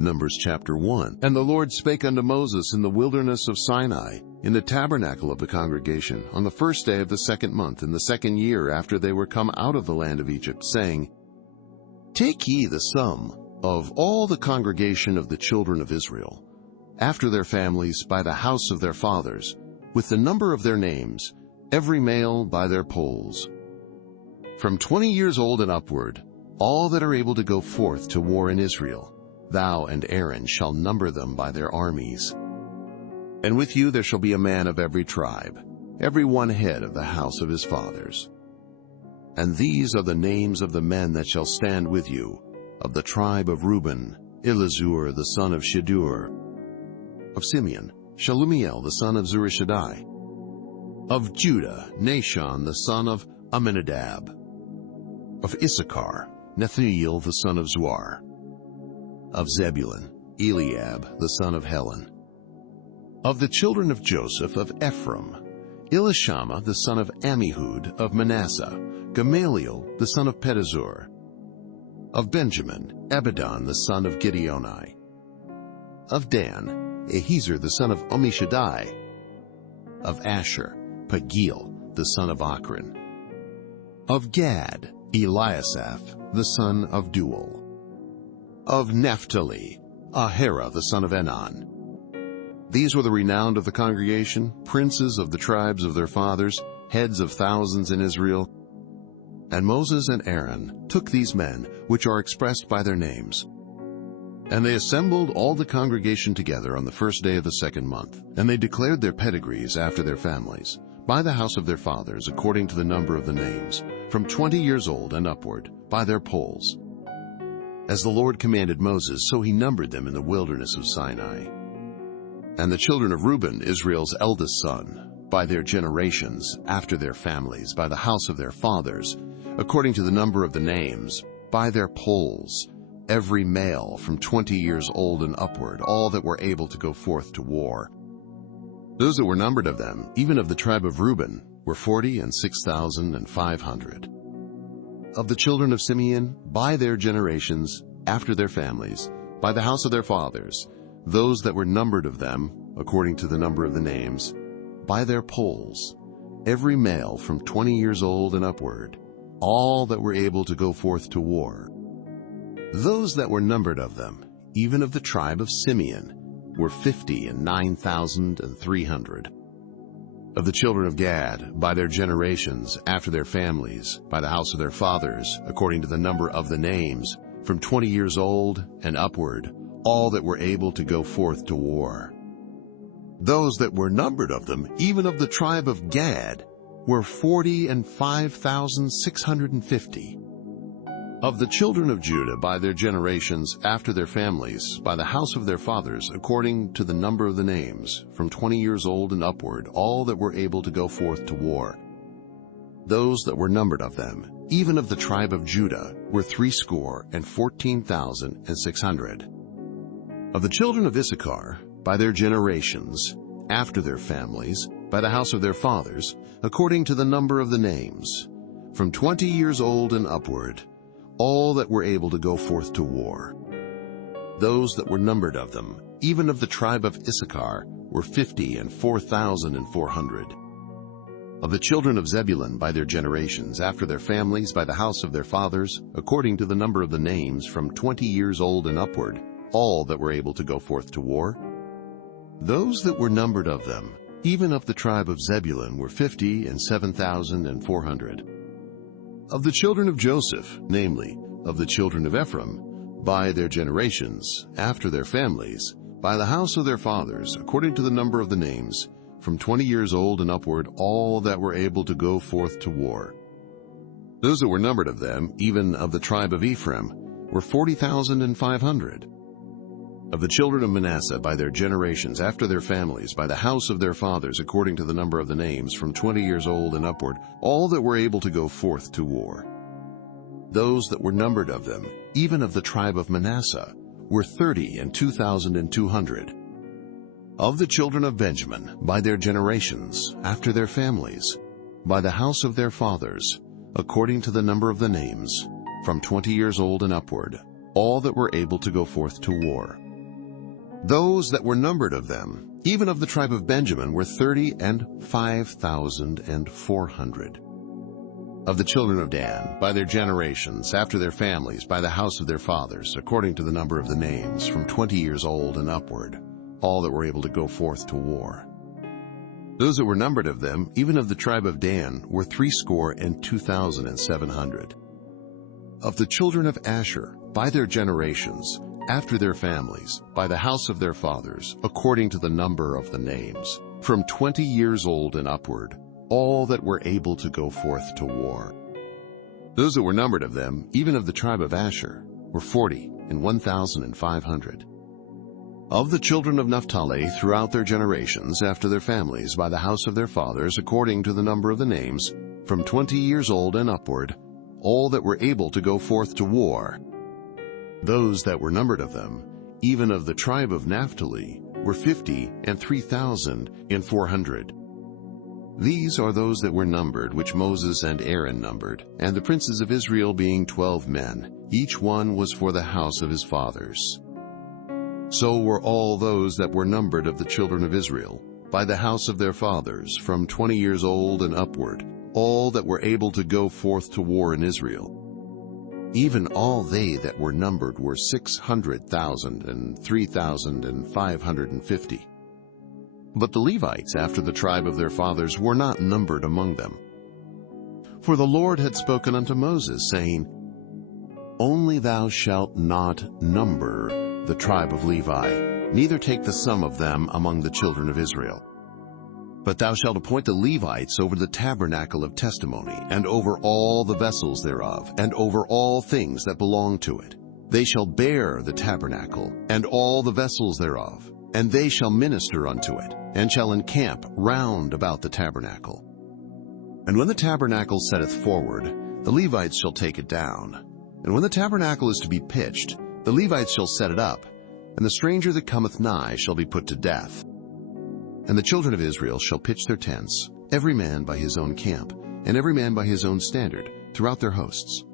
Numbers chapter 1. And the Lord spake unto Moses in the wilderness of Sinai, in the tabernacle of the congregation, on the first day of the 2nd month, in the 2nd year after they were come out of the land of Egypt, saying, Take ye the sum of all the congregation of the children of Israel, after their families, by the house of their fathers, with the number of their names, every male by their polls. From 20 years old and upward, all that are able to go forth to war in Israel, thou and Aaron shall number them by their armies. And with you there shall be a man of every tribe, every one head of the house of his fathers. And these are the names of the men that shall stand with you, of the tribe of Reuben, Elizur the son of Shedeur; of Simeon, Shalumiel the son of Zurishaddai; of Judah, Nahshon the son of Amminadab; of Issachar, Nethiel the son of Zuar; of Zebulun, Eliab the son of Helon; of the children of Joseph, of Ephraim, Elishama the son of Ammihud; of Manasseh, Gamaliel the son of Pedazur; of Benjamin, Abidan the son of Gideoni; of Dan, Ahiezer the son of Ammishaddai; of Asher, Pagiel the son of Achran; of Gad, Eliasaph the son of Duel; of Naphtali, Ahira the son of Enan. These were the renowned of the congregation, princes of the tribes of their fathers, heads of thousands in Israel. And Moses and Aaron took these men, which are expressed by their names. And they assembled all the congregation together on the first day of the 2nd month, and they declared their pedigrees after their families, by the house of their fathers, according to the number of the names, from 20 years old and upward, by their polls. As the Lord commanded Moses, so he numbered them in the wilderness of Sinai. And the children of Reuben, Israel's eldest son, by their generations, after their families, by the house of their fathers, according to the number of the names, by their polls, every male from 20 years old and upward, all that were able to go forth to war. Those that were numbered of them, even of the tribe of Reuben, were 46,500. Of the children of Simeon, by their generations, after their families, by the house of their fathers, those that were numbered of them, according to the number of the names, by their polls, every male from 20 years old and upward, all that were able to go forth to war. Those that were numbered of them, even of the tribe of Simeon, were 59,300. Of the children of Gad, by their generations, after their families, by the house of their fathers, according to the number of the names, from 20 years old and upward, all that were able to go forth to war. Those that were numbered of them, even of the tribe of Gad, were 45,650. Of the children of Judah, by their generations, after their families, by the house of their fathers, according to the number of the names, from 20 years old and upward, all that were able to go forth to war. Those that were numbered of them, even of the tribe of Judah, were 314,600. Of the children of Issachar, by their generations, after their families, by the house of their fathers, according to the number of the names, from 20 years old and upward, all that were able to go forth to war. Those that were numbered of them, even of the tribe of Issachar, were 54,400. Of the children of Zebulun, by their generations, after their families, by the house of their fathers, according to the number of the names, from 20 years old and upward, all that were able to go forth to war. Those that were numbered of them, even of the tribe of Zebulun, were 57,400. Of the children of Joseph, namely, of the children of Ephraim, by their generations, after their families, by the house of their fathers, according to the number of the names, from 20 years old and upward, all that were able to go forth to war. Those that were numbered of them, even of the tribe of Ephraim, were 40,500. Of the children of Manasseh, by their generations, after their families, by the house of their fathers, according to the number of the names, from 20 years old and upward, all that were able to go forth to war. Those that were numbered of them, even of the tribe of Manasseh, were 32,200. Of the children of Benjamin, by their generations, after their families, by the house of their fathers, according to the number of the names, from 20 years old and upward, all that were able to go forth to war. Those that were numbered of them, even of the tribe of Benjamin, were 30,500. Of the children of Dan, by their generations, after their families, by the house of their fathers, according to the number of the names, from 20 years old and upward, all that were able to go forth to war. Those that were numbered of them, even of the tribe of Dan, were 62,700. Of the children of Asher, by their generations, after their families, by the house of their fathers, according to the number of the names, from 20 years old and upward, all that were able to go forth to war. Those that were numbered of them, even of the tribe of Asher, were 40,1,500. Of the children of Naphtali, throughout their generations, after their families, by the house of their fathers, according to the number of the names, from 20 years old and upward, all that were able to go forth to war. Those that were numbered of them, even of the tribe of Naphtali, were 50,003,400. These are those that were numbered, which Moses and Aaron numbered, and the princes of Israel being 12 men, each one was for the house of his fathers. So were all those that were numbered of the children of Israel, by the house of their fathers, from 20 years old and upward, all that were able to go forth to war in Israel. Even all they that were numbered were 600,003,550. But the Levites, after the tribe of their fathers, were not numbered among them. For the Lord had spoken unto Moses, saying, Only thou shalt not number the tribe of Levi, neither take the sum of them among the children of Israel. But thou shalt appoint the Levites over the tabernacle of testimony, and over all the vessels thereof, and over all things that belong to it. They shall bear the tabernacle, and all the vessels thereof, and they shall minister unto it, and shall encamp round about the tabernacle. And when the tabernacle setteth forward, the Levites shall take it down. And when the tabernacle is to be pitched, the Levites shall set it up, and the stranger that cometh nigh shall be put to death. And the children of Israel shall pitch their tents, every man by his own camp, and every man by his own standard, throughout their hosts.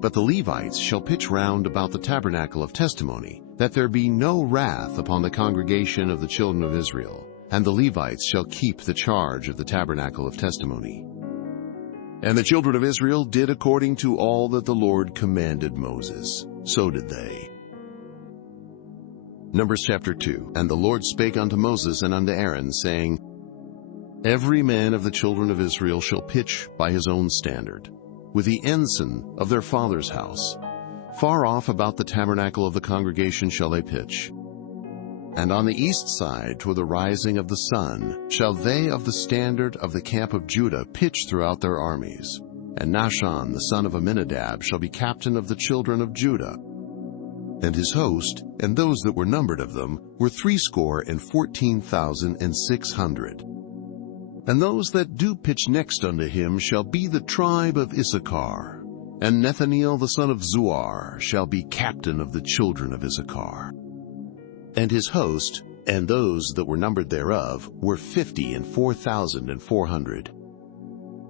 But the Levites shall pitch round about the tabernacle of testimony, that there be no wrath upon the congregation of the children of Israel, and the Levites shall keep the charge of the tabernacle of testimony. And the children of Israel did according to all that the Lord commanded Moses. So did they. Numbers chapter 2. And the Lord spake unto Moses and unto Aaron, saying, Every man of the children of Israel shall pitch by his own standard, with the ensign of their father's house. Far off about the tabernacle of the congregation shall they pitch. And on the east side, toward the rising of the sun, shall they of the standard of the camp of Judah pitch throughout their armies. And Nahshon the son of Amminadab shall be captain of the children of Judah. And his host, and those that were numbered of them, were 314,600. And those that do pitch next unto him shall be the tribe of Issachar. And Nethaneel the son of Zuar shall be captain of the children of Issachar. And his host, and those that were numbered thereof, were 54,400.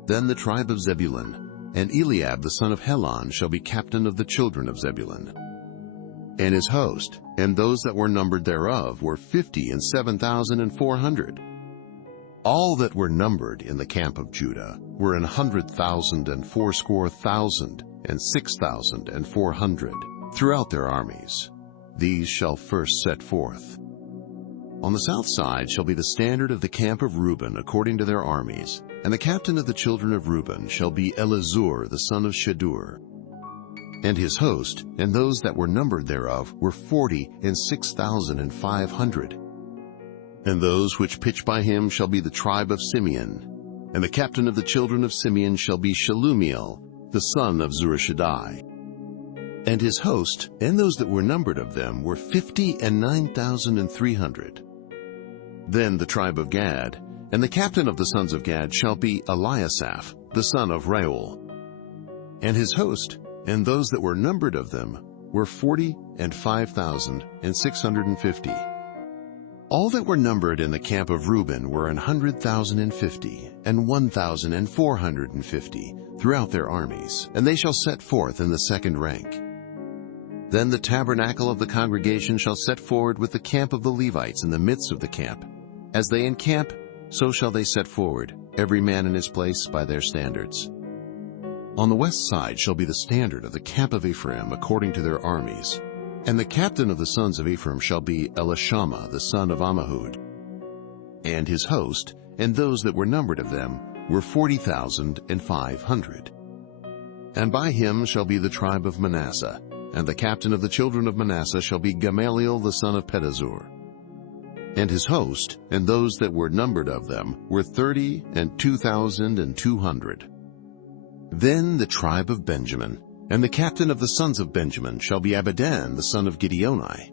Then the tribe of Zebulun, and Eliab the son of Helon shall be captain of the children of Zebulun. And his host, and those that were numbered thereof, were 57,400. All that were numbered in the camp of Judah were 100,000 and fourscore thousand and 6,400 throughout their armies. These shall first set forth. On the south side shall be the standard of the camp of Reuben according to their armies, and the captain of the children of Reuben shall be Elizur the son of Shedur. And his host, and those that were numbered thereof, were 46,500. And those which pitch by him shall be the tribe of Simeon. And the captain of the children of Simeon shall be Shelumiel, the son of Zurishaddai. And his host, and those that were numbered of them, were 59,300. Then the tribe of Gad, and the captain of the sons of Gad shall be Eliasaph, the son of Reuel. And his host, and those that were numbered of them, were 45,650. All that were numbered in the camp of Reuben were 100,050, and 1,450 throughout their armies, and they shall set forth in the second rank. Then the tabernacle of the congregation shall set forward with the camp of the Levites in the midst of the camp. As they encamp, so shall they set forward, every man in his place by their standards. On the west side shall be the standard of the camp of Ephraim according to their armies. And the captain of the sons of Ephraim shall be Elishama the son of Ammihud. And his host, and those that were numbered of them, were 40,500. And by him shall be the tribe of Manasseh, and the captain of the children of Manasseh shall be Gamaliel the son of Pedazur. And his host, and those that were numbered of them, were 32,200. Then the tribe of Benjamin, and the captain of the sons of Benjamin shall be Abidan the son of Gideoni.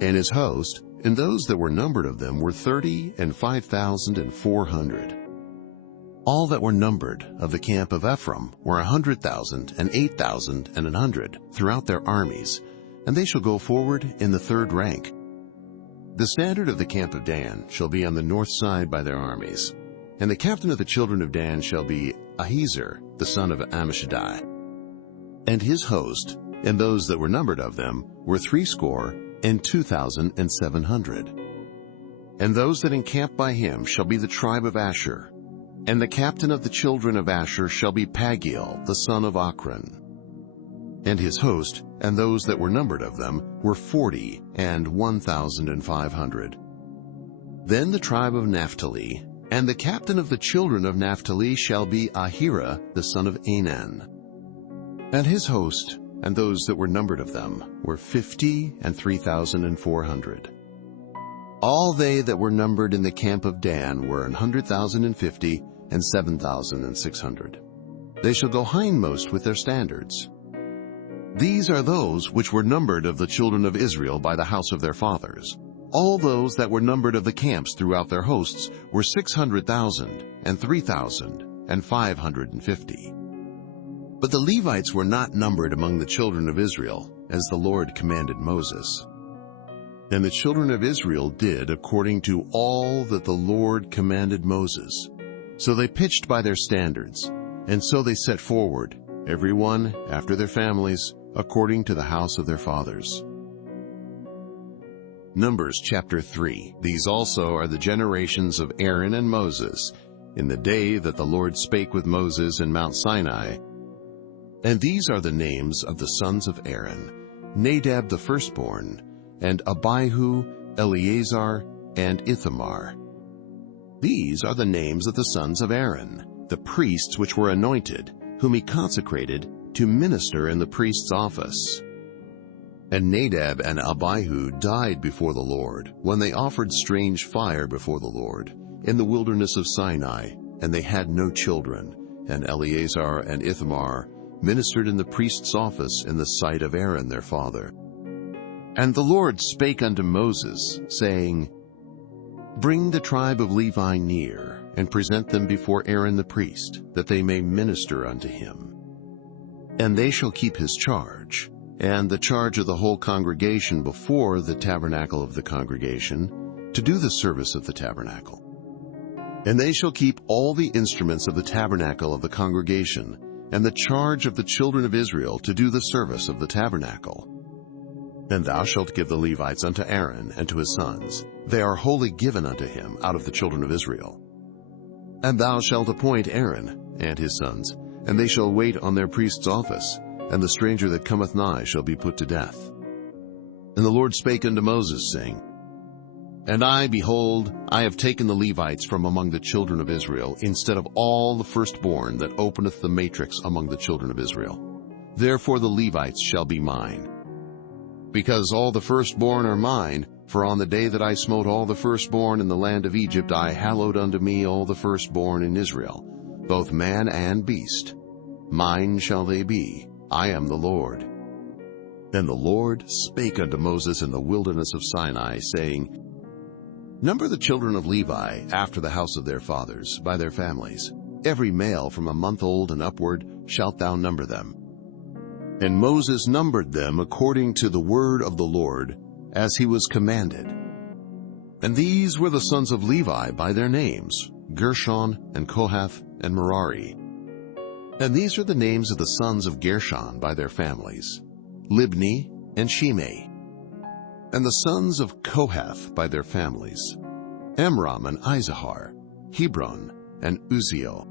And his host, and those that were numbered of them, were 35,400. All that were numbered of the camp of Ephraim were 100,000 and 8,100 throughout their armies, and they shall go forward in the third rank. The standard of the camp of Dan shall be on the north side by their armies, and the captain of the children of Dan shall be Ahiezer the son of Ammishaddai. And his host, and those that were numbered of them, were 62,700. And those that encamp by him shall be the tribe of Asher. And the captain of the children of Asher shall be Pagiel the son of Ochran. And his host, and those that were numbered of them, were 40,1,500. Then the tribe of Naphtali, and the captain of the children of Naphtali shall be Ahira the son of Enan. And his host, and those that were numbered of them, were 53,400. All they that were numbered in the camp of Dan were 100,050 and 7,600. They shall go hindmost with their standards. These are those which were numbered of the children of Israel by the house of their fathers. All those that were numbered of the camps throughout their hosts were 600,000 and 3,550. But the Levites were not numbered among the children of Israel, as the Lord commanded Moses. And the children of Israel did according to all that the Lord commanded Moses. So they pitched by their standards, and so they set forward, every one after their families, according to the house of their fathers. Numbers chapter 3. These also are the generations of Aaron and Moses, in the day that the Lord spake with Moses in Mount Sinai. And these are the names of the sons of Aaron, Nadab the firstborn, and Abihu, Eleazar, and Ithamar. These are the names of the sons of Aaron, the priests which were anointed, whom he consecrated to minister in the priest's office. And Nadab and Abihu died before the Lord, when they offered strange fire before the Lord, in the wilderness of Sinai, and they had no children, and Eleazar and Ithamar ministered in the priest's office in the sight of Aaron their father. And the Lord spake unto Moses, saying, Bring the tribe of Levi near, and present them before Aaron the priest, that they may minister unto him. And they shall keep his charge, and the charge of the whole congregation before the tabernacle of the congregation, to do the service of the tabernacle. And they shall keep all the instruments of the tabernacle of the congregation, and the charge of the children of Israel to do the service of the tabernacle. And thou shalt give the Levites unto Aaron and to his sons. They are wholly given unto him out of the children of Israel. And thou shalt appoint Aaron and his sons, and they shall wait on their priest's office, and the stranger that cometh nigh shall be put to death. And the Lord spake unto Moses, saying, And I, behold, I have taken the Levites from among the children of Israel, instead of all the firstborn that openeth the matrix among the children of Israel. Therefore the Levites shall be mine. Because all the firstborn are mine, for on the day that I smote all the firstborn in the land of Egypt, I hallowed unto me all the firstborn in Israel, both man and beast. Mine shall they be. I am the Lord. Then the Lord spake unto Moses in the wilderness of Sinai, saying, Number the children of Levi after the house of their fathers, by their families. Every male from a month old and upward shalt thou number them. And Moses numbered them according to the word of the Lord, as he was commanded. And these were the sons of Levi by their names, Gershon and Kohath and Merari. And these are the names of the sons of Gershon by their families, Libni, and Shimei. And the sons of Kohath by their families, Amram and Izahar, Hebron, and Uzziel.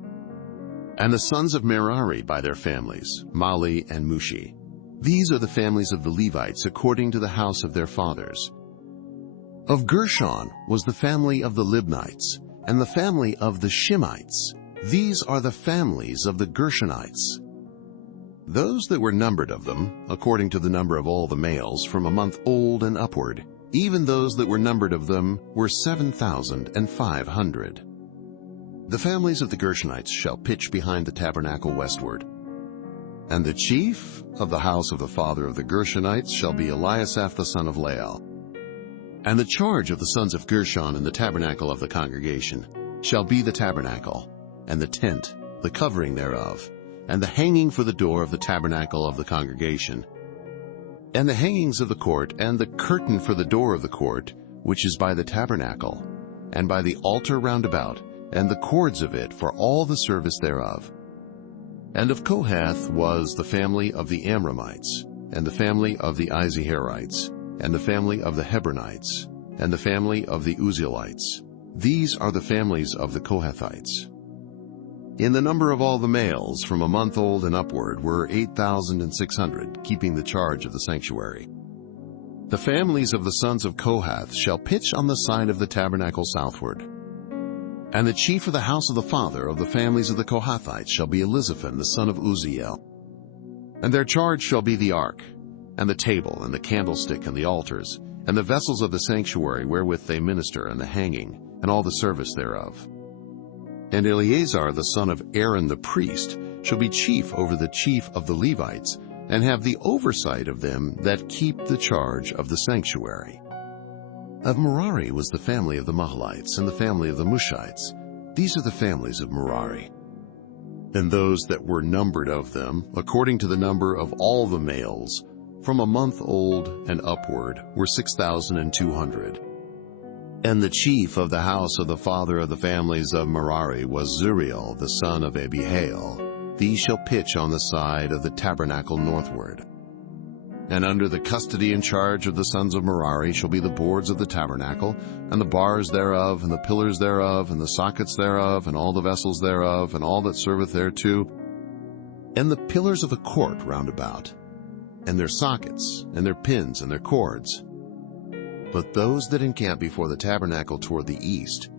And the sons of Merari by their families, Mali and Mushi. These are the families of the Levites according to the house of their fathers. Of Gershon was the family of the Libnites, and the family of the Shimites. These are the families of the Gershonites. Those that were numbered of them, according to the number of all the males, from a month old and upward, even those that were numbered of them were 7,500. The families of the Gershonites shall pitch behind the tabernacle westward. And the chief of the house of the father of the Gershonites shall be Eliasaph the son of Lael. And the charge of the sons of Gershon in the tabernacle of the congregation shall be the tabernacle, and the tent, the covering thereof, and the hanging for the door of the tabernacle of the congregation, and the hangings of the court, and the curtain for the door of the court, which is by the tabernacle, and by the altar round about, and the cords of it for all the service thereof. And of Kohath was the family of the Amramites, and the family of the Izaharites, and the family of the Hebronites, and the family of the Uzzielites. These are the families of the Kohathites. In the number of all the males from a month old and upward were 8,600, keeping the charge of the sanctuary. The families of the sons of Kohath shall pitch on the side of the tabernacle southward. And the chief of the house of the father of the families of the Kohathites shall be Elizaphan the son of Uzziel. And their charge shall be the ark, and the table, and the candlestick, and the altars, and the vessels of the sanctuary wherewith they minister, and the hanging, and all the service thereof. And Eleazar the son of Aaron the priest shall be chief over the chief of the Levites, and have the oversight of them that keep the charge of the sanctuary. Of Merari was the family of the Mahalites, and the family of the Mushites. These are the families of Merari. And those that were numbered of them, according to the number of all the males, from a month old and upward, were 6,200. And the chief of the house of the father of the families of Merari was Zuriel the son of Abihail. These shall pitch on the side of the tabernacle northward. And under the custody and charge of the sons of Merari shall be the boards of the tabernacle, and the bars thereof, and the pillars thereof, and the sockets thereof, and all the vessels thereof, and all that serveth thereto, and the pillars of the court round about, and their sockets, and their pins, and their cords. But those that encamp before the tabernacle toward the east,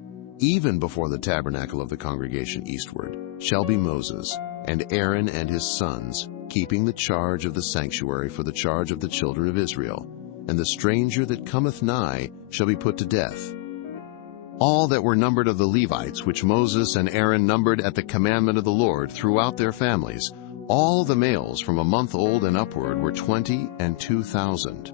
even before the tabernacle of the congregation eastward, shall be Moses, and Aaron and his sons, keeping the charge of the sanctuary for the charge of the children of Israel. And the stranger that cometh nigh shall be put to death. All that were numbered of the Levites, which Moses and Aaron numbered at the commandment of the Lord throughout their families, all the males from a month old and upward were 22,000.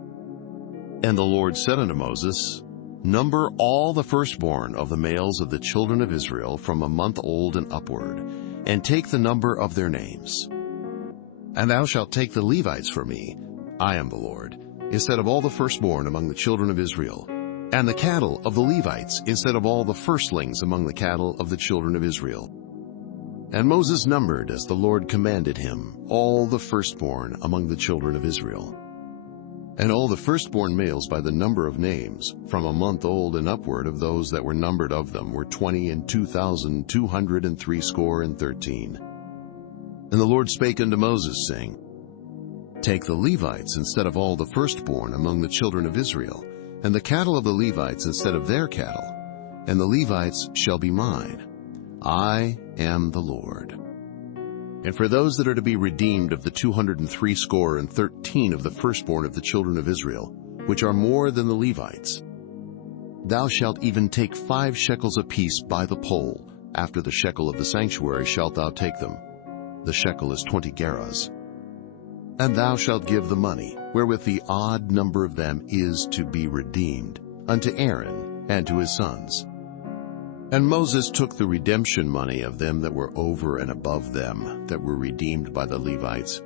And the Lord said unto Moses, Number all the firstborn of the males of the children of Israel from a month old and upward, and take the number of their names. And thou shalt take the Levites for me, I am the Lord, instead of all the firstborn among the children of Israel, and the cattle of the Levites instead of all the firstlings among the cattle of the children of Israel. And Moses numbered, as the Lord commanded him, all the firstborn among the children of Israel. And all the firstborn males by the number of names, from a month old and upward of those that were numbered of them, were 22,213. And the Lord spake unto Moses, saying, Take the Levites instead of all the firstborn among the children of Israel, and the cattle of the Levites instead of their cattle, and the Levites shall be mine. I am the Lord. And for those that are to be redeemed of the 213 of the firstborn of the children of Israel, which are more than the Levites, thou shalt even take 5 shekels apiece by the poll. After the shekel of the sanctuary shalt thou take them. The shekel is 20 gerahs. And thou shalt give the money, wherewith the odd number of them is to be redeemed, unto Aaron and to his sons. And Moses took the redemption money of them that were over and above them, that were redeemed by the Levites.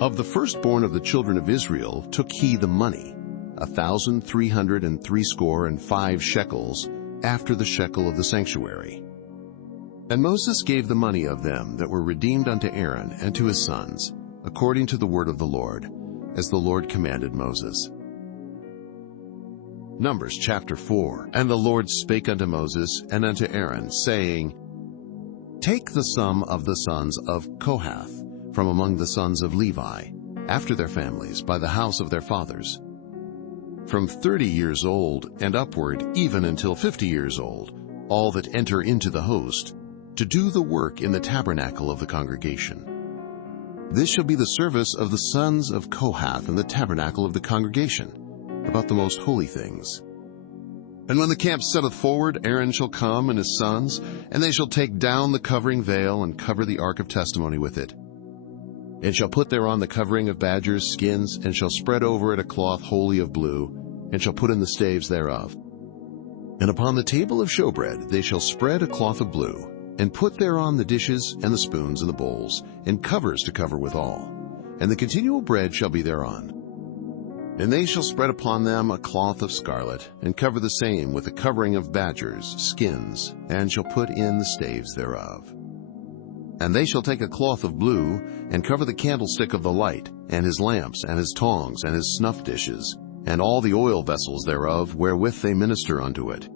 Of the firstborn of the children of Israel took he the money, 1,365 shekels, after the shekel of the sanctuary. And Moses gave the money of them that were redeemed unto Aaron and to his sons, according to the word of the Lord, as the Lord commanded Moses. Numbers chapter 4. And the Lord spake unto Moses and unto Aaron, saying, Take the sum of the sons of Kohath from among the sons of Levi, after their families, by the house of their fathers, from 30 years old and upward, even until 50 years old, all that enter into the host, to do the work in the tabernacle of the congregation. This shall be the service of the sons of Kohath in the tabernacle of the congregation, about the most holy things. And when the camp setteth forward, Aaron shall come and his sons, and they shall take down the covering veil and cover the ark of testimony with it, and shall put thereon the covering of badgers' skins, and shall spread over it a cloth wholly of blue, and shall put in the staves thereof. And upon the table of showbread they shall spread a cloth of blue, and put thereon the dishes and the spoons and the bowls, and covers to cover withal, and the continual bread shall be thereon. And they shall spread upon them a cloth of scarlet, and cover the same with a covering of badgers' skins, and shall put in the staves thereof. And they shall take a cloth of blue, and cover the candlestick of the light, and his lamps, and his tongs, and his snuff dishes, and all the oil vessels thereof, wherewith they minister unto it.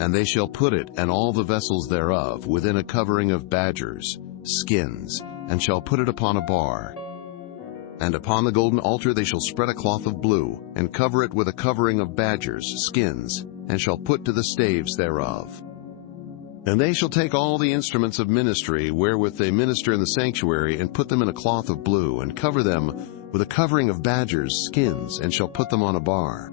And they shall put it and all the vessels thereof within a covering of badgers' skins, and shall put it upon a bar. And upon the golden altar they shall spread a cloth of blue, and cover it with a covering of badgers' skins, and shall put to the staves thereof. And they shall take all the instruments of ministry wherewith they minister in the sanctuary, and put them in a cloth of blue, and cover them with a covering of badgers' skins, and shall put them on a bar.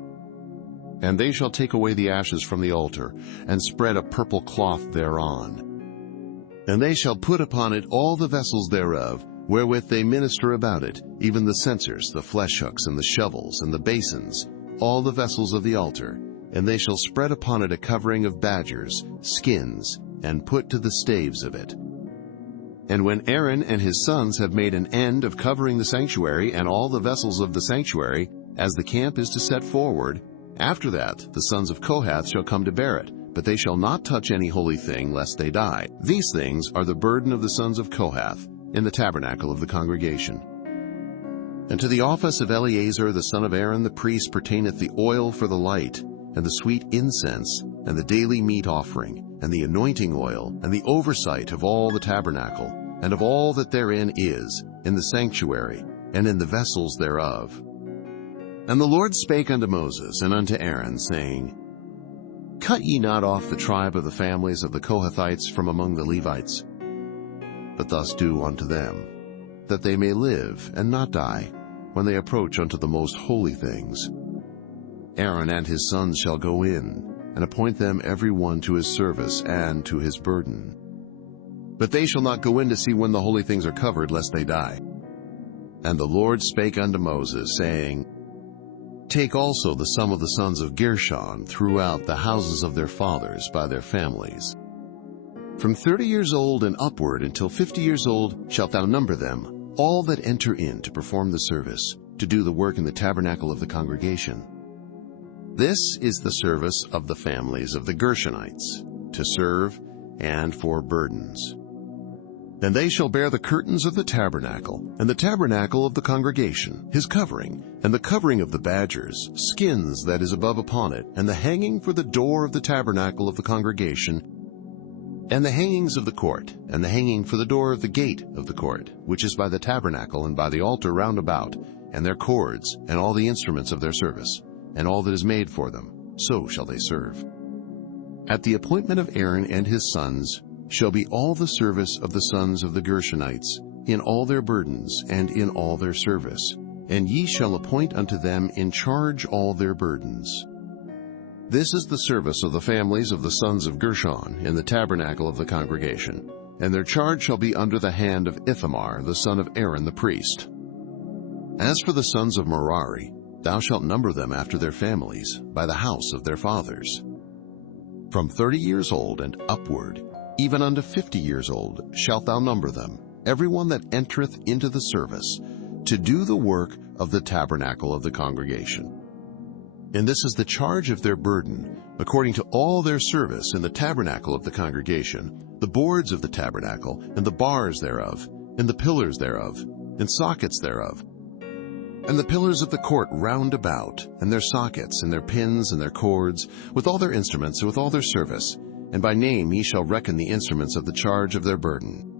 And they shall take away the ashes from the altar, and spread a purple cloth thereon. And they shall put upon it all the vessels thereof, wherewith they minister about it, even the censers, the flesh hooks, and the shovels, and the basins, all the vessels of the altar. And they shall spread upon it a covering of badgers' skins, and put to the staves of it. And when Aaron and his sons have made an end of covering the sanctuary and all the vessels of the sanctuary, as the camp is to set forward, after that the sons of Kohath shall come to bear it, but they shall not touch any holy thing, lest they die. These things are the burden of the sons of Kohath in the tabernacle of the congregation. And to the office of Eleazar the son of Aaron the priest pertaineth the oil for the light, and the sweet incense, and the daily meat offering, and the anointing oil, and the oversight of all the tabernacle, and of all that therein is, in the sanctuary, and in the vessels thereof. And the Lord spake unto Moses and unto Aaron, saying, Cut ye not off the tribe of the families of the Kohathites from among the Levites, but thus do unto them, that they may live and not die, when they approach unto the most holy things. Aaron and his sons shall go in, and appoint them every one to his service and to his burden. But they shall not go in to see when the holy things are covered, lest they die. And the Lord spake unto Moses, saying, Take also the sum of the sons of Gershon throughout the houses of their fathers by their families. From 30 years old and upward until 50 years old shalt thou number them, all that enter in to perform the service, to do the work in the tabernacle of the congregation. This is the service of the families of the Gershonites, to serve and for burdens. And they shall bear the curtains of the tabernacle, and the tabernacle of the congregation, his covering, and the covering of the badgers, skins that is above upon it, and the hanging for the door of the tabernacle of the congregation, and the hangings of the court, and the hanging for the door of the gate of the court, which is by the tabernacle and by the altar round about, and their cords, and all the instruments of their service, and all that is made for them, so shall they serve. At the appointment of Aaron and his sons shall be all the service of the sons of the Gershonites, in all their burdens and in all their service, and ye shall appoint unto them in charge all their burdens. This is the service of the families of the sons of Gershon in the tabernacle of the congregation, and their charge shall be under the hand of Ithamar the son of Aaron the priest. As for the sons of Merari, thou shalt number them after their families, by the house of their fathers. From 30 years old and upward, even unto 50 years old, shalt thou number them, every one that entereth into the service, to do the work of the tabernacle of the congregation. And this is the charge of their burden, according to all their service in the tabernacle of the congregation, the boards of the tabernacle, and the bars thereof, and the pillars thereof, and sockets thereof, And the pillars of the court round about, and their sockets, and their pins, and their cords, with all their instruments, and with all their service. And by name ye shall reckon the instruments of the charge of their burden.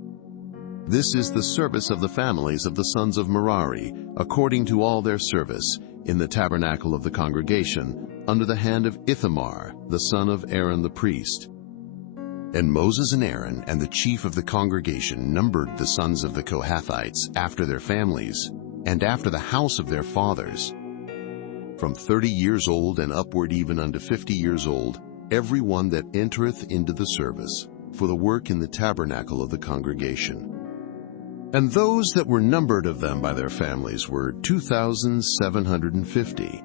This is the service of the families of the sons of Merari, according to all their service, in the tabernacle of the congregation, under the hand of Ithamar, the son of Aaron the priest. And Moses and Aaron and the chief of the congregation numbered the sons of the Kohathites after their families, and after the house of their fathers. From 30 years old and upward even unto 50 years old, every one that entereth into the service, for the work in the tabernacle of the congregation. And those that were numbered of them by their families were 2,750.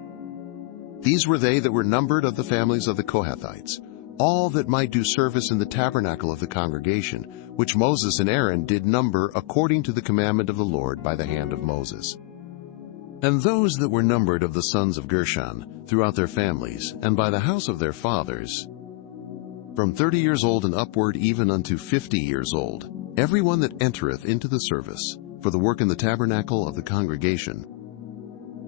These were they that were numbered of the families of the Kohathites, all that might do service in the tabernacle of the congregation, which Moses and Aaron did number according to the commandment of the Lord by the hand of Moses. And those that were numbered of the sons of Gershon, throughout their families, and by the house of their fathers, from 30 years old and upward even unto 50 years old, every one that entereth into the service, for the work in the tabernacle of the congregation,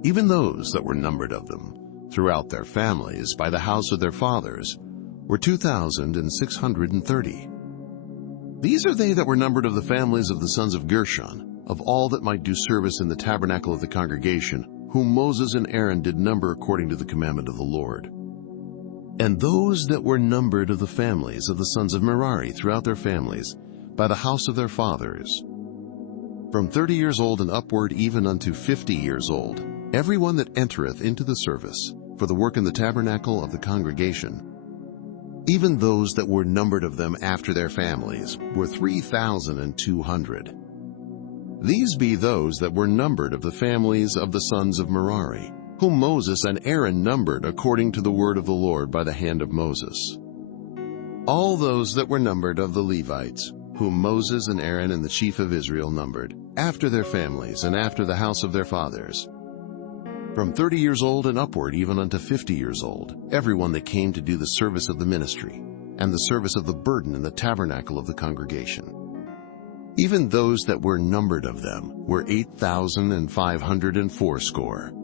even those that were numbered of them, throughout their families, by the house of their fathers, were 2,630. These are they that were numbered of the families of the sons of Gershon, of all that might do service in the tabernacle of the congregation, whom Moses and Aaron did number according to the commandment of the Lord. And those that were numbered of the families of the sons of Merari throughout their families, by the house of their fathers, from 30 years old and upward even unto 50 years old, every one that entereth into the service, for the work in the tabernacle of the congregation, even those that were numbered of them after their families, were 3,200. These be those that were numbered of the families of the sons of Merari, whom Moses and Aaron numbered according to the word of the Lord by the hand of Moses. All those that were numbered of the Levites, whom Moses and Aaron and the chief of Israel numbered, after their families and after the house of their fathers, from 30 years old and upward even unto 50 years old, every one that came to do the service of the ministry, and the service of the burden in the tabernacle of the congregation. Even those that were numbered of them were 8,580.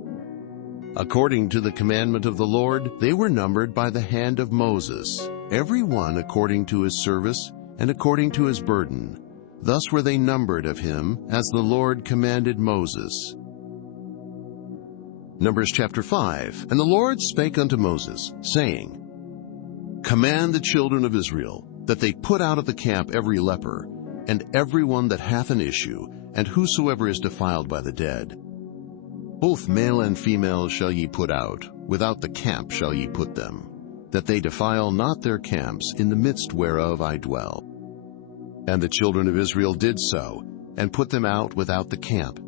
According to the commandment of the Lord, they were numbered by the hand of Moses, every one according to his service and according to his burden. Thus were they numbered of him, as the Lord commanded Moses. Numbers chapter 5. And the Lord spake unto Moses, saying, Command the children of Israel, that they put out of the camp every leper, and every one that hath an issue, and whosoever is defiled by the dead. Both male and female shall ye put out, without the camp shall ye put them, that they defile not their camps, in the midst whereof I dwell. And the children of Israel did so, and put them out without the camp.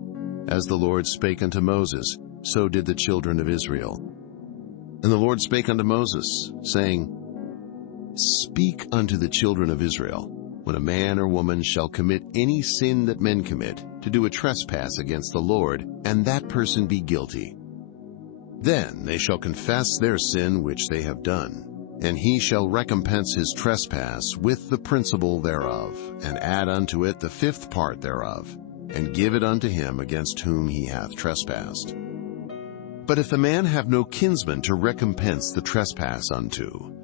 As the Lord spake unto Moses, so did the children of Israel. And the Lord spake unto Moses, saying, Speak unto the children of Israel, when a man or woman shall commit any sin that men commit, to do a trespass against the Lord, and that person be guilty. Then they shall confess their sin which they have done, and he shall recompense his trespass with the principal thereof, and add unto it the 5th part thereof, and give it unto him against whom he hath trespassed. But if the man have no kinsman to recompense the trespass unto,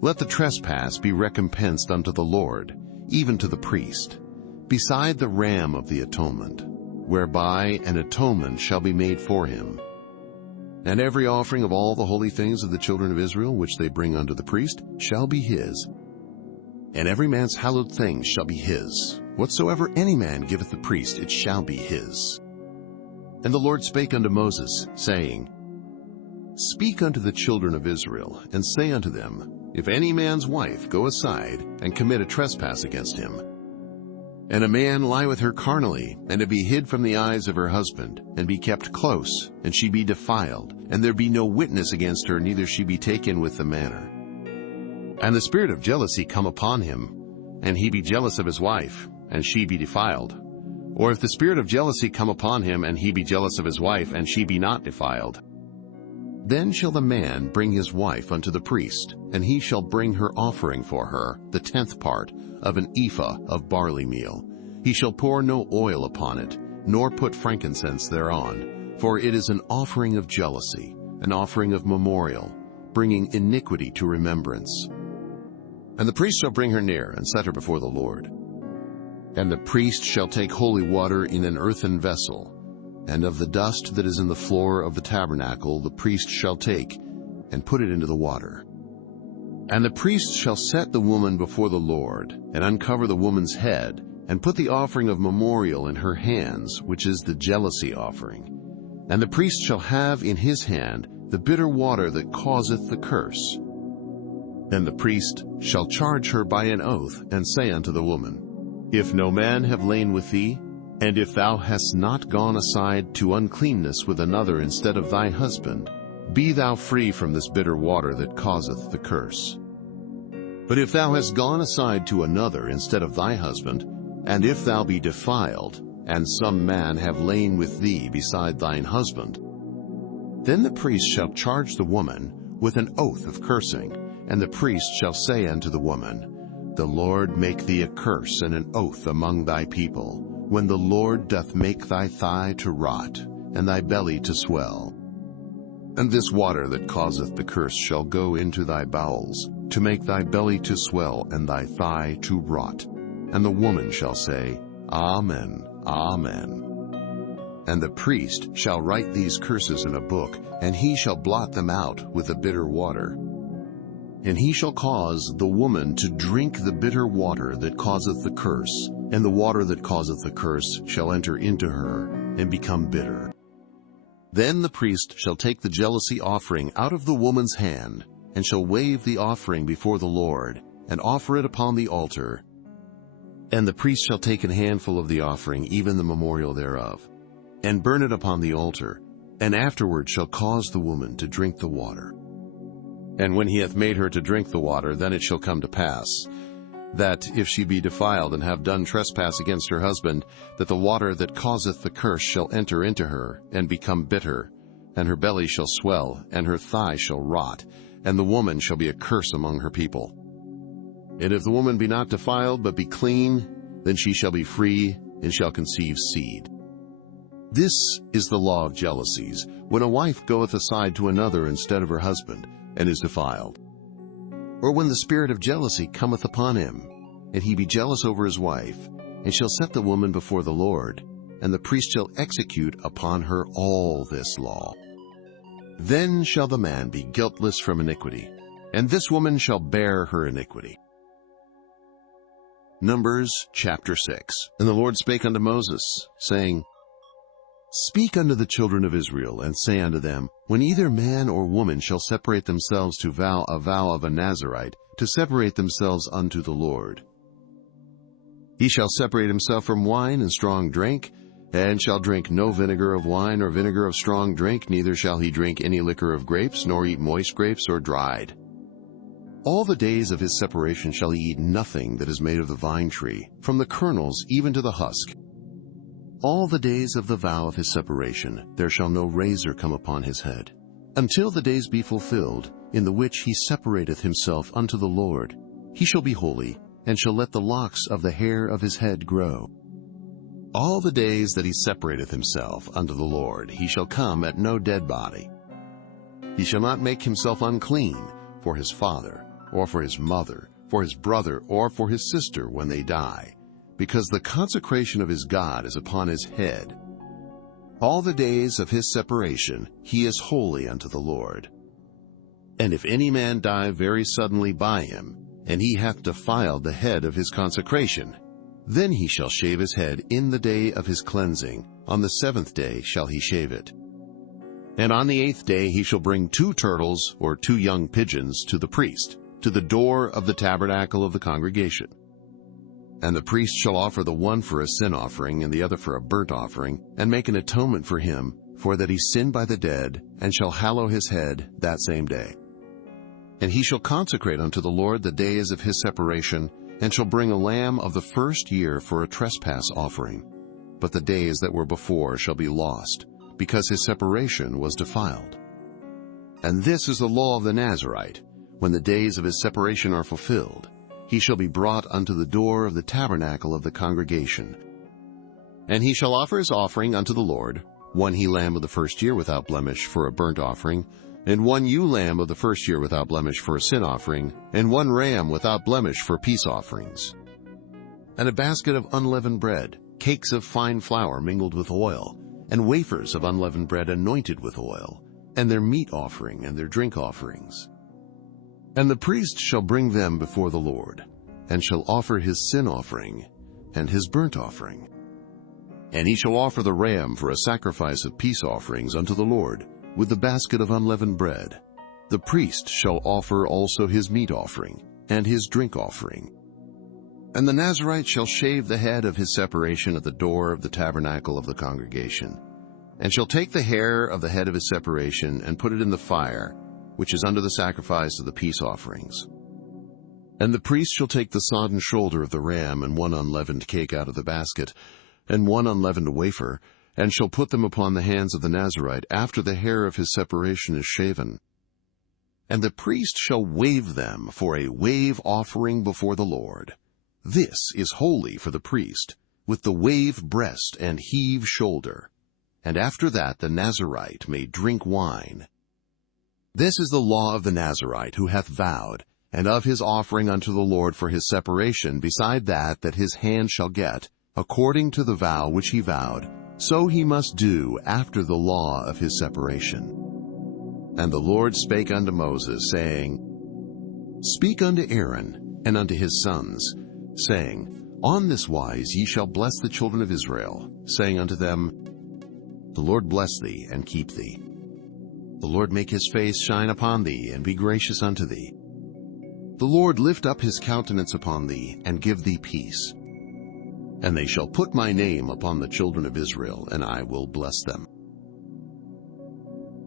let the trespass be recompensed unto the Lord, even to the priest, beside the ram of the atonement, whereby an atonement shall be made for him. And every offering of all the holy things of the children of Israel which they bring unto the priest shall be his. And every man's hallowed thing shall be his. Whatsoever any man giveth the priest, it shall be his. And the Lord spake unto Moses, saying, Speak unto the children of Israel, and say unto them, If any man's wife go aside, and commit a trespass against him, and a man lie with her carnally, and it be hid from the eyes of her husband, and be kept close, and she be defiled, and there be no witness against her, neither she be taken with the manner. And the spirit of jealousy come upon him, and he be jealous of his wife, and she be defiled. Or if the spirit of jealousy come upon him, and he be jealous of his wife, and she be not defiled, then shall the man bring his wife unto the priest, and he shall bring her offering for her, the 10th part of an ephah of barley meal. He shall pour no oil upon it, nor put frankincense thereon, For it is an offering of jealousy, an offering of memorial, bringing iniquity to remembrance. And the priest shall bring her near, and set her before the Lord. And the priest shall take holy water in an earthen vessel, and of the dust that is in the floor of the tabernacle the priest shall take, and put it into the water. And the priest shall set the woman before the Lord, and uncover the woman's head, and put the offering of memorial in her hands, which is the jealousy offering. And the priest shall have in his hand the bitter water that causeth the curse. And the priest shall charge her by an oath, and say unto the woman, If no man have lain with thee, and if thou hast not gone aside to uncleanness with another instead of thy husband, be thou free from this bitter water that causeth the curse. But if thou hast gone aside to another instead of thy husband, and if thou be defiled, and some man have lain with thee beside thine husband, then the priest shall charge the woman with an oath of cursing, and the priest shall say unto the woman, The Lord make thee a curse and an oath among thy people, when the Lord doth make thy thigh to rot, and thy belly to swell. And this water that causeth the curse shall go into thy bowels, to make thy belly to swell, and thy thigh to rot. And the woman shall say, Amen, Amen. And the priest shall write these curses in a book, and he shall blot them out with the bitter water. And he shall cause the woman to drink the bitter water that causeth the curse, and the water that causeth the curse shall enter into her, and become bitter. Then the priest shall take the jealousy offering out of the woman's hand, and shall wave the offering before the Lord, and offer it upon the altar. And the priest shall take an handful of the offering, even the memorial thereof, and burn it upon the altar, and afterward shall cause the woman to drink the water. And when he hath made her to drink the water, then it shall come to pass, that if she be defiled and have done trespass against her husband, that the water that causeth the curse shall enter into her, and become bitter, and her belly shall swell, and her thigh shall rot, and the woman shall be a curse among her people. And if the woman be not defiled, but be clean, then she shall be free, and shall conceive seed. This is the law of jealousies, when a wife goeth aside to another instead of her husband, and is defiled. Or when the spirit of jealousy cometh upon him, and he be jealous over his wife, and shall set the woman before the Lord, and the priest shall execute upon her all this law. Then shall the man be guiltless from iniquity, and this woman shall bear her iniquity. Numbers chapter 6. And the Lord spake unto Moses, saying, Speak unto the children of Israel, and say unto them, When either man or woman shall separate themselves to vow a vow of a Nazarite, to separate themselves unto the Lord, he shall separate himself from wine and strong drink, and shall drink no vinegar of wine or vinegar of strong drink, neither shall he drink any liquor of grapes, nor eat moist grapes or dried. All the days of his separation shall he eat nothing that is made of the vine tree, from the kernels even to the husk. All the days of the vow of his separation there shall no razor come upon his head, until the days be fulfilled, in the which he separateth himself unto the Lord. He shall be holy, and shall let the locks of the hair of his head grow. All the days that he separateth himself unto the Lord he shall come at no dead body. He shall not make himself unclean for his father, or for his mother, for his brother, or for his sister when they die, because the consecration of his God is upon his head. All the days of his separation he is holy unto the Lord. And if any man die very suddenly by him, and he hath defiled the head of his consecration, then he shall shave his head in the day of his cleansing. On the 7th day shall he shave it. And on the 8th day he shall bring 2 turtles or 2 young pigeons to the priest, to the door of the tabernacle of the congregation. And the priest shall offer the one for a sin offering, and the other for a burnt offering, and make an atonement for him, for that he sinned by the dead, and shall hallow his head that same day. And he shall consecrate unto the Lord the days of his separation, and shall bring a lamb of the first year for a trespass offering. But the days that were before shall be lost, because his separation was defiled. And this is the law of the Nazarite. When the days of his separation are fulfilled, he shall be brought unto the door of the tabernacle of the congregation. And he shall offer his offering unto the Lord, one he-lamb of the first year without blemish for a burnt offering, and one ewe-lamb of the first year without blemish for a sin offering, and one ram without blemish for peace offerings. And a basket of unleavened bread, cakes of fine flour mingled with oil, and wafers of unleavened bread anointed with oil, and their meat offering and their drink offerings. And the priest shall bring them before the Lord, and shall offer his sin offering and his burnt offering. And he shall offer the ram for a sacrifice of peace offerings unto the Lord, with the basket of unleavened bread. The priest shall offer also his meat offering and his drink offering. And the Nazarite shall shave the head of his separation at the door of the tabernacle of the congregation, and shall take the hair of the head of his separation and put it in the fire, which is under the sacrifice of the peace offerings. And the priest shall take the sodden shoulder of the ram and one unleavened cake out of the basket, and one unleavened wafer, and shall put them upon the hands of the Nazarite after the hair of his separation is shaven. And the priest shall wave them for a wave offering before the Lord. This is holy for the priest, with the wave breast and heave shoulder. And after that the Nazarite may drink wine. This is the law of the Nazarite who hath vowed, and of his offering unto the Lord for his separation, beside that his hand shall get, according to the vow which he vowed, so he must do after the law of his separation. And the Lord spake unto Moses, saying, Speak unto Aaron and unto his sons, saying, On this wise ye shall bless the children of Israel, saying unto them, The Lord bless thee and keep thee. The Lord make his face shine upon thee, and be gracious unto thee. The Lord lift up his countenance upon thee, and give thee peace. And they shall put my name upon the children of Israel, and I will bless them.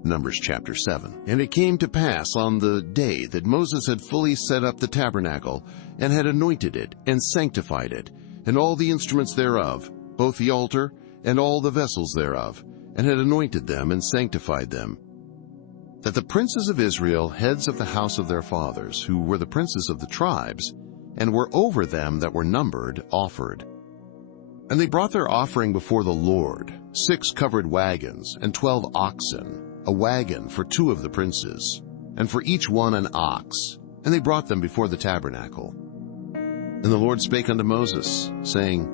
Numbers chapter 7. And it came to pass on the day that Moses had fully set up the tabernacle, and had anointed it, and sanctified it, and all the instruments thereof, both the altar, and all the vessels thereof, and had anointed them, and sanctified them, that the princes of Israel, heads of the house of their fathers, who were the princes of the tribes, and were over them that were numbered, offered. And they brought their offering before the Lord, 6 covered wagons, and 12 oxen, a wagon for 2 of the princes, and for each one an ox. And they brought them before the tabernacle. And the Lord spake unto Moses, saying,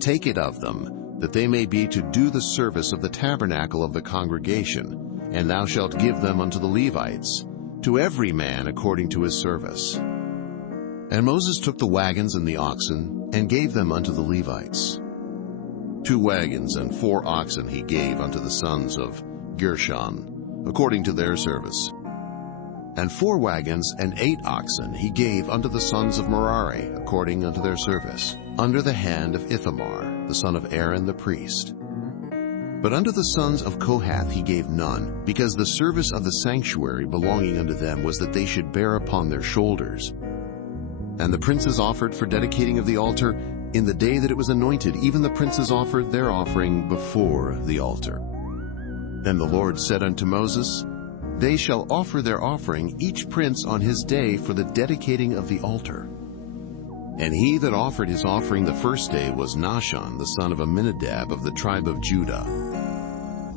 Take it of them, that they may be to do the service of the tabernacle of the congregation, and thou shalt give them unto the Levites, to every man according to his service. And Moses took the wagons and the oxen, and gave them unto the Levites. 2 wagons and 4 oxen he gave unto the sons of Gershon, according to their service. And 4 wagons and 8 oxen he gave unto the sons of Merari, according unto their service, under the hand of Ithamar, the son of Aaron the priest. But unto the sons of Kohath he gave none, because the service of the sanctuary belonging unto them was that they should bear upon their shoulders. And the princes offered for dedicating of the altar in the day that it was anointed. Even the princes offered their offering before the altar. Then the Lord said unto Moses, They shall offer their offering, each prince on his day, for the dedicating of the altar. And he that offered his offering the first day was Nahshon, the son of Amminadab of the tribe of Judah.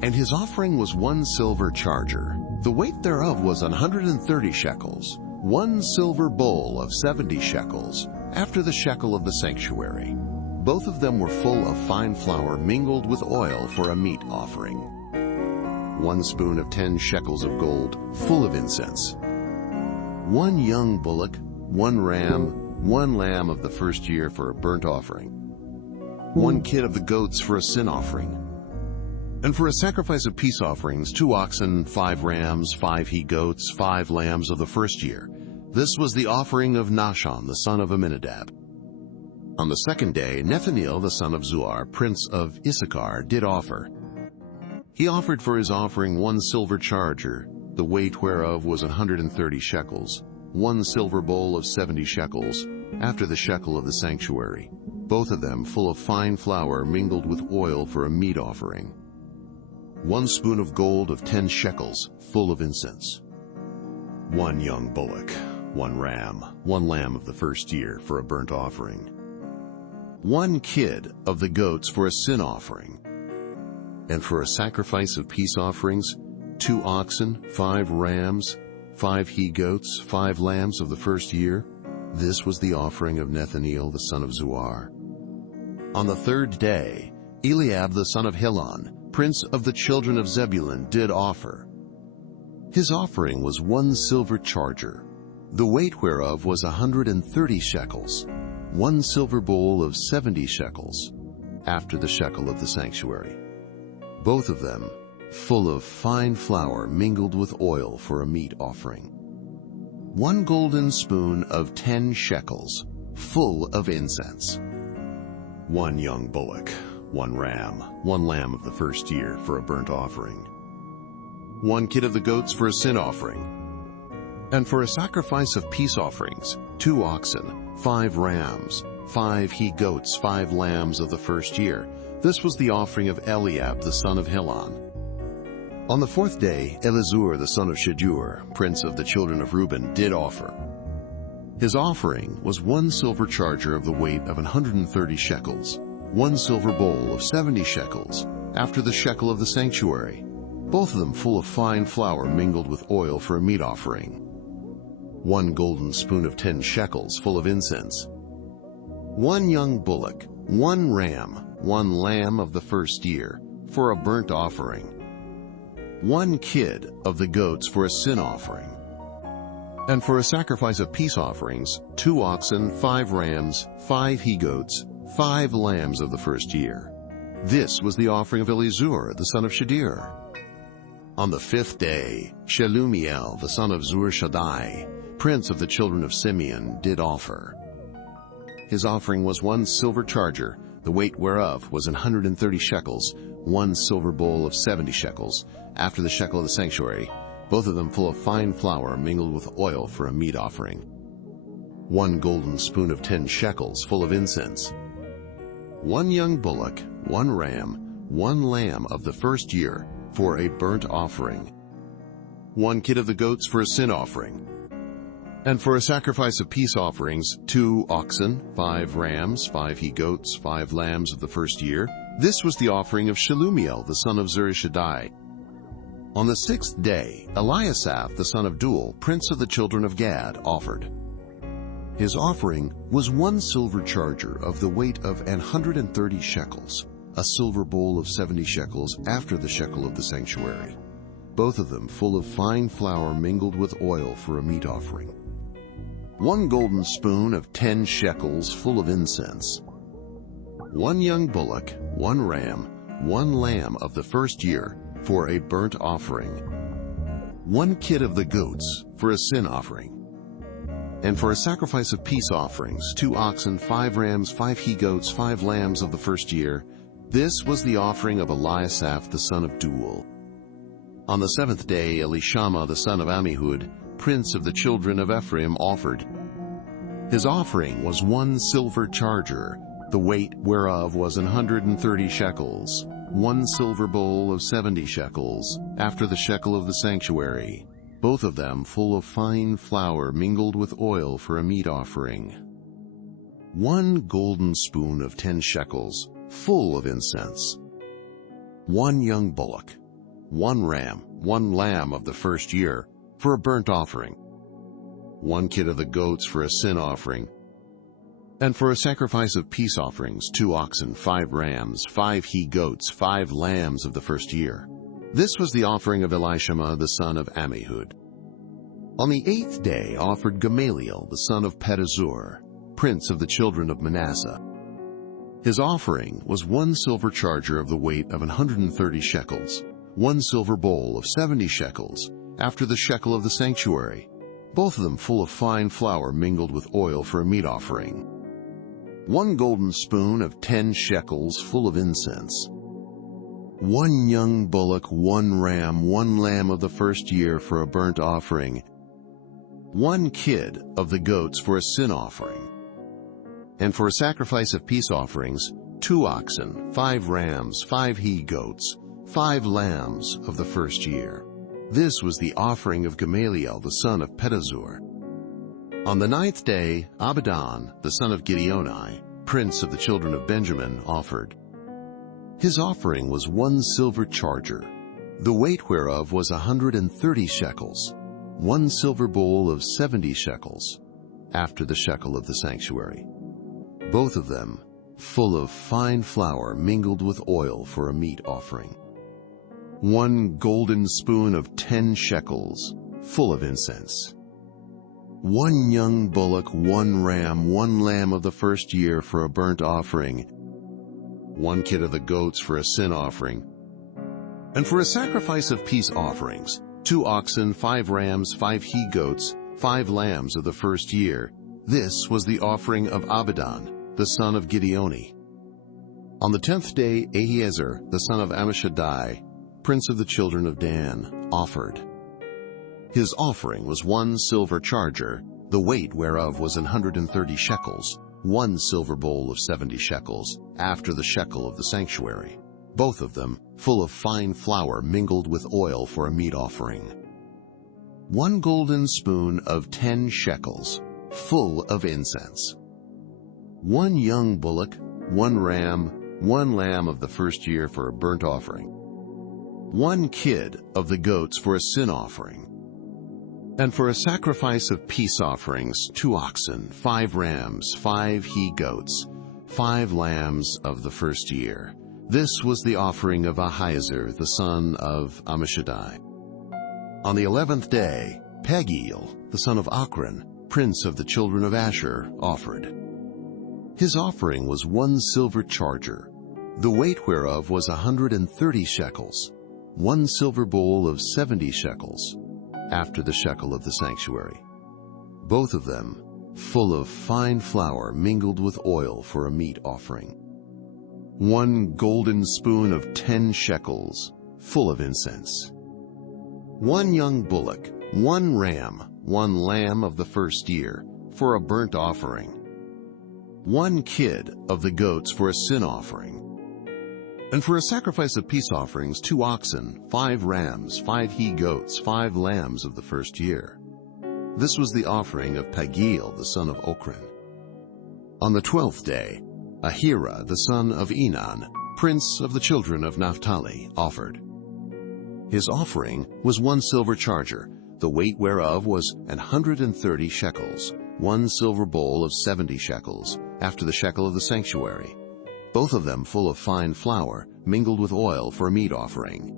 And his offering was 1 silver charger. The weight thereof was 130 shekels, 1 silver bowl of 70 shekels, after the shekel of the sanctuary. Both of them were full of fine flour mingled with oil for a meat offering. 1 spoon of 10 shekels of gold, full of incense. 1 young bullock, 1 ram, 1 lamb of the first year for a burnt offering. 1 kid of the goats for a sin offering. And for a sacrifice of peace offerings, 2 oxen, 5 rams, 5 he-goats, 5 lambs of the first year. This was the offering of Nahshon, the son of Amminadab. On the 2nd day, Nethaneel, the son of Zuar, prince of Issachar, did offer. He offered for his offering 1 silver charger, the weight whereof was 130 shekels, 1 silver bowl of 70 shekels, after the shekel of the sanctuary, both of them full of fine flour mingled with oil for a meat offering. 1 spoon of gold of 10 shekels, full of incense. 1 young bullock, 1 ram, 1 lamb of the first year for a burnt offering. 1 kid of the goats for a sin offering. And for a sacrifice of peace offerings, 2 oxen, 5 rams, 5 he-goats, 5 lambs of the first year. This was the offering of Nethaneel the son of Zuar. On the 3rd day, Eliab the son of Helon, prince of the children of Zebulun, did offer. His offering was 1 silver charger, the weight whereof was 130 shekels, 1 silver bowl of 70 shekels, after the shekel of the sanctuary, both of them full of fine flour mingled with oil for a meat offering. 1 golden spoon of 10 shekels, full of incense. 1 young bullock, 1 ram, 1 lamb of the first year for a burnt offering. 1 kid of the goats for a sin offering. And for a sacrifice of peace offerings, 2 oxen, 5 rams, 5 he-goats, 5 lambs of the first year. This was the offering of Eliab the son of Helon. On the 4th day, Elizur the son of Shedeur, prince of the children of Reuben, did offer. His offering was 1 silver charger of the weight of 130 shekels, 1 silver bowl of 70 shekels, after the shekel of the sanctuary, both of them full of fine flour mingled with oil for a meat offering. 1 golden spoon of 10 shekels, full of incense. 1 young bullock, 1 ram, 1 lamb of the first year, for a burnt offering. 1 kid of the goats for a sin offering. And for a sacrifice of peace offerings, 2 oxen, 5 rams, 5 he-goats, 5 lambs of the first year. This was the offering of Elizur the son of Shedeur. On the 5th day, Shelumiel the son of Zurishaddai, prince of the children of Simeon, did offer. His offering was 1 silver charger, the weight whereof was 130 shekels, 1 silver bowl of 70 shekels, after the shekel of the sanctuary, both of them full of fine flour mingled with oil for a meat offering. 1 golden spoon of 10 shekels, full of incense. 1 young bullock, 1 ram, 1 lamb of the first year, for a burnt offering. 1 kid of the goats for a sin offering. And for a sacrifice of peace offerings, 2 oxen, 5 rams, 5 he-goats, 5 lambs of the first year. This was the offering of Shelumiel the son of Zurishaddai. On the 6th day, Eliasaph the son of Duel, prince of the children of Gad, offered. His offering was 1 silver charger of the weight of 130 shekels, a silver bowl of 70 shekels after the shekel of the sanctuary, both of them full of fine flour mingled with oil for a meat offering. 1 golden spoon of 10 shekels full of incense. 1 young bullock, 1 ram, 1 lamb of the first year for a burnt offering. 1 kid of the goats for a sin offering. And for a sacrifice of peace offerings, 2 oxen, 5 rams, 5 he-goats, 5 lambs of the first year. This was the offering of Eliasaph the son of Duel. On the 7th day, Elishama the son of Ammihud, prince of the children of Ephraim, offered. His offering was 1 silver charger, the weight whereof was 130 shekels, 1 silver bowl of 70 shekels, after the shekel of the sanctuary, both of them full of fine flour mingled with oil for a meat offering. 1 golden spoon of 10 shekels, full of incense. 1 young bullock, 1 ram, 1 lamb of the first year, for a burnt offering. 1 kid of the goats for a sin offering. And for a sacrifice of peace offerings, 2 oxen, 5 rams, 5 he-goats, 5 lambs of the first year. This was the offering of Elishama the son of Ammihud. On the 8th day offered Gamaliel the son of Pedazur, prince of the children of Manasseh. His offering was 1 silver charger of the weight of 130 shekels, 1 silver bowl of 70 shekels, after the shekel of the sanctuary, both of them full of fine flour mingled with oil for a meat offering. 1 golden spoon of 10 shekels full of incense. 1 young bullock, 1 ram, 1 lamb of the first year for a burnt offering. 1 kid of the goats for a sin offering. And for a sacrifice of peace offerings, 2 oxen, 5 rams, 5 he-goats, 5 lambs of the first year. This was the offering of Gamaliel the son of Pedazur. On the 9th day, Abidan the son of Gideoni, prince of the children of Benjamin, offered. His offering was 1 silver charger, the weight whereof was 130 shekels, 1 silver bowl of 70 shekels, after the shekel of the sanctuary, both of them full of fine flour mingled with oil for a meat offering. 1 golden spoon of 10 shekels, full of incense. 1 young bullock, 1 ram, 1 lamb of the first year for a burnt offering, 1 kid of the goats for a sin offering, and for a sacrifice of peace offerings, 2 oxen, 5 rams, 5 he-goats, 5 lambs of the first year. This was the offering of Abidan, the son of Gideoni. On the 10th day, Ahiezer, the son of Ammishaddai, prince of the children of Dan, offered. His offering was 1 silver charger, the weight whereof was 130 shekels, 1 silver bowl of 70 shekels, after the shekel of the sanctuary, both of them full of fine flour mingled with oil for a meat offering. 1 golden spoon of 10 shekels, full of incense. 1 young bullock, 1 ram, 1 lamb of the first year for a burnt offering, 1 kid of the goats for a sin offering, and for a sacrifice of peace offerings, 2 oxen, 5 rams, 5 he-goats, 5 lambs of the first year. This was the offering of Ahiezer, the son of Ammishaddai. On the 11th day, Pagiel, the son of Ochran, prince of the children of Asher, offered. His offering was 1 silver charger, the weight whereof was 130 shekels, 1 silver bowl of 70 shekels, after the shekel of the sanctuary, both of them full of fine flour mingled with oil for a meat offering. 1 golden spoon of 10 shekels, full of incense. 1 young bullock, 1 ram, 1 lamb of the first year, for a burnt offering. 1 kid of the goats for a sin offering. And for a sacrifice of peace offerings, 2 oxen, 5 rams, 5 he-goats, 5 lambs of the first year. This was the offering of Pagiel, the son of Ochran. On the 12th day, Ahira, the son of Enan, prince of the children of Naphtali, offered. His offering was 1 silver charger, the weight whereof was 130 shekels, 1 silver bowl of 70 shekels, after the shekel of the sanctuary, both of them full of fine flour, mingled with oil for a meat offering.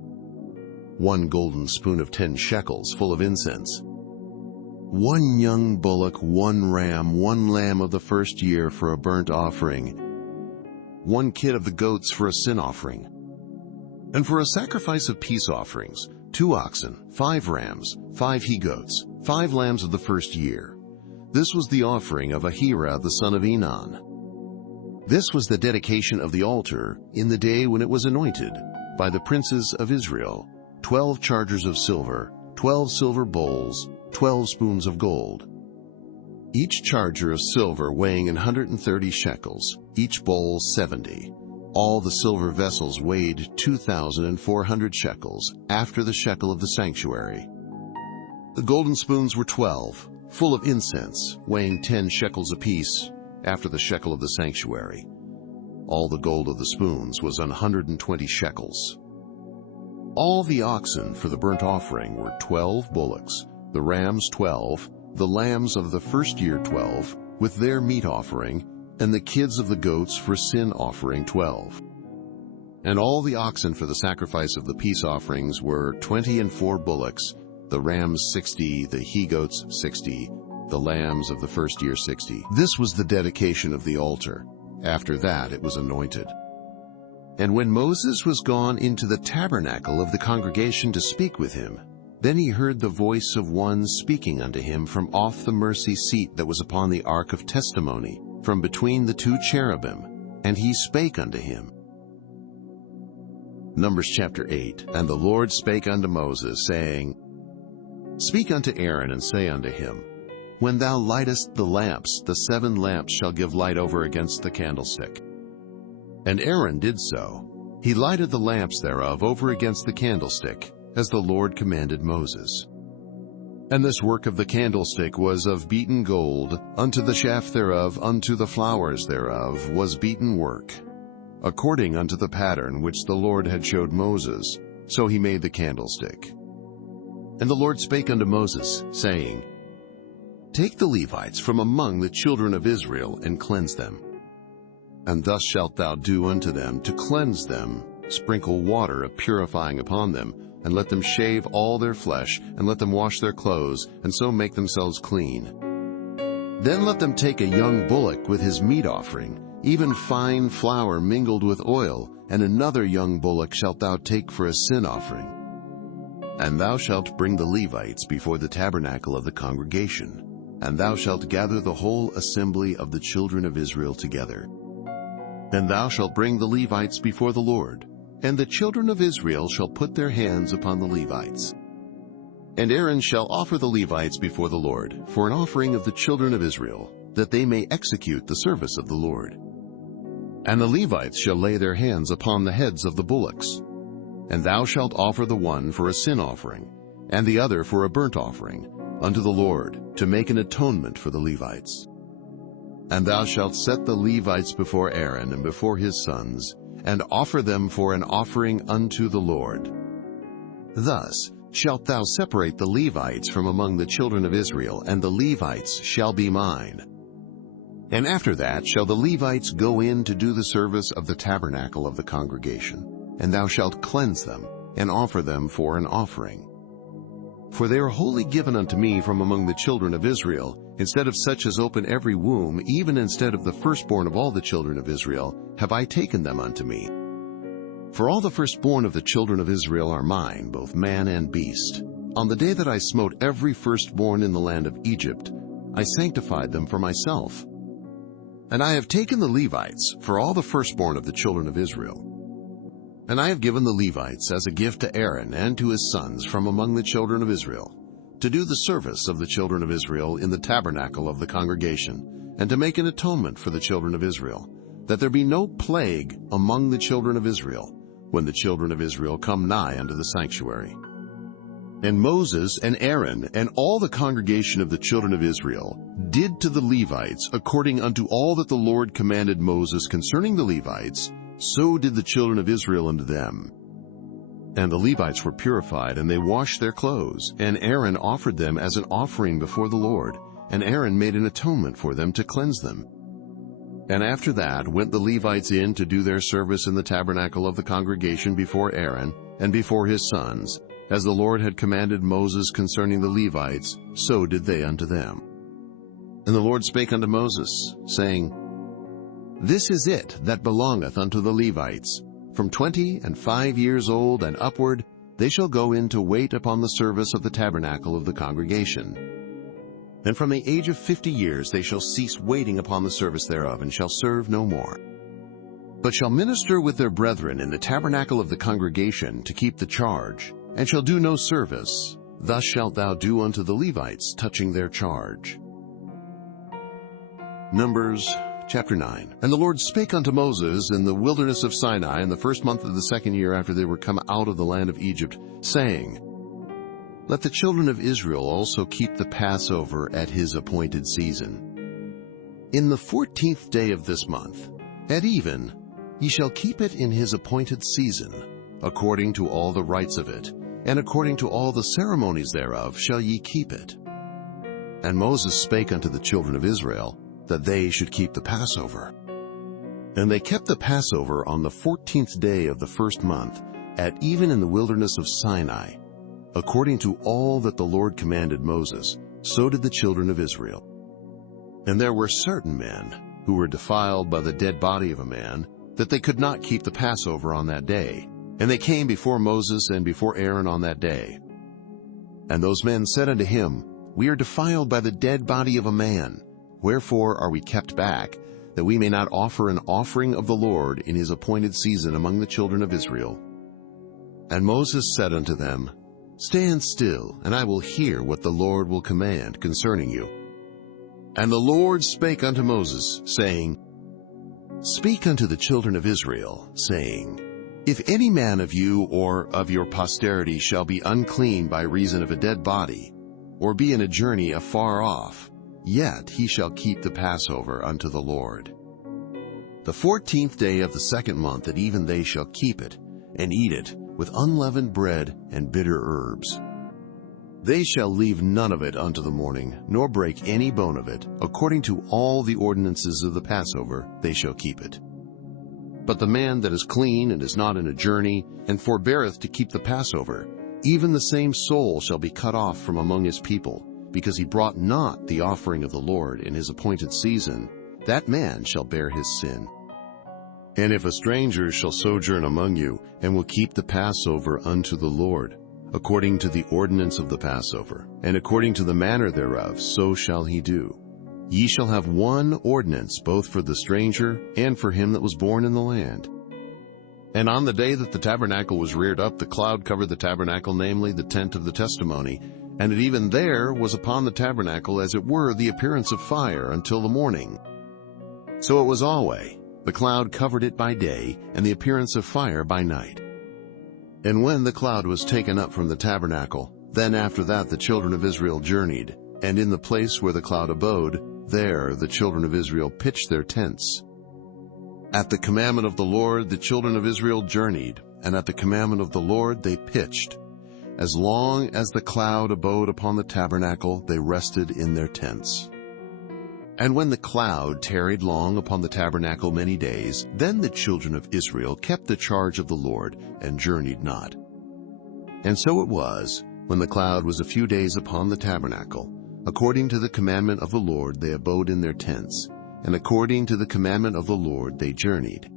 1 golden spoon of 10 shekels, full of incense. 1 young bullock, 1 ram, 1 lamb of the first year for a burnt offering, 1 kid of the goats for a sin offering. And for a sacrifice of peace offerings, 2 oxen, 5 rams, 5 he-goats, 5 lambs of the first year. This was the offering of Ahira, the son of Enan. This was the dedication of the altar in the day when it was anointed by the princes of Israel, 12 chargers of silver, 12 silver bowls, 12 spoons of gold. Each charger of silver weighing 130 shekels, each bowl 70. All the silver vessels weighed 2,400 shekels, after the shekel of the sanctuary. The golden spoons were 12, full of incense, weighing 10 shekels apiece, after the shekel of the sanctuary. All the gold of the spoons was 120 shekels. All the oxen for the burnt offering were 12 bullocks, the rams 12, the lambs of the first year 12, with their meat offering, and the kids of the goats for sin offering 12. And all the oxen for the sacrifice of the peace offerings were 24 bullocks, the rams 60, the he-goats 60, the lambs of the first year 60. This was the dedication of the altar. After that it was anointed. And when Moses was gone into the tabernacle of the congregation to speak with him, then he heard the voice of one speaking unto him from off the mercy seat that was upon the ark of testimony, from between the 2 cherubim, and he spake unto him. Numbers chapter 8. And the Lord spake unto Moses, saying, Speak unto Aaron, and say unto him, When thou lightest the lamps, the 7 lamps shall give light over against the candlestick. And Aaron did so. He lighted the lamps thereof over against the candlestick, as the Lord commanded Moses. And this work of the candlestick was of beaten gold, unto the shaft thereof, unto the flowers thereof was beaten work. according unto the pattern which the Lord had showed Moses. So he made the candlestick. And the Lord spake unto Moses, saying, Take the Levites from among the children of Israel, and cleanse them. And thus shalt thou do unto them to cleanse them. Sprinkle water of purifying upon them, and let them shave all their flesh, and let them wash their clothes, and so make themselves clean. Then let them take a young bullock with his meat offering, even fine flour mingled with oil, and another young bullock shalt thou take for a sin offering. And thou shalt bring the Levites before the tabernacle of the congregation, and thou shalt gather the whole assembly of the children of Israel together. And thou shalt bring the Levites before the Lord, and the children of Israel shall put their hands upon the Levites. And Aaron shall offer the Levites before the Lord for an offering of the children of Israel, that they may execute the service of the Lord. And the Levites shall lay their hands upon the heads of the bullocks. And thou shalt offer the one for a sin offering, and the other for a burnt offering, unto the Lord, to make an atonement for the Levites. And thou shalt set the Levites before Aaron and before his sons, and offer them for an offering unto the Lord. Thus shalt thou separate the Levites from among the children of Israel, and the Levites shall be mine. And after that shall the Levites go in to do the service of the tabernacle of the congregation, and thou shalt cleanse them, and offer them for an offering. For they are wholly given unto me from among the children of Israel. Instead of such as open every womb, even instead of the firstborn of all the children of Israel, have I taken them unto me. For all the firstborn of the children of Israel are mine, both man and beast. On the day that I smote every firstborn in the land of Egypt, I sanctified them for myself. And I have taken the Levites for all the firstborn of the children of Israel. And I have given the Levites as a gift to Aaron and to his sons from among the children of Israel, to do the service of the children of Israel in the tabernacle of the congregation, and to make an atonement for the children of Israel, that there be no plague among the children of Israel, when the children of Israel come nigh unto the sanctuary. And Moses and Aaron and all the congregation of the children of Israel did to the Levites according unto all that the Lord commanded Moses concerning the Levites, so did the children of Israel unto them. And the Levites were purified, and they washed their clothes, and Aaron offered them as an offering before the Lord, and Aaron made an atonement for them to cleanse them. And after that went the Levites in to do their service in the tabernacle of the congregation before Aaron and before his sons, as the Lord had commanded Moses concerning the Levites, so did they unto them. And the Lord spake unto Moses, saying, This is it that belongeth unto the Levites. From 25 years old and upward, they shall go in to wait upon the service of the tabernacle of the congregation. And from the age of 50 years they shall cease waiting upon the service thereof, and shall serve no more, but shall minister with their brethren in the tabernacle of the congregation to keep the charge, and shall do no service. Thus shalt thou do unto the Levites touching their charge. Numbers Chapter 9. And the Lord spake unto Moses in the wilderness of Sinai in the first month of the second year after they were come out of the land of Egypt, saying, Let the children of Israel also keep the Passover at his appointed season. In the 14th day of this month, at even, ye shall keep it in his appointed season, according to all the rites of it, and according to all the ceremonies thereof shall ye keep it. And Moses spake unto the children of Israel, that they should keep the Passover. And they kept the Passover on the 14th day of the first month, at even in the wilderness of Sinai. According to all that the Lord commanded Moses, so did the children of Israel. And there were certain men who were defiled by the dead body of a man, that they could not keep the Passover on that day. And they came before Moses and before Aaron on that day. And those men said unto him, We are defiled by the dead body of a man. Wherefore are we kept back, that we may not offer an offering of the Lord in his appointed season among the children of Israel? And Moses said unto them, Stand still, and I will hear what the Lord will command concerning you. And the Lord spake unto Moses, saying, Speak unto the children of Israel, saying, If any man of you or of your posterity shall be unclean by reason of a dead body, or be in a journey afar off, yet he shall keep the Passover unto the Lord. The 14th day of the second month at even they shall keep it, and eat it with unleavened bread and bitter herbs. They shall leave none of it unto the morning, nor break any bone of it. According to all the ordinances of the Passover, they shall keep it. But the man that is clean and is not in a journey, and forbeareth to keep the Passover, even the same soul shall be cut off from among his people, because he brought not the offering of the Lord in his appointed season. That man shall bear his sin. And if a stranger shall sojourn among you, and will keep the Passover unto the Lord, according to the ordinance of the Passover, and according to the manner thereof, so shall he do. Ye shall have one ordinance both for the stranger and for him that was born in the land. And on the day that the tabernacle was reared up, the cloud covered the tabernacle, namely the tent of the testimony, and it even there was upon the tabernacle as it were the appearance of fire until the morning. So it was always, the cloud covered it by day, and the appearance of fire by night. And when the cloud was taken up from the tabernacle, then after that the children of Israel journeyed, and in the place where the cloud abode, there the children of Israel pitched their tents. At the commandment of the Lord the children of Israel journeyed, and at the commandment of the Lord they pitched. As long as the cloud abode upon the tabernacle, they rested in their tents. And when the cloud tarried long upon the tabernacle many days, then the children of Israel kept the charge of the Lord, and journeyed not. And so it was, when the cloud was a few days upon the tabernacle, according to the commandment of the Lord they abode in their tents, and according to the commandment of the Lord they journeyed.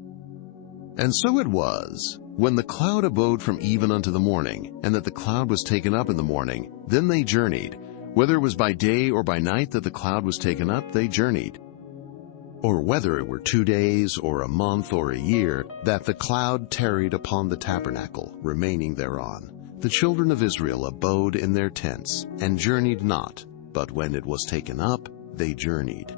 And so it was, when the cloud abode from even unto the morning, and that the cloud was taken up in the morning, then they journeyed. Whether it was by day or by night that the cloud was taken up, they journeyed. Or whether it were 2 days, or a month, or a year, that the cloud tarried upon the tabernacle, remaining thereon, the children of Israel abode in their tents, and journeyed not, but when it was taken up, they journeyed.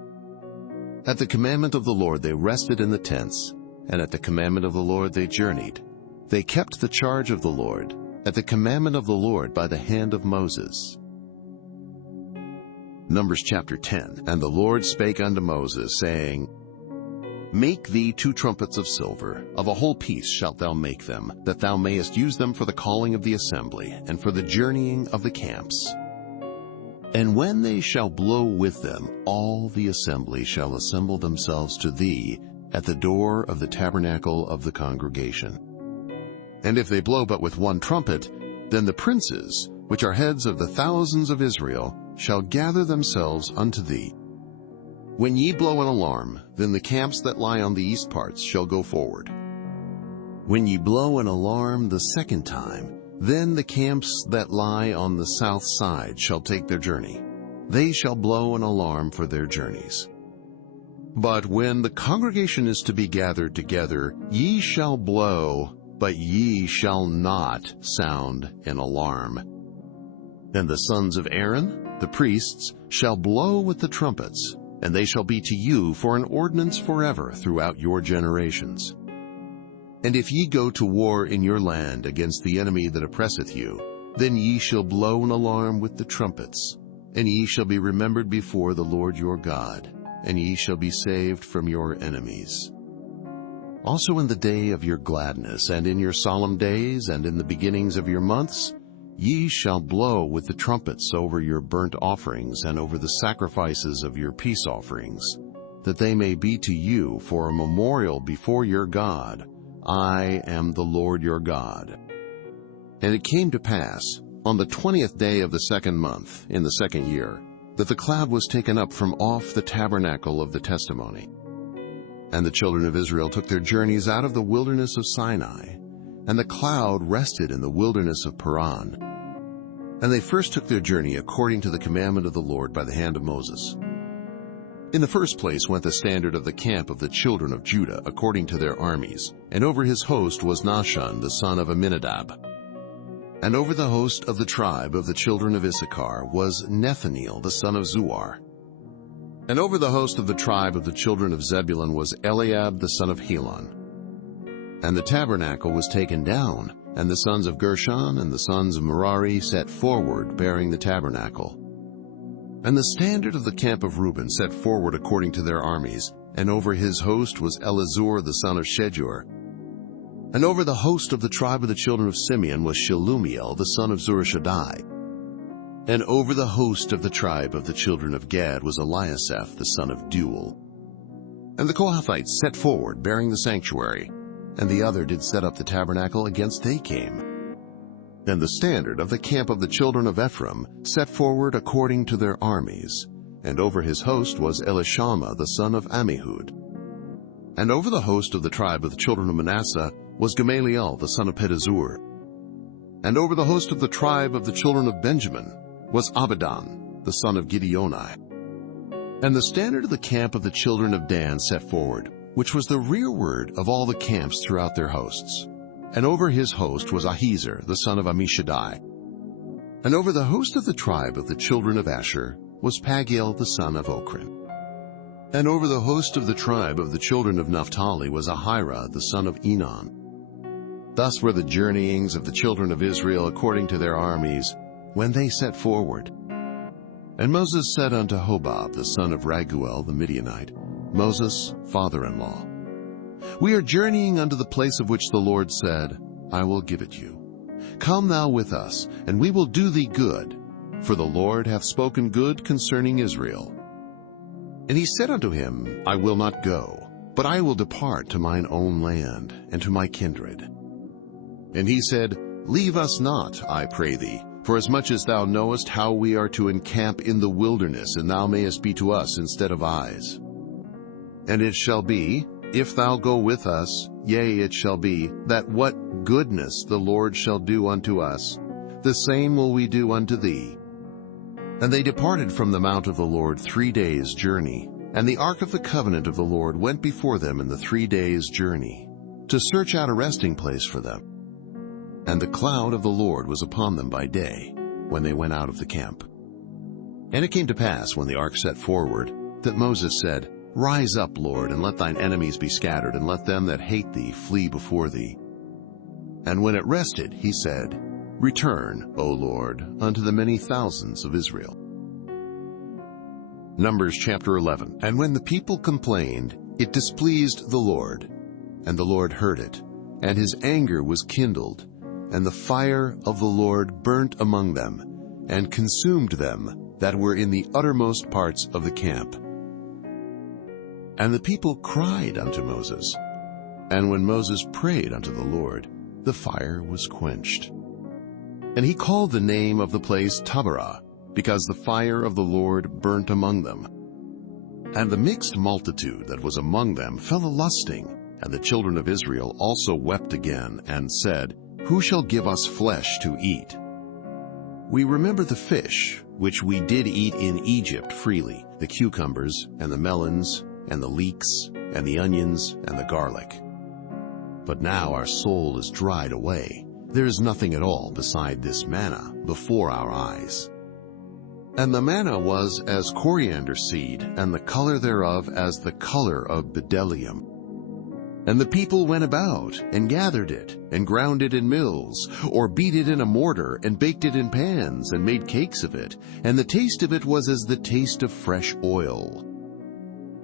At the commandment of the Lord they rested in the tents, and at the commandment of the Lord they journeyed. They kept the charge of the Lord, at the commandment of the Lord by the hand of Moses. Numbers chapter 10. And the Lord spake unto Moses, saying, Make thee 2 trumpets of silver, of a whole piece shalt thou make them, that thou mayest use them for the calling of the assembly, and for the journeying of the camps. And when they shall blow with them, all the assembly shall assemble themselves to thee at the door of the tabernacle of the congregation. And if they blow but with 1 trumpet, then the princes, which are heads of the thousands of Israel, shall gather themselves unto thee. When ye blow an alarm, then the camps that lie on the east parts shall go forward. When ye blow an alarm the second time, then the camps that lie on the south side shall take their journey. They shall blow an alarm for their journeys. But when the congregation is to be gathered together, ye shall blow, but ye shall not sound an alarm. And the sons of Aaron, the priests, shall blow with the trumpets, and they shall be to you for an ordinance forever throughout your generations. And if ye go to war in your land against the enemy that oppresseth you, then ye shall blow an alarm with the trumpets, and ye shall be remembered before the Lord your God, and ye shall be saved from your enemies. Also in the day of your gladness, and in your solemn days, and in the beginnings of your months, ye shall blow with the trumpets over your burnt offerings and over the sacrifices of your peace offerings, that they may be to you for a memorial before your God. I am the Lord your God. And it came to pass, on the 20th day of the second month, in the second year, that the cloud was taken up from off the tabernacle of the testimony. And the children of Israel took their journeys out of the wilderness of Sinai, and the cloud rested in the wilderness of Paran. And they first took their journey according to the commandment of the Lord by the hand of Moses. In the first place went the standard of the camp of the children of Judah according to their armies, and over his host was Nahshon the son of Amminadab. And over the host of the tribe of the children of Issachar was Nethaneel the son of Zuar. And over the host of the tribe of the children of Zebulun was Eliab the son of Helon. And the tabernacle was taken down, and the sons of Gershon and the sons of Merari set forward, bearing the tabernacle. And the standard of the camp of Reuben set forward according to their armies, and over his host was Elizur the son of Shedeur. And over the host of the tribe of the children of Simeon was Shelumiel the son of Zurishaddai. And over the host of the tribe of the children of Gad was Eliasaph the son of Deuel. And the Kohathites set forward, bearing the sanctuary, and the other did set up the tabernacle against they came. And the standard of the camp of the children of Ephraim set forward according to their armies, and over his host was Elishama the son of Ammihud. And over the host of the tribe of the children of Manasseh was Gamaliel the son of Pedazur. And over the host of the tribe of the children of Benjamin was Abidan the son of Gideoni. And the standard of the camp of the children of Dan set forward, which was the rearward of all the camps throughout their hosts. And over his host was Ahiezer the son of Ammishaddai. And over the host of the tribe of the children of Asher was Pagiel the son of Ochran. And over the host of the tribe of the children of Naphtali was Ahira the son of Enon. Thus were the journeyings of the children of Israel according to their armies, when they set forward. And Moses said unto Hobab the son of Raguel the Midianite, Moses' father-in-law, We are journeying unto the place of which the Lord said, I will give it you. Come thou with us, and we will do thee good, for the Lord hath spoken good concerning Israel. And he said unto him, I will not go, but I will depart to mine own land, and to my kindred. And he said, Leave us not, I pray thee, for as much as thou knowest how we are to encamp in the wilderness, and thou mayest be to us instead of eyes. And it shall be, if thou go with us, yea, it shall be, that what goodness the Lord shall do unto us, the same will we do unto thee. And they departed from the mount of the Lord 3 days' journey, and the ark of the covenant of the Lord went before them in the 3 days' journey, to search out a resting place for them. And the cloud of the Lord was upon them by day, when they went out of the camp. And it came to pass, when the ark set forward, that Moses said, Rise up, Lord, and let thine enemies be scattered, and let them that hate thee flee before thee. And when it rested, he said, Return, O Lord, unto the many thousands of Israel. Numbers chapter 11. And when the people complained, it displeased the Lord. And the Lord heard it, and his anger was kindled, and the fire of the Lord burnt among them, and consumed them that were in the uttermost parts of the camp. And the people cried unto Moses. And when Moses prayed unto the Lord, the fire was quenched. And he called the name of the place Taberah, because the fire of the Lord burnt among them. And the mixed multitude that was among them fell a-lusting, and the children of Israel also wept again, and said, Who shall give us flesh to eat? We remember the fish, which we did eat in Egypt freely, the cucumbers, and the melons, and the leeks, and the onions, and the garlic. But now our soul is dried away. There is nothing at all beside this manna before our eyes. And the manna was as coriander seed, and the color thereof as the color of bdellium. And the people went about, and gathered it, and ground it in mills, or beat it in a mortar, and baked it in pans, and made cakes of it, and the taste of it was as the taste of fresh oil.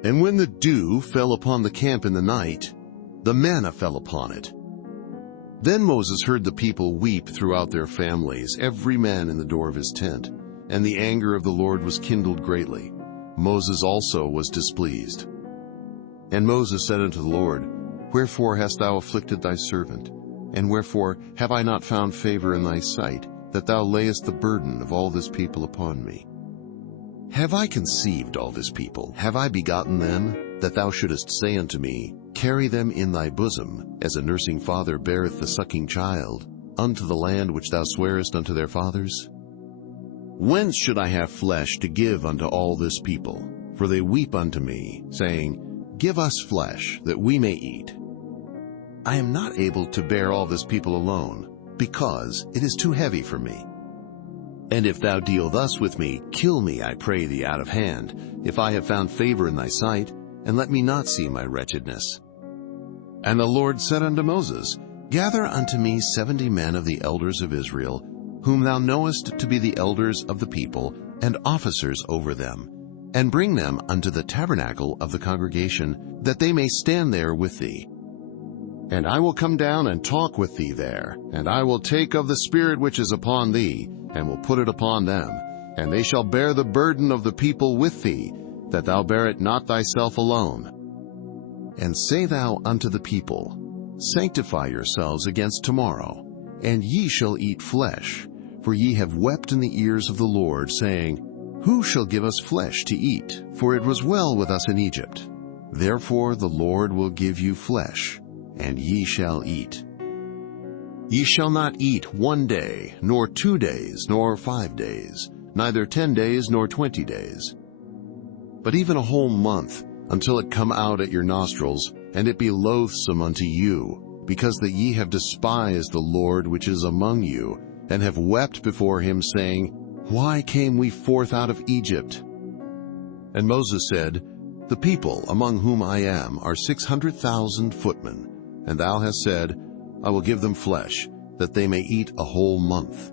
And when the dew fell upon the camp in the night, the manna fell upon it. Then Moses heard the people weep throughout their families, every man in the door of his tent, and the anger of the Lord was kindled greatly. Moses also was displeased. And Moses said unto the Lord, Wherefore hast thou afflicted thy servant? And wherefore have I not found favor in thy sight, that thou layest the burden of all this people upon me? Have I conceived all this people? Have I begotten them, that thou shouldest say unto me, Carry them in thy bosom, as a nursing father beareth the sucking child, unto the land which thou swarest unto their fathers? Whence should I have flesh to give unto all this people? For they weep unto me, saying, Give us flesh, that we may eat. I am not able to bear all this people alone, because it is too heavy for me. And if thou deal thus with me, kill me, I pray thee, out of hand, if I have found favor in thy sight, and let me not see my wretchedness. And the Lord said unto Moses, Gather unto me 70 men of the elders of Israel, whom thou knowest to be the elders of the people, and officers over them, and bring them unto the tabernacle of the congregation, that they may stand there with thee. And I will come down and talk with thee there, and I will take of the Spirit which is upon thee, and will put it upon them, and they shall bear the burden of the people with thee, that thou bear it not thyself alone. And say thou unto the people, Sanctify yourselves against tomorrow, and ye shall eat flesh, for ye have wept in the ears of the Lord, saying, Who shall give us flesh to eat? For it was well with us in Egypt. Therefore the Lord will give you flesh, and ye shall eat. Ye shall not eat 1 day, nor 2 days, nor 5 days, neither 10 days, nor 20 days, but even a whole month, until it come out at your nostrils, and it be loathsome unto you, because that ye have despised the Lord which is among you, and have wept before him, saying, Why came we forth out of Egypt? And Moses said, The people among whom I am are 600,000 footmen, and thou hast said, I will give them flesh, that they may eat a whole month.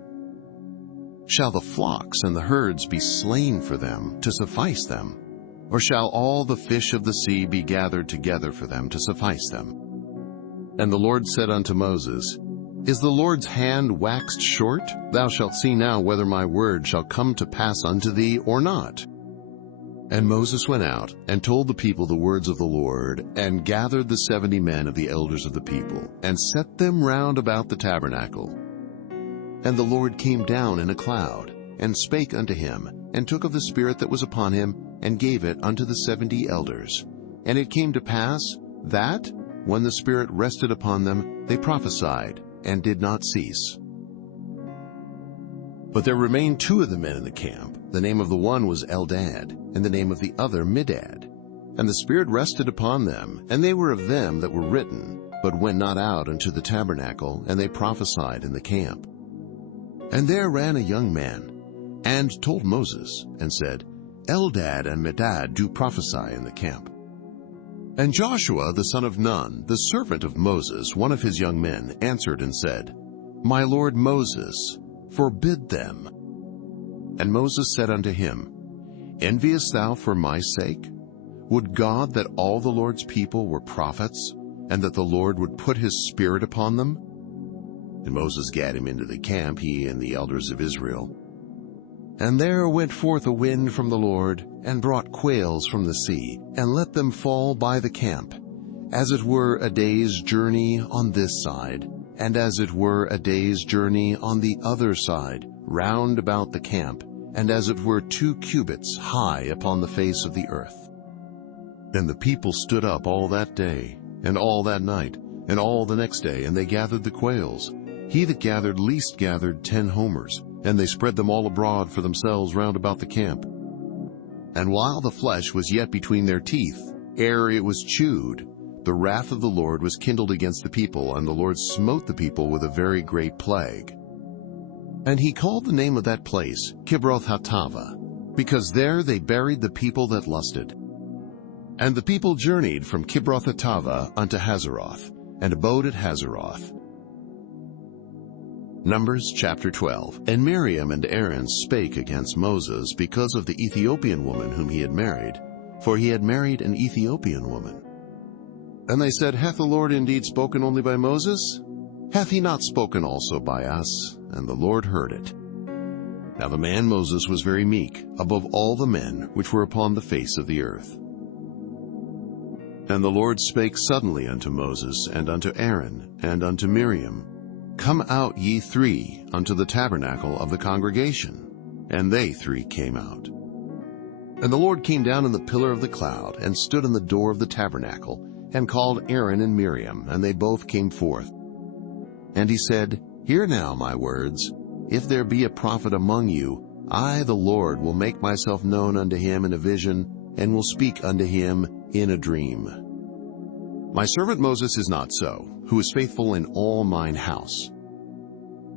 Shall the flocks and the herds be slain for them, to suffice them? Or shall all the fish of the sea be gathered together for them to suffice them? And the Lord said unto Moses, Is the Lord's hand waxed short? Thou shalt see now whether my word shall come to pass unto thee or not. And Moses went out, and told the people the words of the Lord, and gathered the 70 men of the elders of the people, and set them round about the tabernacle. And the Lord came down in a cloud, and spake unto him, and took of the Spirit that was upon him, and gave it unto the 70 elders. And it came to pass, that, when the Spirit rested upon them, they prophesied, and did not cease. But there remained 2 of the men in the camp. The name of the one was Eldad, and the name of the other Medad. And the Spirit rested upon them, and they were of them that were written, but went not out unto the tabernacle, and they prophesied in the camp. And there ran a young man, and told Moses, and said, Eldad and Medad do prophesy in the camp. And Joshua the son of Nun, the servant of Moses, one of his young men, answered and said, My lord Moses, forbid them. And Moses said unto him, Enviest thou for my sake? Would God that all the Lord's people were prophets, and that the Lord would put his Spirit upon them? And Moses gat him into the camp, he and the elders of Israel. And there went forth a wind from the Lord, and brought quails from the sea, and let them fall by the camp, as it were a day's journey on this side, and as it were a day's journey on the other side, round about the camp, and as it were 2 cubits high upon the face of the earth. And the people stood up all that day, and all that night, and all the next day, and they gathered the quails. He that gathered least gathered 10 homers, and they spread them all abroad for themselves round about the camp. And while the flesh was yet between their teeth, ere it was chewed, the wrath of the Lord was kindled against the people, and the Lord smote the people with a very great plague. And he called the name of that place Kibroth-Hattaavah, because there they buried the people that lusted. And the people journeyed from Kibroth-Hattaavah unto Hazeroth, and abode at Hazeroth. Numbers chapter 12. And Miriam and Aaron spake against Moses because of the Ethiopian woman whom he had married, for he had married an Ethiopian woman. And they said, Hath the Lord indeed spoken only by Moses? Hath he not spoken also by us? And the Lord heard it. Now the man Moses was very meek, above all the men which were upon the face of the earth. And the Lord spake suddenly unto Moses, and unto Aaron, and unto Miriam, Come out ye 3 unto the tabernacle of the congregation. And they 3 came out. And the Lord came down in the pillar of the cloud, and stood in the door of the tabernacle, and called Aaron and Miriam, and they both came forth. And he said, Hear now my words. If there be a prophet among you, I, the Lord, will make myself known unto him in a vision, and will speak unto him in a dream. My servant Moses is not so, who is faithful in all mine house.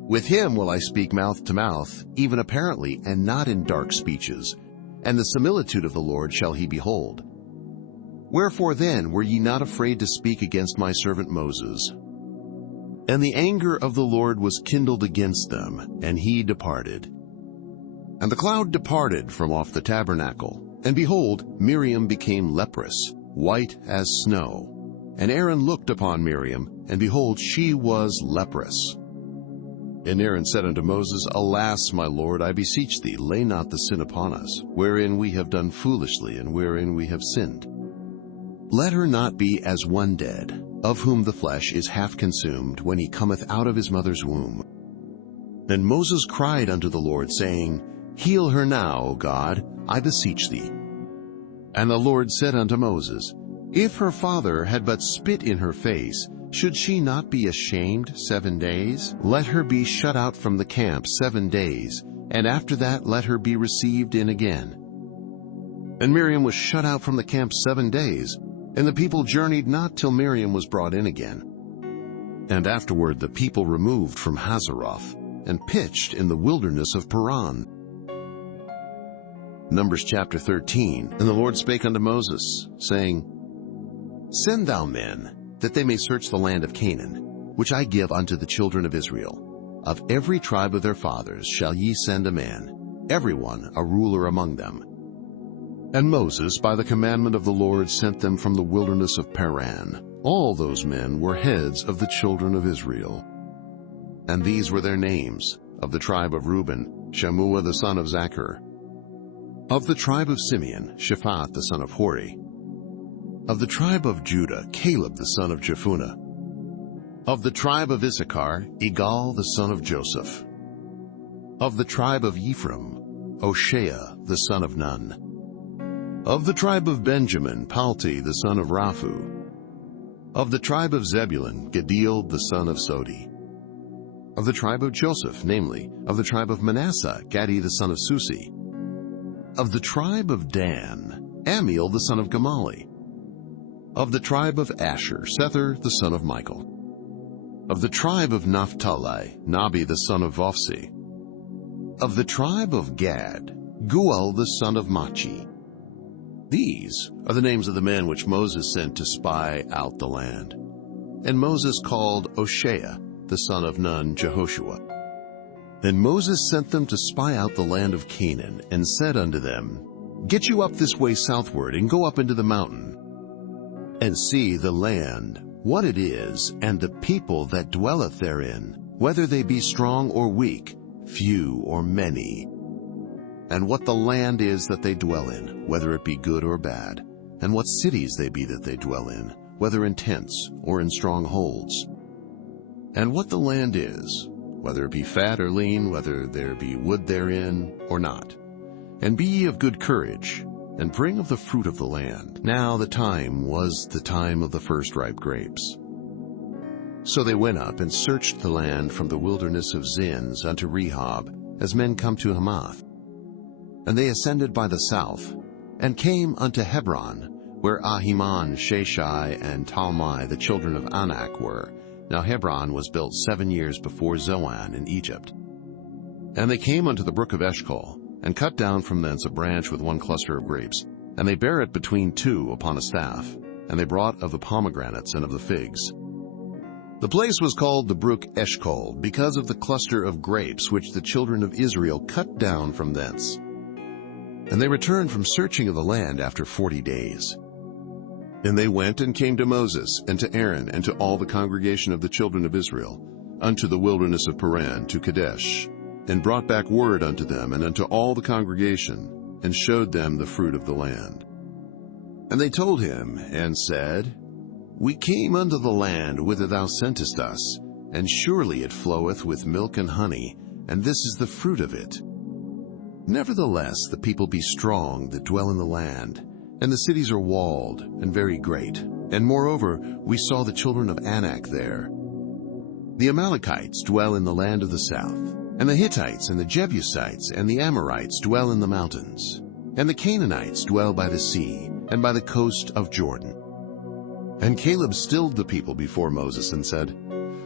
With him will I speak mouth to mouth, even apparently, and not in dark speeches, and the similitude of the Lord shall he behold. Wherefore then were ye not afraid to speak against my servant Moses? And the anger of the Lord was kindled against them, and he departed. And the cloud departed from off the tabernacle, And behold, Miriam became leprous, white as snow. And Aaron looked upon Miriam, and behold, she was leprous. And Aaron said unto Moses, Alas, my Lord, I beseech thee, lay not the sin upon us, wherein we have done foolishly, and wherein we have sinned. Let her not be as one dead, of whom the flesh is half consumed, when he cometh out of his mother's womb. Then Moses cried unto the Lord, saying, Heal her now, O God, I beseech thee. And the Lord said unto Moses, If her father had but spit in her face, should she not be ashamed 7 days? Let her be shut out from the camp 7 days, and after that let her be received in again. And Miriam was shut out from the camp 7 days, and the people journeyed not till Miriam was brought in again. And afterward the people removed from Hazeroth, and pitched in the wilderness of Paran. Numbers chapter 13. And the Lord spake unto Moses, saying, Send thou men, that they may search the land of Canaan, which I give unto the children of Israel. Of every tribe of their fathers shall ye send a man, every one a ruler among them. And Moses, by the commandment of the Lord, sent them from the wilderness of Paran. All those men were heads of the children of Israel. And these were their names: of the tribe of Reuben, Shammua the son of Zachar; of the tribe of Simeon, Shaphat the son of Hori; of the tribe of Judah, Caleb the son of Jephunneh; of the tribe of Issachar, Igal the son of Joseph; of the tribe of Ephraim, Hoshea the son of Nun; of the tribe of Benjamin, Palti the son of Raphu; of the tribe of Zebulun, Gediel the son of Sodi; of the tribe of Joseph, namely, of the tribe of Manasseh, Gadi the son of Susi; of the tribe of Dan, Amiel the son of Gamali; of the tribe of Asher, Sethur the son of Michael; of the tribe of Naphtali, Nabi the son of Vophsi; of the tribe of Gad, Guel the son of Machi. These are the names of the men which Moses sent to spy out the land. And Moses called Hoshea the son of Nun, Jehoshua. Then Moses sent them to spy out the land of Canaan, and said unto them, Get you up this way southward, and go up into the mountain, and see the land, what it is, and the people that dwelleth therein, whether they be strong or weak, few or many, and what the land is that they dwell in, whether it be good or bad, and what cities they be that they dwell in, whether in tents or in strongholds, and what the land is, whether it be fat or lean, whether there be wood therein or not. And be ye of good courage, and bring of the fruit of the land. Now the time was the time of the first ripe grapes. So they went up and searched the land from the wilderness of Zins unto Rehob, as men come to Hamath. And they ascended by the south, and came unto Hebron, where Ahiman, Sheshai, and Talmai, the children of Anak, were. Now Hebron was built 7 years before Zoan in Egypt. And they came unto the brook of Eshcol, and cut down from thence a branch with one cluster of grapes, and they bare it between two upon a staff, and they brought of the pomegranates and of the figs. The place was called the brook Eshcol, because of the cluster of grapes which the children of Israel cut down from thence. And they returned from searching of the land after 40 days. And they went and came to Moses, and to Aaron, and to all the congregation of the children of Israel, unto the wilderness of Paran, to Kadesh, and brought back word unto them, and unto all the congregation, and showed them the fruit of the land. And they told him, and said, We came unto the land whither thou sentest us, and surely it floweth with milk and honey, and this is the fruit of it. Nevertheless the people be strong that dwell in the land, and the cities are walled, and very great. And moreover, we saw the children of Anak there. The Amalekites dwell in the land of the south, and the Hittites, and the Jebusites, and the Amorites dwell in the mountains, and the Canaanites dwell by the sea, and by the coast of Jordan. And Caleb stilled the people before Moses, and said,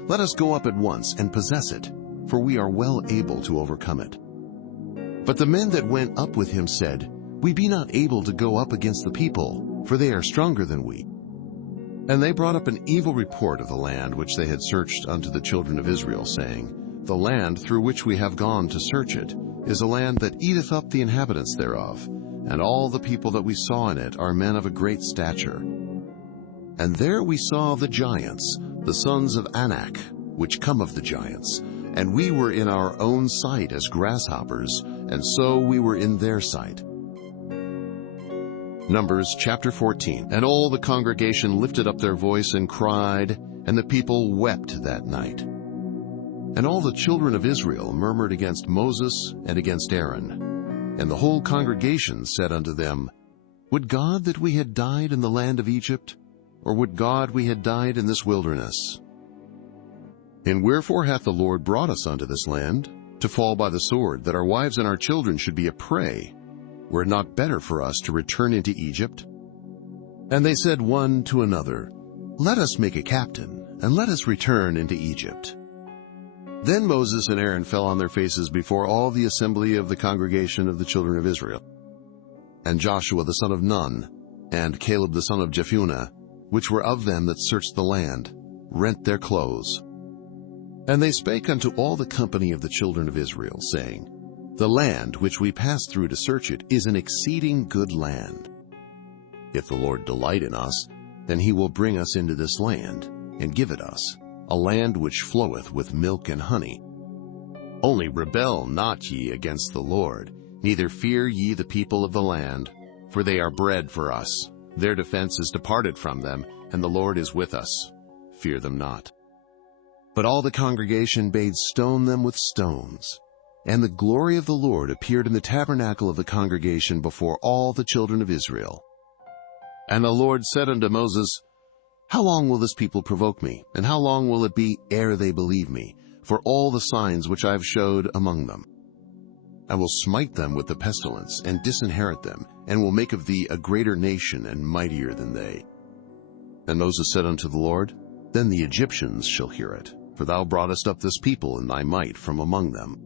Let us go up at once, and possess it, for we are well able to overcome it. But the men that went up with him said, We be not able to go up against the people, for they are stronger than we. And they brought up an evil report of the land which they had searched unto the children of Israel, saying, The land through which we have gone to search it is a land that eateth up the inhabitants thereof, and all the people that we saw in it are men of a great stature. And there we saw the giants, the sons of Anak, which come of the giants, and we were in our own sight as grasshoppers, and so we were in their sight. Numbers chapter 14. And all the congregation lifted up their voice and cried, and the people wept that night. And all the children of Israel murmured against Moses and against Aaron. And the whole congregation said unto them, Would God that we had died in the land of Egypt, or would God we had died in this wilderness? And wherefore hath the Lord brought us unto this land, to fall by the sword, that our wives and our children should be a prey? Were it not better for us to return into Egypt? And they said one to another, Let us make a captain, and let us return into Egypt. Then Moses and Aaron fell on their faces before all the assembly of the congregation of the children of Israel. And Joshua the son of Nun, and Caleb the son of Jephunneh, which were of them that searched the land, rent their clothes. And they spake unto all the company of the children of Israel, saying, The land which we passed through to search it is an exceeding good land. If the Lord delight in us, then he will bring us into this land, and give it us, a land which floweth with milk and honey. Only rebel not ye against the Lord, neither fear ye the people of the land, for they are bread for us. Their defense is departed from them, and the Lord is with us. Fear them not. But all the congregation bade stone them with stones. And the glory of the Lord appeared in the tabernacle of the congregation before all the children of Israel. And the Lord said unto Moses, How long will this people provoke me, and how long will it be ere they believe me, for all the signs which I have showed among them? I will smite them with the pestilence, and disinherit them, and will make of thee a greater nation and mightier than they. And Moses said unto the Lord, Then the Egyptians shall hear it, for thou broughtest up this people in thy might from among them.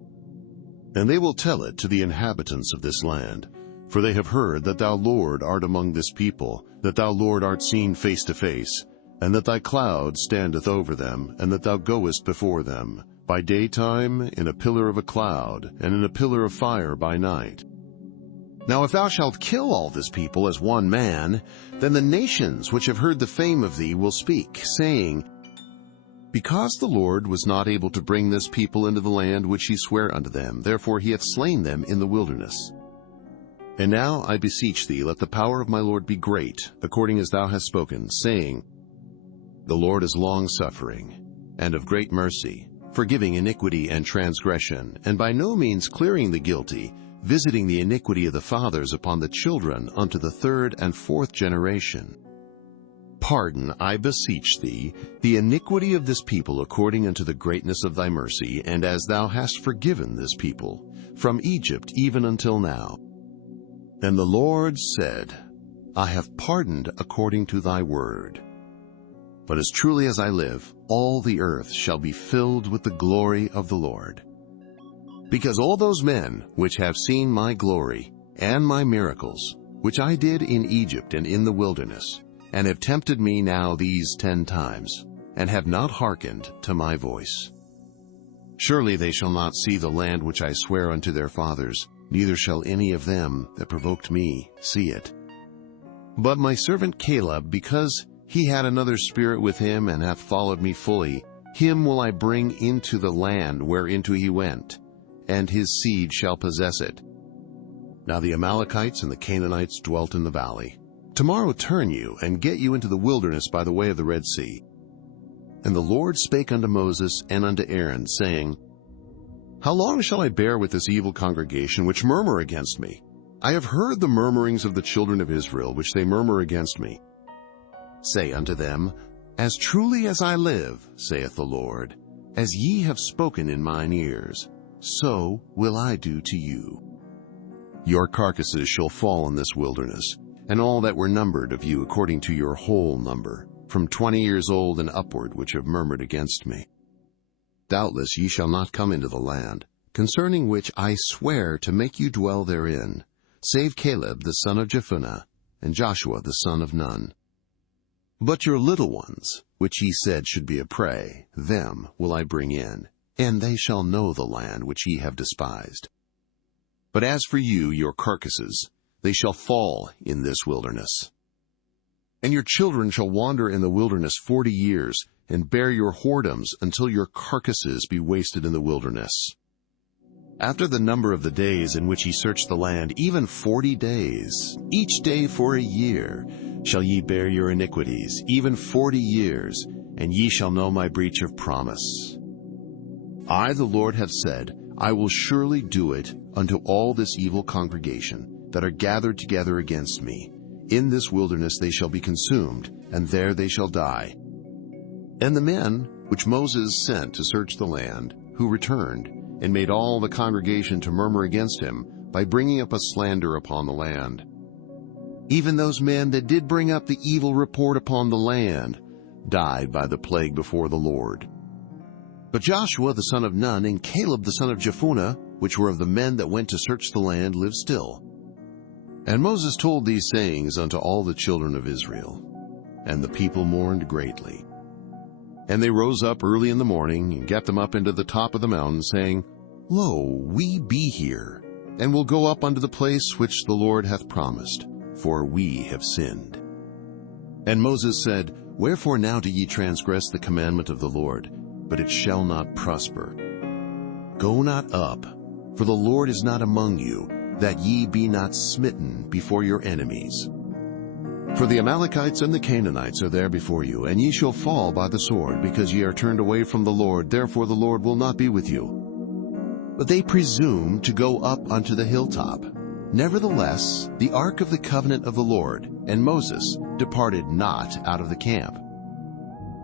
And they will tell it to the inhabitants of this land, for they have heard that thou, Lord, art among this people, that thou, Lord, art seen face to face, and that thy cloud standeth over them, and that thou goest before them, by daytime in a pillar of a cloud, and in a pillar of fire by night. Now if thou shalt kill all this people as one man, then the nations which have heard the fame of thee will speak, saying, Because the Lord was not able to bring this people into the land which he sware unto them, therefore he hath slain them in the wilderness. And now I beseech thee, let the power of my Lord be great, according as thou hast spoken, saying, The Lord is long-suffering, and of great mercy, forgiving iniquity and transgression, and by no means clearing the guilty, visiting the iniquity of the fathers upon the children unto the third and fourth generation. Pardon, I beseech thee, the iniquity of this people according unto the greatness of thy mercy, and as thou hast forgiven this people, from Egypt even until now. And the Lord said, I have pardoned according to thy word. But as truly as I live, all the earth shall be filled with the glory of the Lord. Because all those men which have seen my glory and my miracles, which I did in Egypt and in the wilderness, and have tempted me now these 10 times, and have not hearkened to my voice. Surely they shall not see the land which I swear unto their fathers, neither shall any of them that provoked me see it. But my servant Caleb, because he had another spirit with him, and hath followed me fully, him will I bring into the land whereinto he went, and his seed shall possess it. Now the Amalekites and the Canaanites dwelt in the valley. Tomorrow turn you, and get you into the wilderness by the way of the Red Sea. And the Lord spake unto Moses and unto Aaron, saying, How long shall I bear with this evil congregation which murmur against me? I have heard the murmurings of the children of Israel, which they murmur against me. Say unto them, As truly as I live, saith the Lord, as ye have spoken in mine ears, so will I do to you. Your carcasses shall fall in this wilderness, and all that were numbered of you according to your whole number, from 20 years old and upward, which have murmured against me. Doubtless ye shall not come into the land, concerning which I swear to make you dwell therein, save Caleb the son of Jephunneh, and Joshua the son of Nun. But your little ones, which ye said should be a prey, them will I bring in, and they shall know the land which ye have despised. But as for you, your carcasses, they shall fall in this wilderness. And your children shall wander in the wilderness 40 years, and bear your whoredoms until your carcasses be wasted in the wilderness. After the number of the days in which ye search the land, even 40 days, each day for a year, shall ye bear your iniquities, even 40 years, and ye shall know my breach of promise. I, the Lord, have said, I will surely do it unto all this evil congregation that are gathered together against me. In this wilderness they shall be consumed, and there they shall die. And the men which Moses sent to search the land, who returned, and made all the congregation to murmur against him, by bringing up a slander upon the land. Even those men that did bring up the evil report upon the land, died by the plague before the Lord. But Joshua the son of Nun, and Caleb the son of Jephunneh, which were of the men that went to search the land, lived still. And Moses told these sayings unto all the children of Israel. And the people mourned greatly. And they rose up early in the morning, and gat them up into the top of the mountain, saying, Lo, we be here, and will go up unto the place which the Lord hath promised, for we have sinned. And Moses said, Wherefore now do ye transgress the commandment of the Lord? But it shall not prosper. Go not up, for the Lord is not among you, that ye be not smitten before your enemies. For the Amalekites and the Canaanites are there before you, and ye shall fall by the sword, because ye are turned away from the Lord, therefore the Lord will not be with you. But they presumed to go up unto the hilltop. Nevertheless, the ark of the covenant of the Lord, and Moses, departed not out of the camp.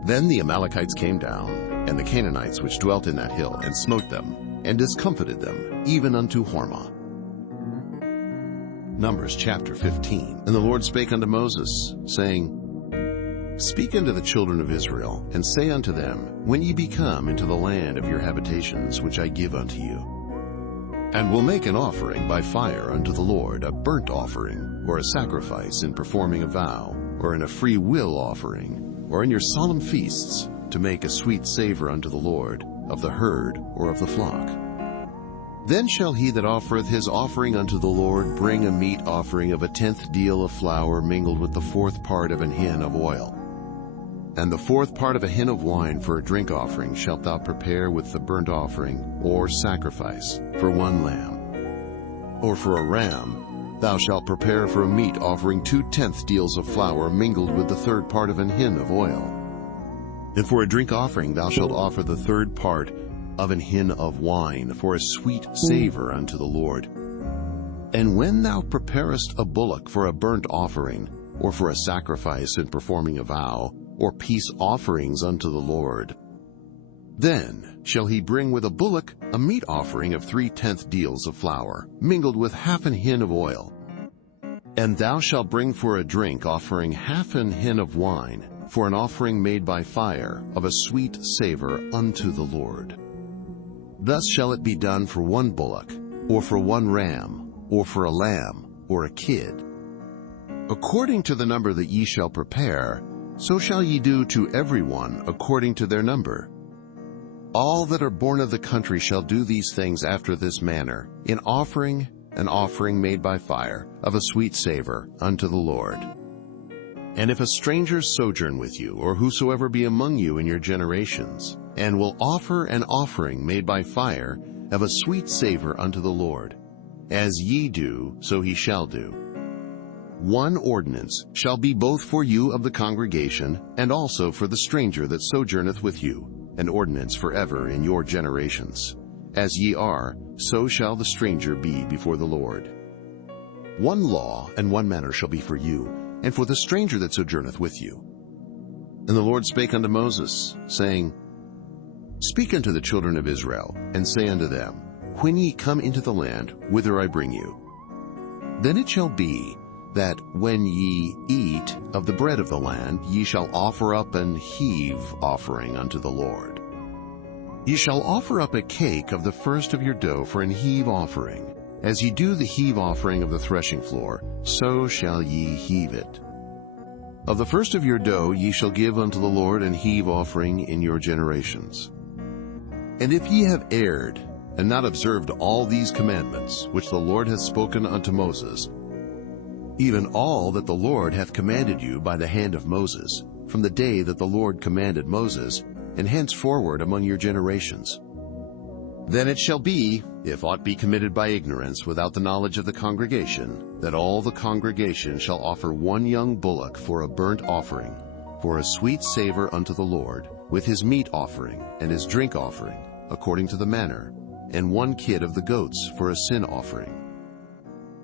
Then the Amalekites came down, and the Canaanites which dwelt in that hill, and smote them, and discomfited them, even unto Hormah. Numbers chapter 15. And the Lord spake unto Moses, saying, Speak unto the children of Israel, and say unto them, When ye be come into the land of your habitations, which I give unto you, and will make an offering by fire unto the Lord, a burnt offering, or a sacrifice in performing a vow, or in a free will offering, or in your solemn feasts, to make a sweet savor unto the Lord, of the herd or of the flock. Then shall he that offereth his offering unto the Lord bring a meat offering of a 10th deal of flour mingled with the 4th part of an hin of oil. And the 4th part of a hin of wine for a drink offering shalt thou prepare with the burnt offering, or sacrifice, for 1 lamb. Or for a ram, thou shalt prepare for a meat offering 2 tenth deals of flour mingled with the 3rd part of an hin of oil. And for a drink offering thou shalt offer the 3rd part of an hin of wine, for a sweet savor unto the Lord. And when thou preparest a bullock for a burnt offering, or for a sacrifice in performing a vow, or peace offerings unto the Lord, then shall he bring with a bullock a meat offering of 3/10 deals of flour, mingled with half an hin of oil. And thou shalt bring for a drink offering half an hin of wine, for an offering made by fire, of a sweet savor unto the Lord. Thus shall it be done for 1 bullock, or for 1 ram, or for a lamb, or a kid. According to the number that ye shall prepare, so shall ye do to every one according to their number. All that are born of the country shall do these things after this manner, in offering an offering made by fire, of a sweet savor unto the Lord. And if a stranger sojourn with you, or whosoever be among you in your generations, and will offer an offering made by fire of a sweet savor unto the Lord, as ye do, so he shall do. 1 ordinance shall be both for you of the congregation, and also for the stranger that sojourneth with you, an ordinance forever in your generations. As ye are, so shall the stranger be before the Lord. 1 law and 1 manner shall be for you, and for the stranger that sojourneth with you. And the Lord spake unto Moses, saying, Speak unto the children of Israel, and say unto them, When ye come into the land whither I bring you, then it shall be that when ye eat of the bread of the land, ye shall offer up an heave offering unto the Lord. Ye shall offer up a cake of the first of your dough for an heave offering. As ye do the heave offering of the threshing floor, so shall ye heave it. Of the first of your dough ye shall give unto the Lord an heave offering in your generations. And if ye have erred, and not observed all these commandments, which the Lord hath spoken unto Moses, even all that the Lord hath commanded you by the hand of Moses, from the day that the Lord commanded Moses, and henceforward among your generations. Then it shall be, if aught be committed by ignorance without the knowledge of the congregation, that all the congregation shall offer one young bullock for a burnt offering, for a sweet savor unto the Lord, with his meat offering and his drink offering, according to the manner, and one kid of the goats for a sin offering.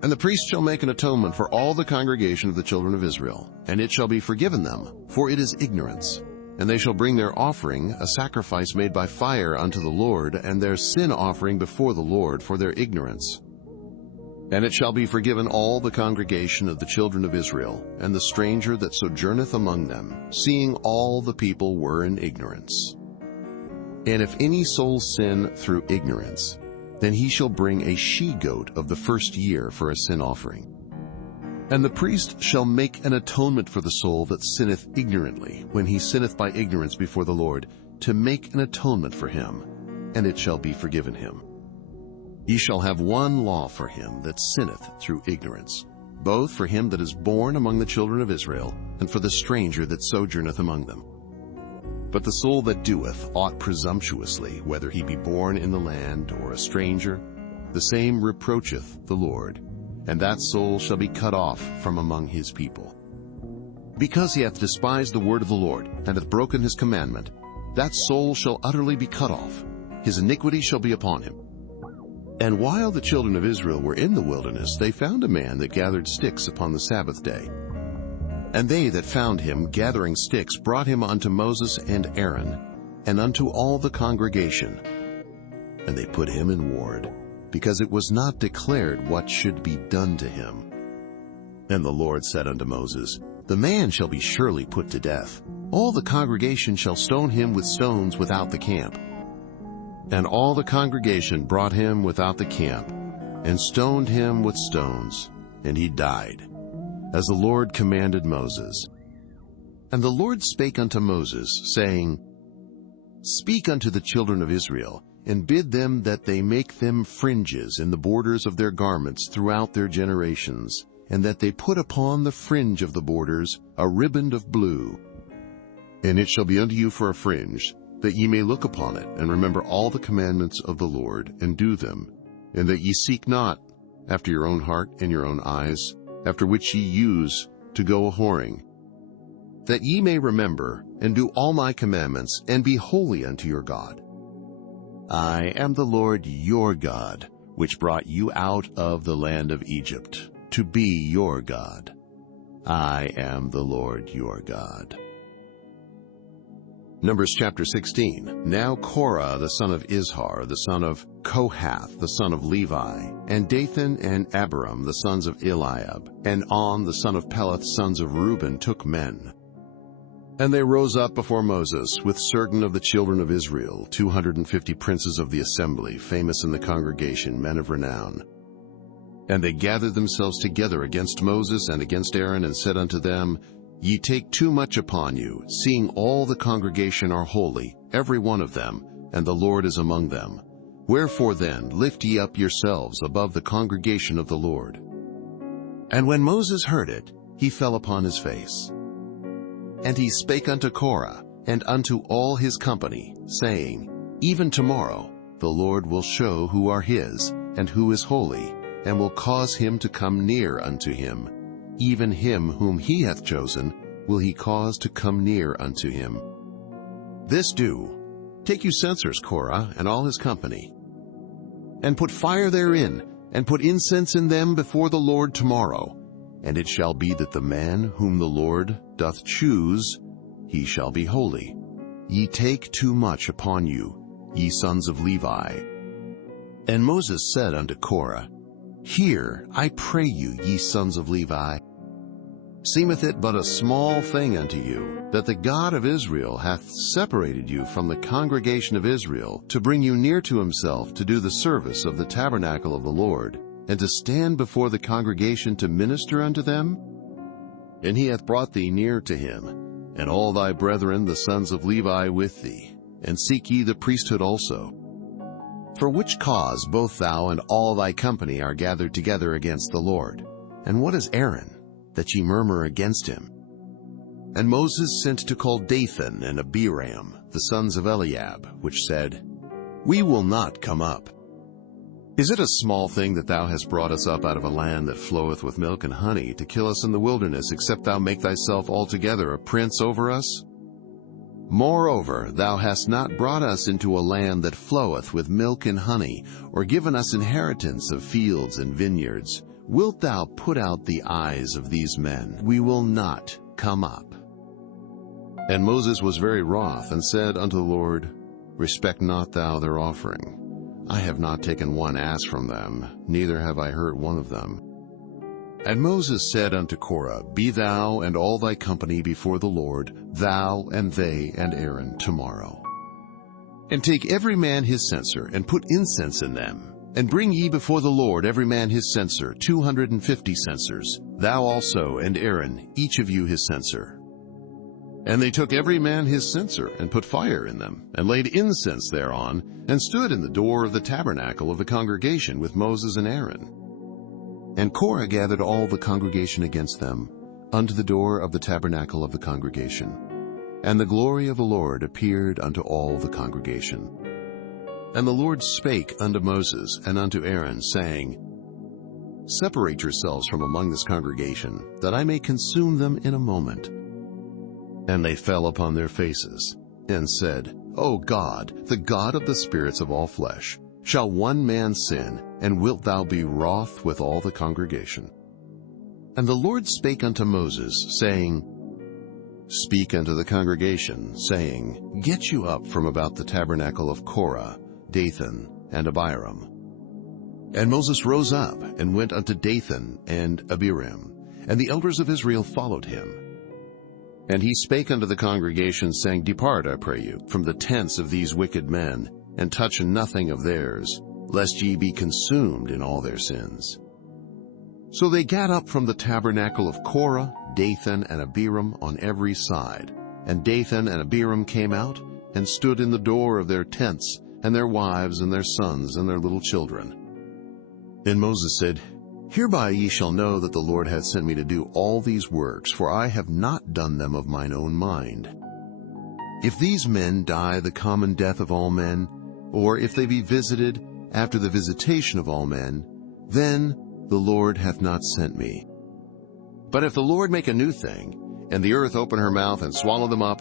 And the priest shall make an atonement for all the congregation of the children of Israel, and it shall be forgiven them, for it is ignorance. And they shall bring their offering, a sacrifice made by fire unto the Lord, and their sin offering before the Lord for their ignorance. And it shall be forgiven all the congregation of the children of Israel, and the stranger that sojourneth among them, seeing all the people were in ignorance. And if any soul sin through ignorance, then he shall bring a she-goat of the first year for a sin offering. And the priest shall make an atonement for the soul that sinneth ignorantly, when he sinneth by ignorance before the Lord, to make an atonement for him, and it shall be forgiven him. Ye shall have one law for him that sinneth through ignorance, both for him that is born among the children of Israel, and for the stranger that sojourneth among them. But the soul that doeth aught presumptuously, whether he be born in the land or a stranger, the same reproacheth the Lord, and that soul shall be cut off from among his people. Because he hath despised the word of the Lord, and hath broken his commandment, that soul shall utterly be cut off. His iniquity shall be upon him. And while the children of Israel were in the wilderness, they found a man that gathered sticks upon the Sabbath day. And they that found him gathering sticks brought him unto Moses and Aaron, and unto all the congregation. And they put him in ward, because it was not declared what should be done to him. And the Lord said unto Moses, The man shall be surely put to death. All the congregation shall stone him with stones without the camp. And all the congregation brought him without the camp, and stoned him with stones, and he died, as the Lord commanded Moses. And the Lord spake unto Moses, saying, Speak unto the children of Israel, and bid them that they make them fringes in the borders of their garments throughout their generations, and that they put upon the fringe of the borders a riband of blue. And it shall be unto you for a fringe, that ye may look upon it, and remember all the commandments of the Lord, and do them, and that ye seek not after your own heart and your own eyes, after which ye use to go a-whoring, that ye may remember and do all my commandments, and be holy unto your God. I am the Lord your God, which brought you out of the land of Egypt, to be your God. I am the Lord your God. Numbers chapter 16. Now Korah the son of Izhar, the son of Kohath, the son of Levi, and Dathan and Abiram, the sons of Eliab, and On, the son of Peleth, sons of Reuben, took men. And they rose up before Moses with certain of the children of Israel, 250 princes of the assembly, famous in the congregation, men of renown. And they gathered themselves together against Moses and against Aaron, and said unto them, Ye take too much upon you, seeing all the congregation are holy, every one of them, and the Lord is among them. Wherefore then lift ye up yourselves above the congregation of the Lord. And when Moses heard it, he fell upon his face. And he spake unto Korah, and unto all his company, saying, Even tomorrow the Lord will show who are his, and who is holy, and will cause him to come near unto him. Even him whom he hath chosen will he cause to come near unto him. This do, take you censers, Korah, and all his company, and put fire therein, and put incense in them before the Lord tomorrow. And it shall be that the man whom the Lord doth choose, he shall be holy. Ye take too much upon you, ye sons of Levi. And Moses said unto Korah, Hear, I pray you, ye sons of Levi. Seemeth it but a small thing unto you, that the God of Israel hath separated you from the congregation of Israel, to bring you near to himself, to do the service of the tabernacle of the Lord, and to stand before the congregation to minister unto them? And he hath brought thee near to him, and all thy brethren the sons of Levi with thee, and seek ye the priesthood also. For which cause both thou and all thy company are gathered together against the Lord. And what is Aaron, that ye murmur against him? And Moses sent to call Dathan and Abiram, the sons of Eliab, which said, We will not come up. Is it a small thing that thou hast brought us up out of a land that floweth with milk and honey, to kill us in the wilderness, except thou make thyself altogether a prince over us? Moreover, thou hast not brought us into a land that floweth with milk and honey, or given us inheritance of fields and vineyards. Wilt thou put out the eyes of these men? We will not come up. And Moses was very wroth, and said unto the Lord, Respect not thou their offering. I have not taken one ass from them, neither have I hurt one of them. And Moses said unto Korah, Be thou and all thy company before the Lord, thou and they and Aaron, tomorrow. And take every man his censer, and put incense in them. And bring ye before the Lord every man his censer, 250 censers, thou also and Aaron, each of you his censer. And they took every man his censer, and put fire in them, and laid incense thereon, and stood in the door of the tabernacle of the congregation with Moses and Aaron. And Korah gathered all the congregation against them, unto the door of the tabernacle of the congregation. And the glory of the Lord appeared unto all the congregation. And the Lord spake unto Moses and unto Aaron, saying, Separate yourselves from among this congregation, that I may consume them in a moment. And they fell upon their faces, and said, O God, the God of the spirits of all flesh, shall one man sin, and wilt thou be wroth with all the congregation? And the Lord spake unto Moses, saying, Speak unto the congregation, saying, Get you up from about the tabernacle of Korah, Dathan, and Abiram. And Moses rose up, and went unto Dathan and Abiram, and the elders of Israel followed him. And he spake unto the congregation, saying, Depart, I pray you, from the tents of these wicked men, and touch nothing of theirs, lest ye be consumed in all their sins. So they gat up from the tabernacle of Korah, Dathan, and Abiram on every side. And Dathan and Abiram came out, and stood in the door of their tents, and their wives, and their sons, and their little children. Then Moses said, Hereby ye shall know that the Lord hath sent me to do all these works, for I have not done them of mine own mind. If these men die the common death of all men, or if they be visited after the visitation of all men, then the Lord hath not sent me. But if the Lord make a new thing, and the earth open her mouth and swallow them up,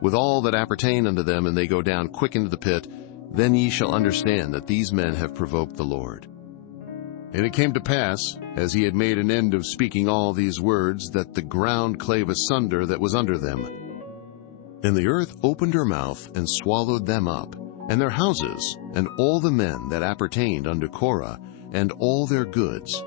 with all that appertain unto them, and they go down quick into the pit, then ye shall understand that these men have provoked the Lord. And it came to pass, as he had made an end of speaking all these words, that the ground clave asunder that was under them. And the earth opened her mouth, and swallowed them up, and their houses, and all the men that appertained unto Korah, and all their goods.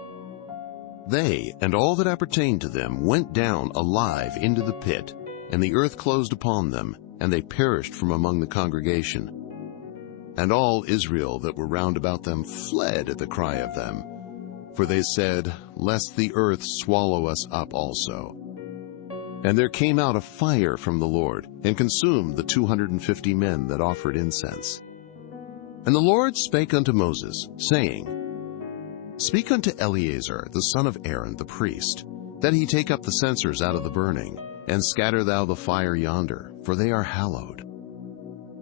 They and all that appertained to them went down alive into the pit, and the earth closed upon them, and they perished from among the congregation. And all Israel that were round about them fled at the cry of them. For they said, Lest the earth swallow us up also. And there came out a fire from the Lord, and consumed the 250 men that offered incense. And the Lord spake unto Moses, saying, Speak unto Eleazar the son of Aaron the priest, that he take up the censers out of the burning, and scatter thou the fire yonder, for they are hallowed.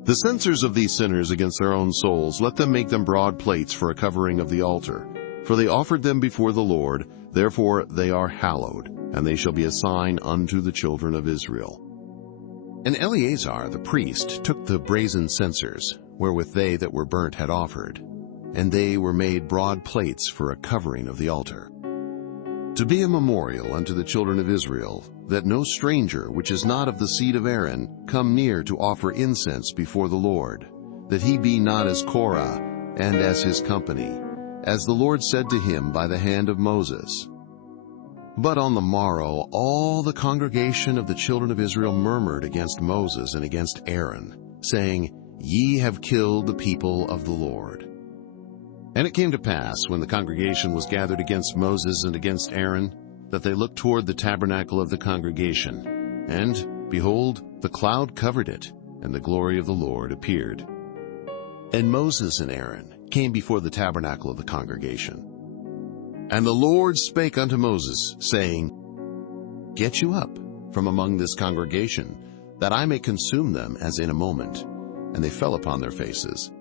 The censers of these sinners against their own souls, let them make them broad plates for a covering of the altar. For they offered them before the Lord, therefore they are hallowed, and they shall be a sign unto the children of Israel. And Eleazar the priest took the brazen censers, wherewith they that were burnt had offered, and they were made broad plates for a covering of the altar, to be a memorial unto the children of Israel, that no stranger which is not of the seed of Aaron come near to offer incense before the Lord, that he be not as Korah and as his company, as the Lord said to him by the hand of Moses. But on the morrow all the congregation of the children of Israel murmured against Moses and against Aaron, saying, Ye have killed the people of the Lord. And it came to pass, when the congregation was gathered against Moses and against Aaron, that they looked toward the tabernacle of the congregation, and, behold, the cloud covered it, and the glory of the Lord appeared. And Moses and Aaron came before the tabernacle of the congregation. And the Lord spake unto Moses, saying, Get you up from among this congregation, that I may consume them as in a moment. And they fell upon their faces.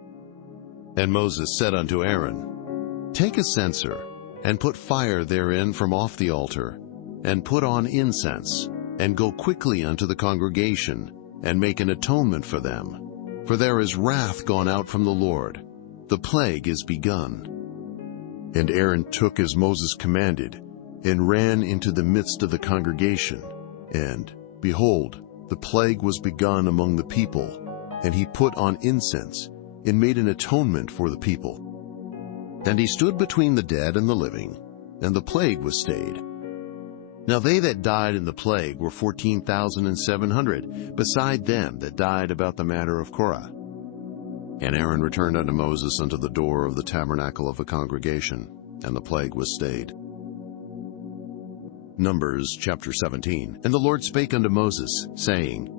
And Moses said unto Aaron, Take a censer, and put fire therein from off the altar, and put on incense, and go quickly unto the congregation, and make an atonement for them. For there is wrath gone out from the Lord, the plague is begun. And Aaron took as Moses commanded, and ran into the midst of the congregation. And, behold, the plague was begun among the people, and he put on incense, and made an atonement for the people. And he stood between the dead and the living, and the plague was stayed. Now they that died in the plague were 14,700, beside them that died about the matter of Korah. And Aaron returned unto Moses unto the door of the tabernacle of the congregation, and the plague was stayed. Numbers chapter 17. And the Lord spake unto Moses, saying,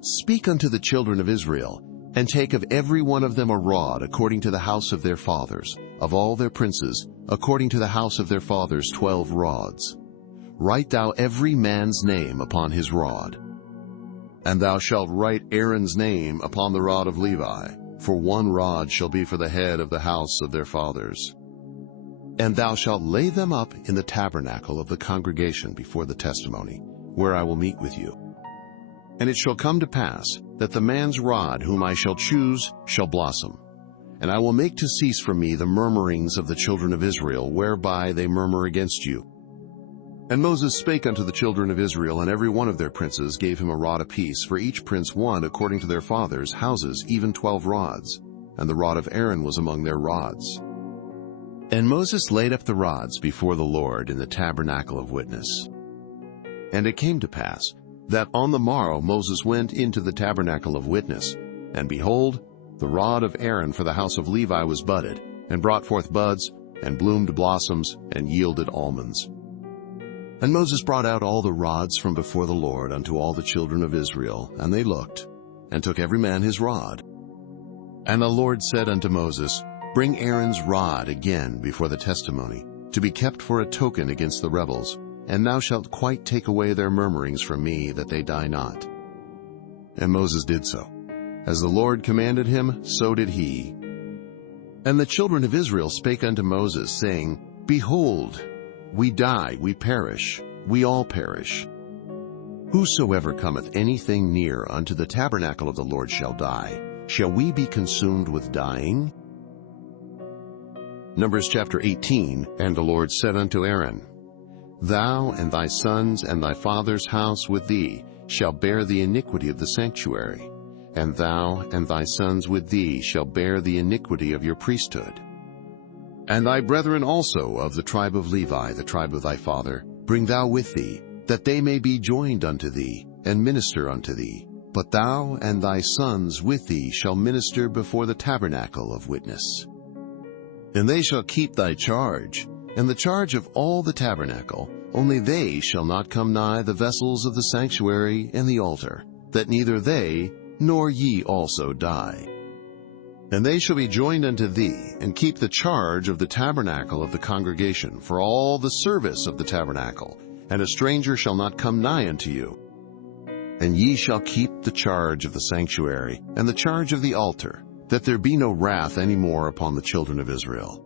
Speak unto the children of Israel, and take of every one of them a rod according to the house of their fathers, of all their princes, according to the house of their fathers 12 rods. Write thou every man's name upon his rod. And thou shalt write Aaron's name upon the rod of Levi, for one rod shall be for the head of the house of their fathers. And thou shalt lay them up in the tabernacle of the congregation before the testimony, where I will meet with you. And it shall come to pass that the man's rod whom I shall choose shall blossom, and I will make to cease from me the murmurings of the children of Israel, whereby they murmur against you. And Moses spake unto the children of Israel, and every one of their princes gave him a rod apiece, for each prince one according to their fathers' houses, even 12 rods, and the rod of Aaron was among their rods. And Moses laid up the rods before the Lord in the tabernacle of witness. And it came to pass, that on the morrow Moses went into the tabernacle of witness, and behold, the rod of Aaron for the house of Levi was budded, and brought forth buds, and bloomed blossoms, and yielded almonds. And Moses brought out all the rods from before the Lord unto all the children of Israel, and they looked, and took every man his rod. And the Lord said unto Moses, Bring Aaron's rod again before the testimony, to be kept for a token against the rebels, and thou shalt quite take away their murmurings from me, that they die not. And Moses did so. As the Lord commanded him, so did he. And the children of Israel spake unto Moses, saying, Behold, we die, we perish, we all perish. Whosoever cometh anything near unto the tabernacle of the Lord shall die. Shall we be consumed with dying? Numbers chapter 18. And the Lord said unto Aaron, Thou and thy sons and thy father's house with thee shall bear the iniquity of the sanctuary, and thou and thy sons with thee shall bear the iniquity of your priesthood. And thy brethren also of the tribe of Levi, the tribe of thy father, bring thou with thee, that they may be joined unto thee, and minister unto thee. But thou and thy sons with thee shall minister before the tabernacle of witness. And they shall keep thy charge, and the charge of all the tabernacle, only they shall not come nigh the vessels of the sanctuary and the altar, that neither they nor ye also die. And they shall be joined unto thee, and keep the charge of the tabernacle of the congregation for all the service of the tabernacle, and a stranger shall not come nigh unto you. And ye shall keep the charge of the sanctuary, and the charge of the altar, that there be no wrath any more upon the children of Israel.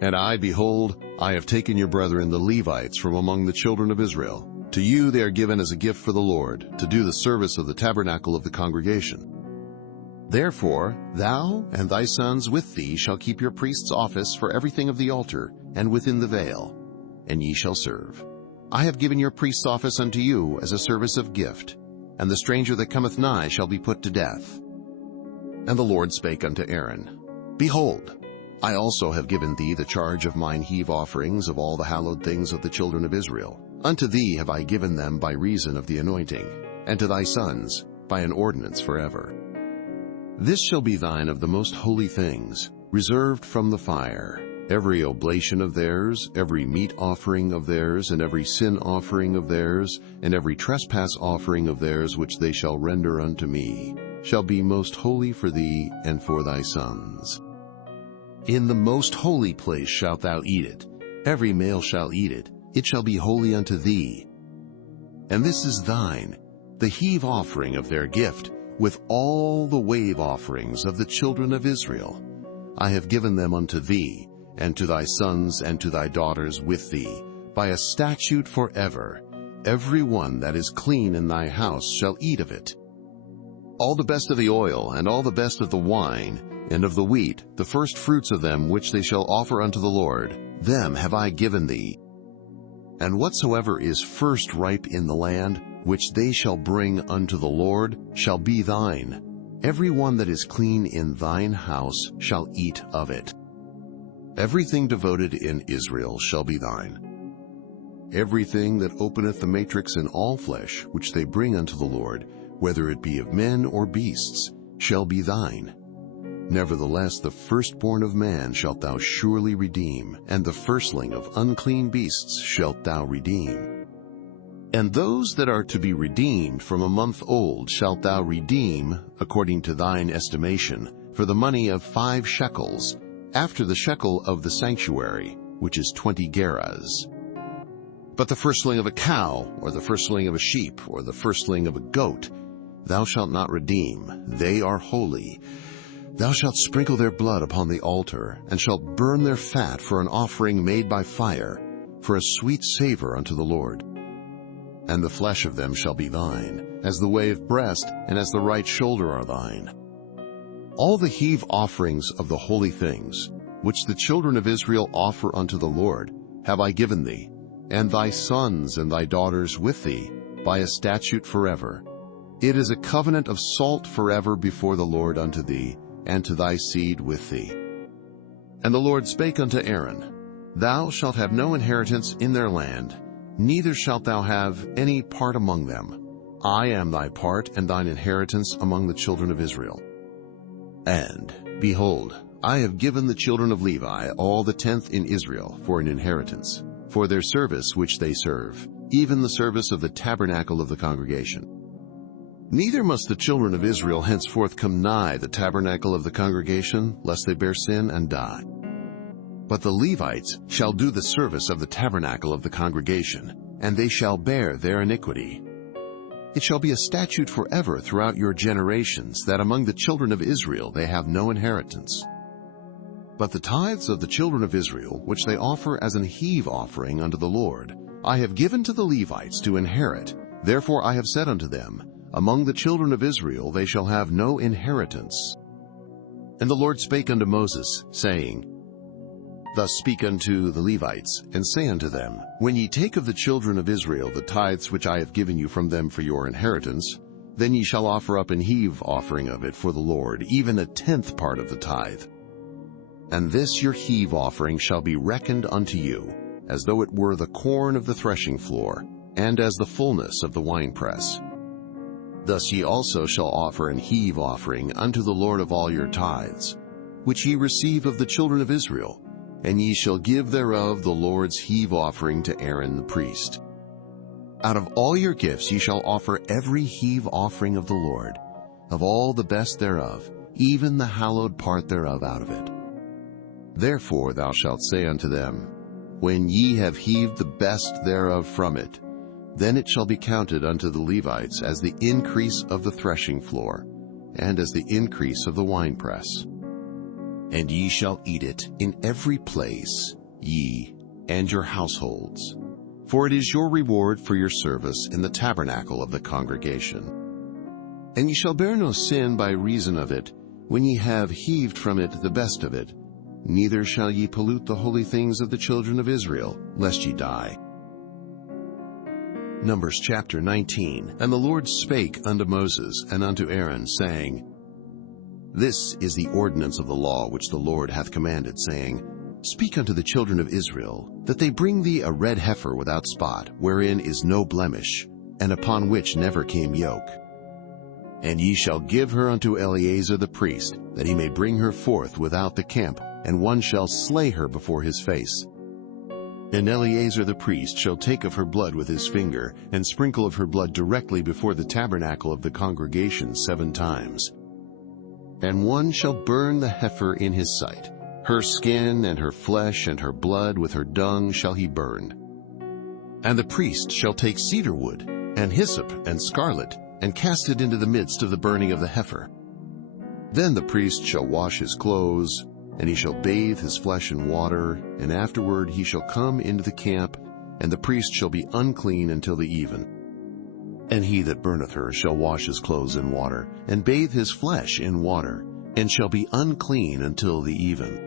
And I, behold, I have taken your brethren the Levites from among the children of Israel. To you they are given as a gift for the Lord, to do the service of the tabernacle of the congregation. Therefore thou and thy sons with thee shall keep your priest's office for everything of the altar, and within the veil, and ye shall serve. I have given your priest's office unto you as a service of gift, and the stranger that cometh nigh shall be put to death. And the Lord spake unto Aaron, Behold, I also have given thee the charge of mine heave offerings of all the hallowed things of the children of Israel. Unto thee have I given them by reason of the anointing, and to thy sons by an ordinance forever. This shall be thine of the most holy things, reserved from the fire, every oblation of theirs, every meat offering of theirs, and every sin offering of theirs, and every trespass offering of theirs which they shall render unto me, shall be most holy for thee and for thy sons. In the most holy place shalt thou eat it. Every male shall eat it. It shall be holy unto thee. And this is thine, the heave offering of their gift, with all the wave offerings of the children of Israel. I have given them unto thee, and to thy sons and to thy daughters with thee, by a statute forever. Every one that is clean in thy house shall eat of it. All the best of the oil, and all the best of the wine, and of the wheat, the first fruits of them which they shall offer unto the Lord, them have I given thee. And whatsoever is first ripe in the land, which they shall bring unto the Lord, shall be thine. Every one that is clean in thine house shall eat of it. Everything devoted in Israel shall be thine. Everything that openeth the matrix in all flesh, which they bring unto the Lord, whether it be of men or beasts, shall be thine. Nevertheless, the firstborn of man shalt thou surely redeem, and the firstling of unclean beasts shalt thou redeem. And those that are to be redeemed from a month old shalt thou redeem, according to thine estimation, for the money of 5 shekels, after the shekel of the sanctuary, which is 20 gerahs. But the firstling of a cow, or the firstling of a sheep, or the firstling of a goat, thou shalt not redeem, they are holy. Thou shalt sprinkle their blood upon the altar, and shalt burn their fat for an offering made by fire, for a sweet savor unto the Lord. And the flesh of them shall be thine, as the wave breast and as the right shoulder are thine. All the heave offerings of the holy things, which the children of Israel offer unto the Lord, have I given thee, and thy sons and thy daughters with thee, by a statute forever. It is a covenant of salt forever before the Lord unto thee, and to thy seed with thee. And the Lord spake unto Aaron, Thou shalt have no inheritance in their land, neither shalt thou have any part among them. I am thy part and thine inheritance among the children of Israel. And, behold, I have given the children of Levi all the 10th in Israel for an inheritance, for their service which they serve, even the service of the tabernacle of the congregation. Neither must the children of Israel henceforth come nigh the tabernacle of the congregation, lest they bear sin and die. But the Levites shall do the service of the tabernacle of the congregation, and they shall bear their iniquity. It shall be a statute forever throughout your generations, that among the children of Israel they have no inheritance. But the tithes of the children of Israel, which they offer as an heave offering unto the Lord, I have given to the Levites to inherit. Therefore I have said unto them, Among the children of Israel they shall have no inheritance. And the Lord spake unto Moses, saying, Thus speak unto the Levites, and say unto them, When ye take of the children of Israel the tithes which I have given you from them for your inheritance, then ye shall offer up an heave offering of it for the Lord, even a 10th part of the tithe. And this your heave offering shall be reckoned unto you, as though it were the corn of the threshing floor, and as the fullness of the winepress. Thus ye also shall offer an heave offering unto the Lord of all your tithes, which ye receive of the children of Israel, and ye shall give thereof the Lord's heave offering to Aaron the priest. Out of all your gifts ye shall offer every heave offering of the Lord, of all the best thereof, even the hallowed part thereof out of it. Therefore thou shalt say unto them, When ye have heaved the best thereof from it, then it shall be counted unto the Levites as the increase of the threshing floor, and as the increase of the winepress. And ye shall eat it in every place, ye and your households. For it is your reward for your service in the tabernacle of the congregation. And ye shall bear no sin by reason of it, when ye have heaved from it the best of it, neither shall ye pollute the holy things of the children of Israel, lest ye die. Numbers chapter 19. And the Lord spake unto Moses and unto Aaron, saying, This is the ordinance of the law which the Lord hath commanded, saying, Speak unto the children of Israel, that they bring thee a red heifer without spot, wherein is no blemish, and upon which never came yoke. And ye shall give her unto Eleazar the priest, that he may bring her forth without the camp, and one shall slay her before his face. And Eleazar the priest shall take of her blood with his finger, and sprinkle of her blood directly before the tabernacle of the congregation 7 times. And one shall burn the heifer in his sight. Her skin and her flesh and her blood with her dung shall he burn. And the priest shall take cedar wood, and hyssop, and scarlet, and cast it into the midst of the burning of the heifer. Then the priest shall wash his clothes, and he shall bathe his flesh in water, and afterward he shall come into the camp, and the priest shall be unclean until the even. And he that burneth her shall wash his clothes in water, and bathe his flesh in water, and shall be unclean until the even.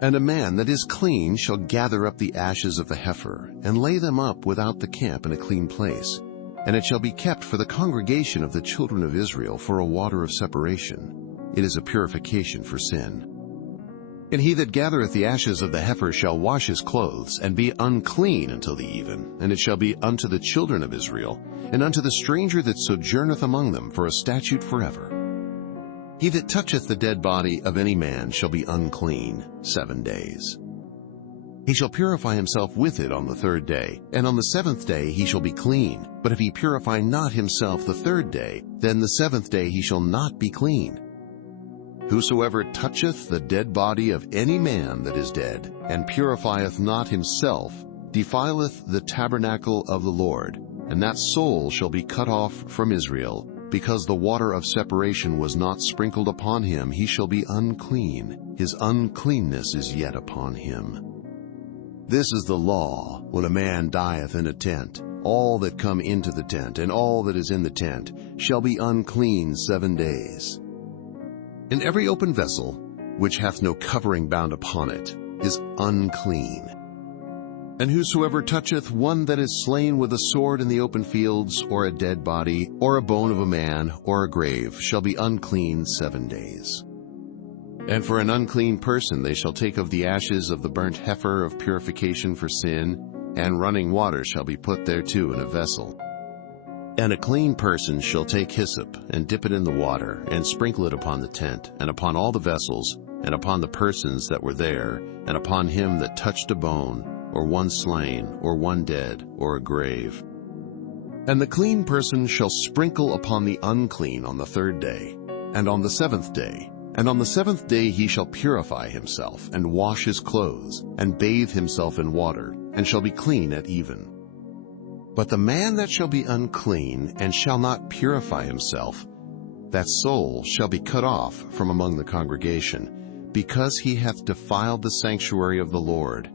And a man that is clean shall gather up the ashes of the heifer, and lay them up without the camp in a clean place. And it shall be kept for the congregation of the children of Israel for a water of separation. It is a purification for sin. And he that gathereth the ashes of the heifer shall wash his clothes, and be unclean until the even. And it shall be unto the children of Israel, and unto the stranger that sojourneth among them, for a statute forever. He that toucheth the dead body of any man shall be unclean 7 days. He shall purify himself with it on the 3rd day, and on the 7th day he shall be clean. But if he purify not himself the 3rd day, then the 7th day he shall not be clean. Whosoever toucheth the dead body of any man that is dead, and purifieth not himself, defileth the tabernacle of the Lord, and that soul shall be cut off from Israel. Because the water of separation was not sprinkled upon him, he shall be unclean. His uncleanness is yet upon him. This is the law when a man dieth in a tent. All that come into the tent, and all that is in the tent, shall be unclean 7 days. And every open vessel, which hath no covering bound upon it, is unclean. And whosoever toucheth one that is slain with a sword in the open fields, or a dead body, or a bone of a man, or a grave, shall be unclean 7 days. And for an unclean person they shall take of the ashes of the burnt heifer of purification for sin, and running water shall be put thereto in a vessel. And a clean person shall take hyssop, and dip it in the water, and sprinkle it upon the tent, and upon all the vessels, and upon the persons that were there, and upon him that touched a bone, or one slain, or one dead, or a grave. And the clean person shall sprinkle upon the unclean on the 3rd day, and on the 7th day. And on the 7th day he shall purify himself, and wash his clothes, and bathe himself in water, and shall be clean at even. But the man that shall be unclean, and shall not purify himself, that soul shall be cut off from among the congregation, because he hath defiled the sanctuary of the Lord.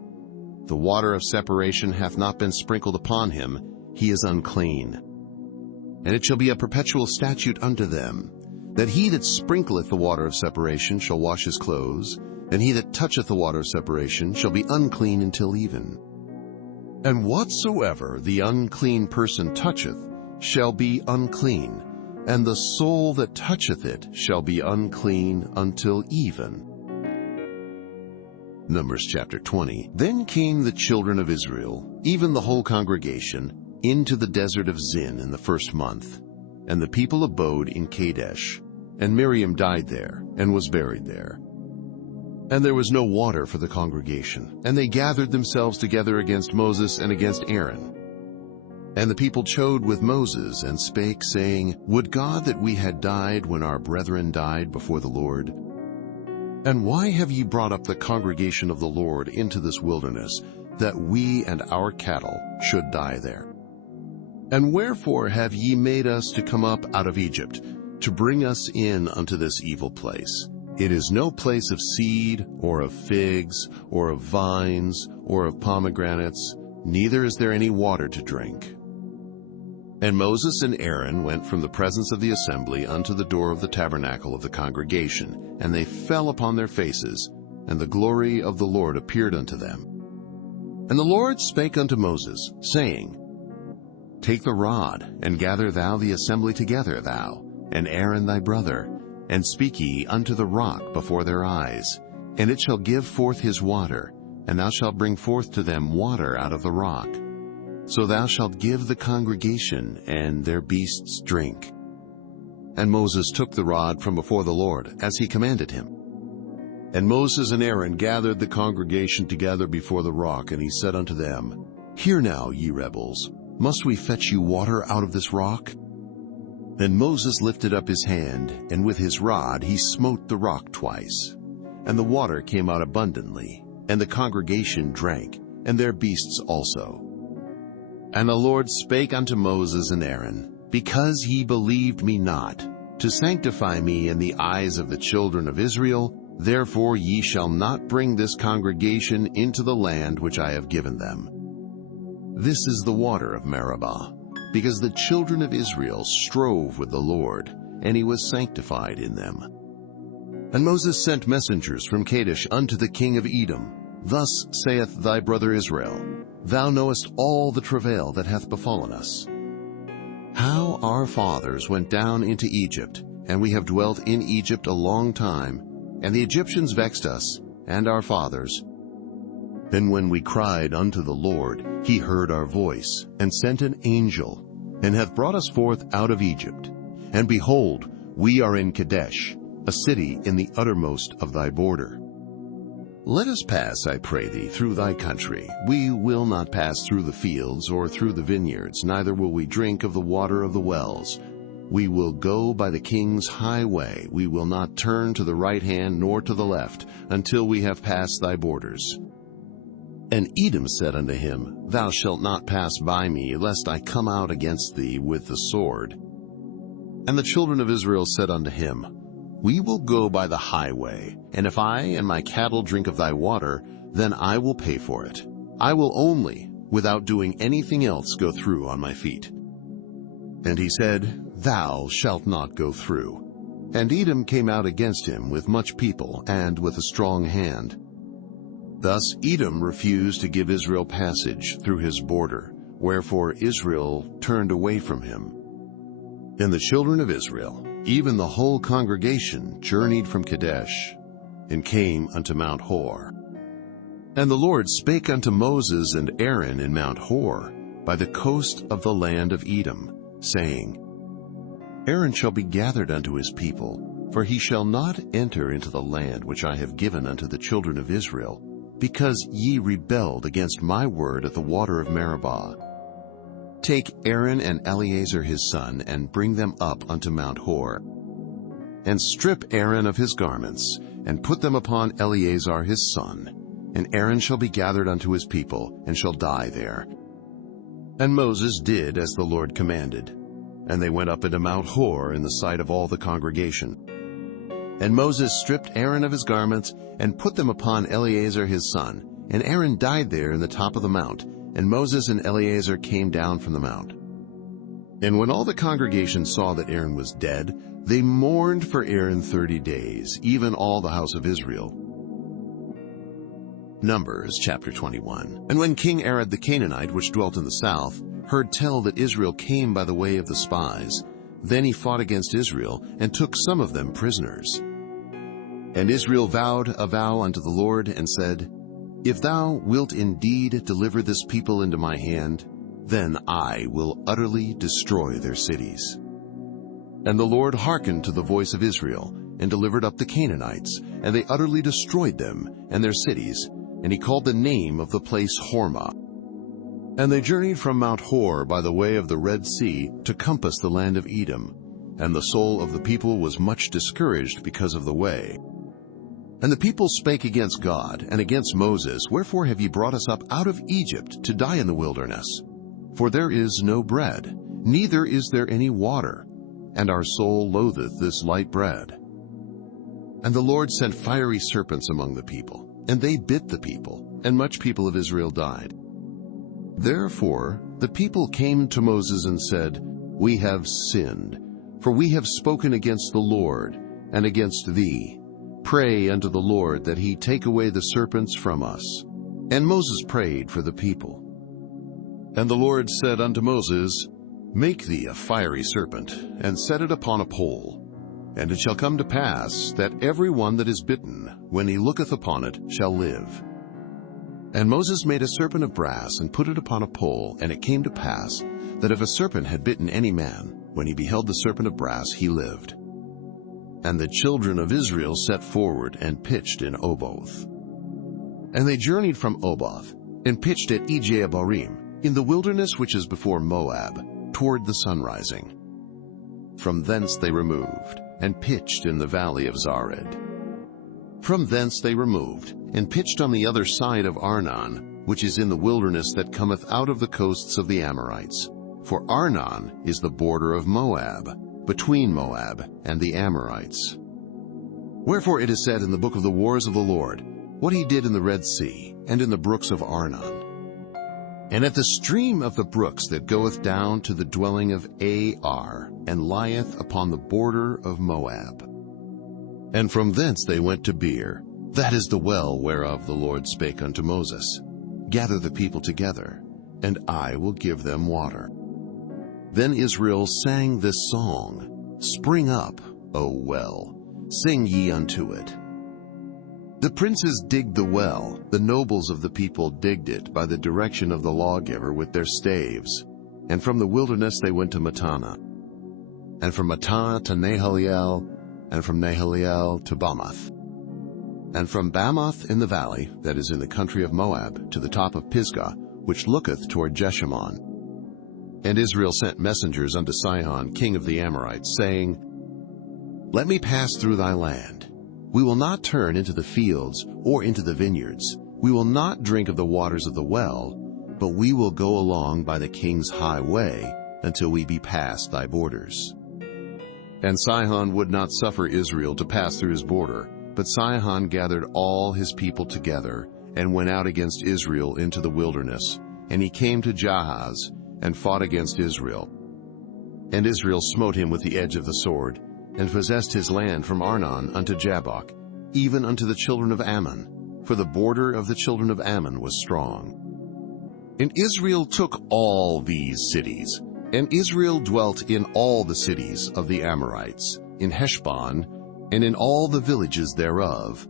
The water of separation hath not been sprinkled upon him, he is unclean. And it shall be a perpetual statute unto them, that he that sprinkleth the water of separation shall wash his clothes, and he that toucheth the water of separation shall be unclean until even. And whatsoever the unclean person toucheth shall be unclean, and the soul that toucheth it shall be unclean until even. Numbers chapter 20. Then came the children of Israel, even the whole congregation, into the desert of Zin in the 1st month. And the people abode in Kadesh. And Miriam died there, and was buried there. And there was no water for the congregation. And they gathered themselves together against Moses and against Aaron. And the people chode with Moses, and spake, saying, Would God that we had died when our brethren died before the Lord? And why have ye brought up the congregation of the Lord into this wilderness, that we and our cattle should die there? And wherefore have ye made us to come up out of Egypt, to bring us in unto this evil place? It is no place of seed, or of figs, or of vines, or of pomegranates, neither is there any water to drink. And Moses and Aaron went from the presence of the assembly unto the door of the tabernacle of the congregation, and they fell upon their faces, and the glory of the Lord appeared unto them. And the Lord spake unto Moses, saying, Take the rod, and gather thou the assembly together, thou, and Aaron thy brother, and speak ye unto the rock before their eyes, and it shall give forth his water, and thou shalt bring forth to them water out of the rock. So thou shalt give the congregation and their beasts drink. And Moses took the rod from before the Lord, as he commanded him. And Moses and Aaron gathered the congregation together before the rock, and he said unto them, Hear now, ye rebels, must we fetch you water out of this rock? Then Moses lifted up his hand, and with his rod he smote the rock twice. And the water came out abundantly, and the congregation drank, and their beasts also. And the Lord spake unto Moses and Aaron, Because ye believed me not, to sanctify me in the eyes of the children of Israel, therefore ye shall not bring this congregation into the land which I have given them. This is the water of Meribah, because the children of Israel strove with the Lord, and he was sanctified in them. And Moses sent messengers from Kadesh unto the king of Edom. Thus saith thy brother Israel, Thou knowest all the travail that hath befallen us. How our fathers went down into Egypt, and we have dwelt in Egypt a long time, and the Egyptians vexed us, and our fathers. Then when we cried unto the Lord, he heard our voice, and sent an angel, and hath brought us forth out of Egypt. And behold, we are in Kadesh, a city in the uttermost of thy border. Let us pass, I pray thee, through thy country. We will not pass through the fields or through the vineyards, neither will we drink of the water of the wells. We will go by the king's highway. We will not turn to the right hand nor to the left, until we have passed thy borders. And Edom said unto him, Thou shalt not pass by me, lest I come out against thee with the sword. And the children of Israel said unto him, We will go by the highway, and if I and my cattle drink of thy water, then I will pay for it. I will only, without doing anything else, go through on my feet. And he said, Thou shalt not go through. And Edom came out against him with much people and with a strong hand. Thus Edom refused to give Israel passage through his border, wherefore Israel turned away from him. And the children of Israel, even the whole congregation, journeyed from Kadesh, and came unto Mount Hor. And the Lord spake unto Moses and Aaron in Mount Hor, by the coast of the land of Edom, saying, Aaron shall be gathered unto his people, for he shall not enter into the land which I have given unto the children of Israel, because ye rebelled against my word at the water of Meribah. Take Aaron and Eleazar his son, and bring them up unto Mount Hor. And strip Aaron of his garments, and put them upon Eleazar his son. And Aaron shall be gathered unto his people, and shall die there. And Moses did as the Lord commanded. And they went up into Mount Hor in the sight of all the congregation. And Moses stripped Aaron of his garments, and put them upon Eleazar his son. And Aaron died there in the top of the mount, and Moses and Eleazar came down from the mount. And when all the congregation saw that Aaron was dead, they mourned for Aaron 30 days, even all the house of Israel. Numbers chapter 21. And when King Arad the Canaanite, which dwelt in the south, heard tell that Israel came by the way of the spies, then he fought against Israel, and took some of them prisoners. And Israel vowed a vow unto the Lord, and said, If thou wilt indeed deliver this people into my hand, then I will utterly destroy their cities. And the Lord hearkened to the voice of Israel, and delivered up the Canaanites, and they utterly destroyed them and their cities, and he called the name of the place Hormah. And they journeyed from Mount Hor by the way of the Red Sea to compass the land of Edom, and the soul of the people was much discouraged because of the way. And the people spake against God and against Moses, Wherefore have ye brought us up out of Egypt to die in the wilderness? For there is no bread, neither is there any water, and our soul loatheth this light bread. And the Lord sent fiery serpents among the people, and they bit the people, and much people of Israel died. Therefore the people came to Moses and said, We have sinned, for we have spoken against the Lord and against thee. Pray unto the Lord that he take away the serpents from us. And Moses prayed for the people. And the Lord said unto Moses, Make thee a fiery serpent, and set it upon a pole. And it shall come to pass that every one that is bitten, when he looketh upon it, shall live. And Moses made a serpent of brass, and put it upon a pole. And it came to pass that if a serpent had bitten any man, when he beheld the serpent of brass, he lived. And the children of Israel set forward, and pitched in Oboth. And they journeyed from Oboth, and pitched at Ijeabarim, in the wilderness which is before Moab, toward the sunrising. From thence they removed, and pitched in the valley of Zared. From thence they removed, and pitched on the other side of Arnon, which is in the wilderness that cometh out of the coasts of the Amorites. For Arnon is the border of Moab, between Moab and the Amorites. Wherefore it is said in the book of the wars of the Lord, what he did in the Red Sea, and in the brooks of Arnon, and at the stream of the brooks that goeth down to the dwelling of Ar, and lieth upon the border of Moab. And from thence they went to Beer, that is the well whereof the Lord spake unto Moses, Gather the people together, and I will give them water. Then Israel sang this song, Spring up, O well, sing ye unto it. The princes digged the well, the nobles of the people digged it by the direction of the lawgiver with their staves. And from the wilderness they went to Mattanah, and from Mattanah to Nahaliel, and from Nahaliel to Bamoth, and from Bamoth in the valley, that is in the country of Moab, to the top of Pisgah, which looketh toward Jeshimon. And Israel sent messengers unto Sihon, king of the Amorites, saying, Let me pass through thy land. We will not turn into the fields or into the vineyards. We will not drink of the waters of the well, but we will go along by the king's highway until we be past thy borders. And Sihon would not suffer Israel to pass through his border, but Sihon gathered all his people together and went out against Israel into the wilderness. And he came to Jahaz and fought against Israel. And Israel smote him with the edge of the sword, and possessed his land from Arnon unto Jabbok, even unto the children of Ammon, for the border of the children of Ammon was strong. And Israel took all these cities, and Israel dwelt in all the cities of the Amorites, in Heshbon, and in all the villages thereof.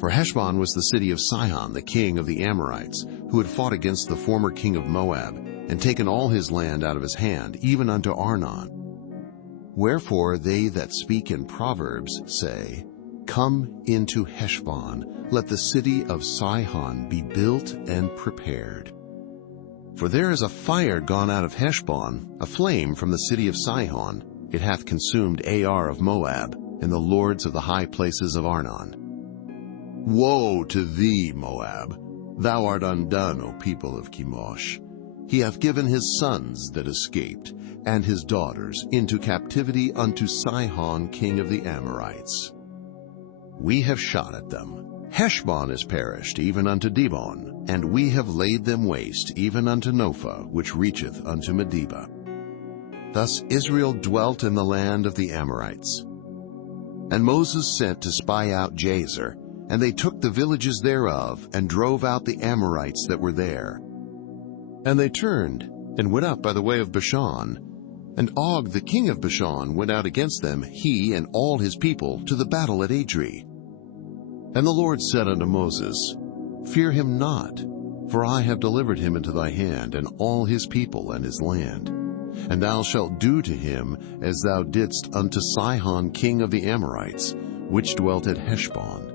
For Heshbon was the city of Sihon, the king of the Amorites, who had fought against the former king of Moab, and taken all his land out of his hand, even unto Arnon. Wherefore they that speak in Proverbs say, Come into Heshbon, let the city of Sihon be built and prepared. For there is a fire gone out of Heshbon, a flame from the city of Sihon. It hath consumed Ar of Moab, and the lords of the high places of Arnon. Woe to thee, Moab! Thou art undone, O people of Chemosh. He hath given his sons that escaped, and his daughters into captivity unto Sihon king of the Amorites. We have shot at them. Heshbon is perished, even unto Dibon, and we have laid them waste, even unto Nophah, which reacheth unto Medeba. Thus Israel dwelt in the land of the Amorites. And Moses sent to spy out Jazer, and they took the villages thereof, and drove out the Amorites that were there. And they turned, and went up by the way of Bashan. And Og the king of Bashan went out against them, he and all his people, to the battle at Adri. And the Lord said unto Moses, Fear him not, for I have delivered him into thy hand, and all his people and his land. And thou shalt do to him as thou didst unto Sihon king of the Amorites, which dwelt at Heshbon.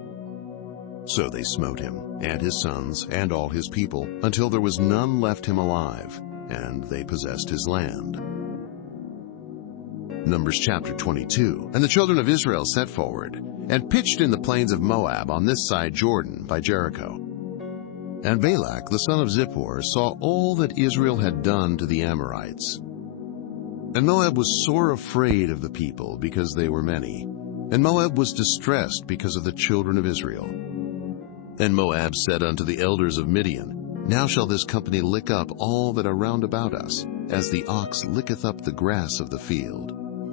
So they smote him, and his sons, and all his people, until there was none left him alive, and they possessed his land. Numbers chapter 22. And the children of Israel set forward, and pitched in the plains of Moab on this side Jordan by Jericho. And Balak the son of Zippor saw all that Israel had done to the Amorites. And Moab was sore afraid of the people, because they were many. And Moab was distressed because of the children of Israel. And Moab said unto the elders of Midian, Now shall this company lick up all that are round about us, as the ox licketh up the grass of the field.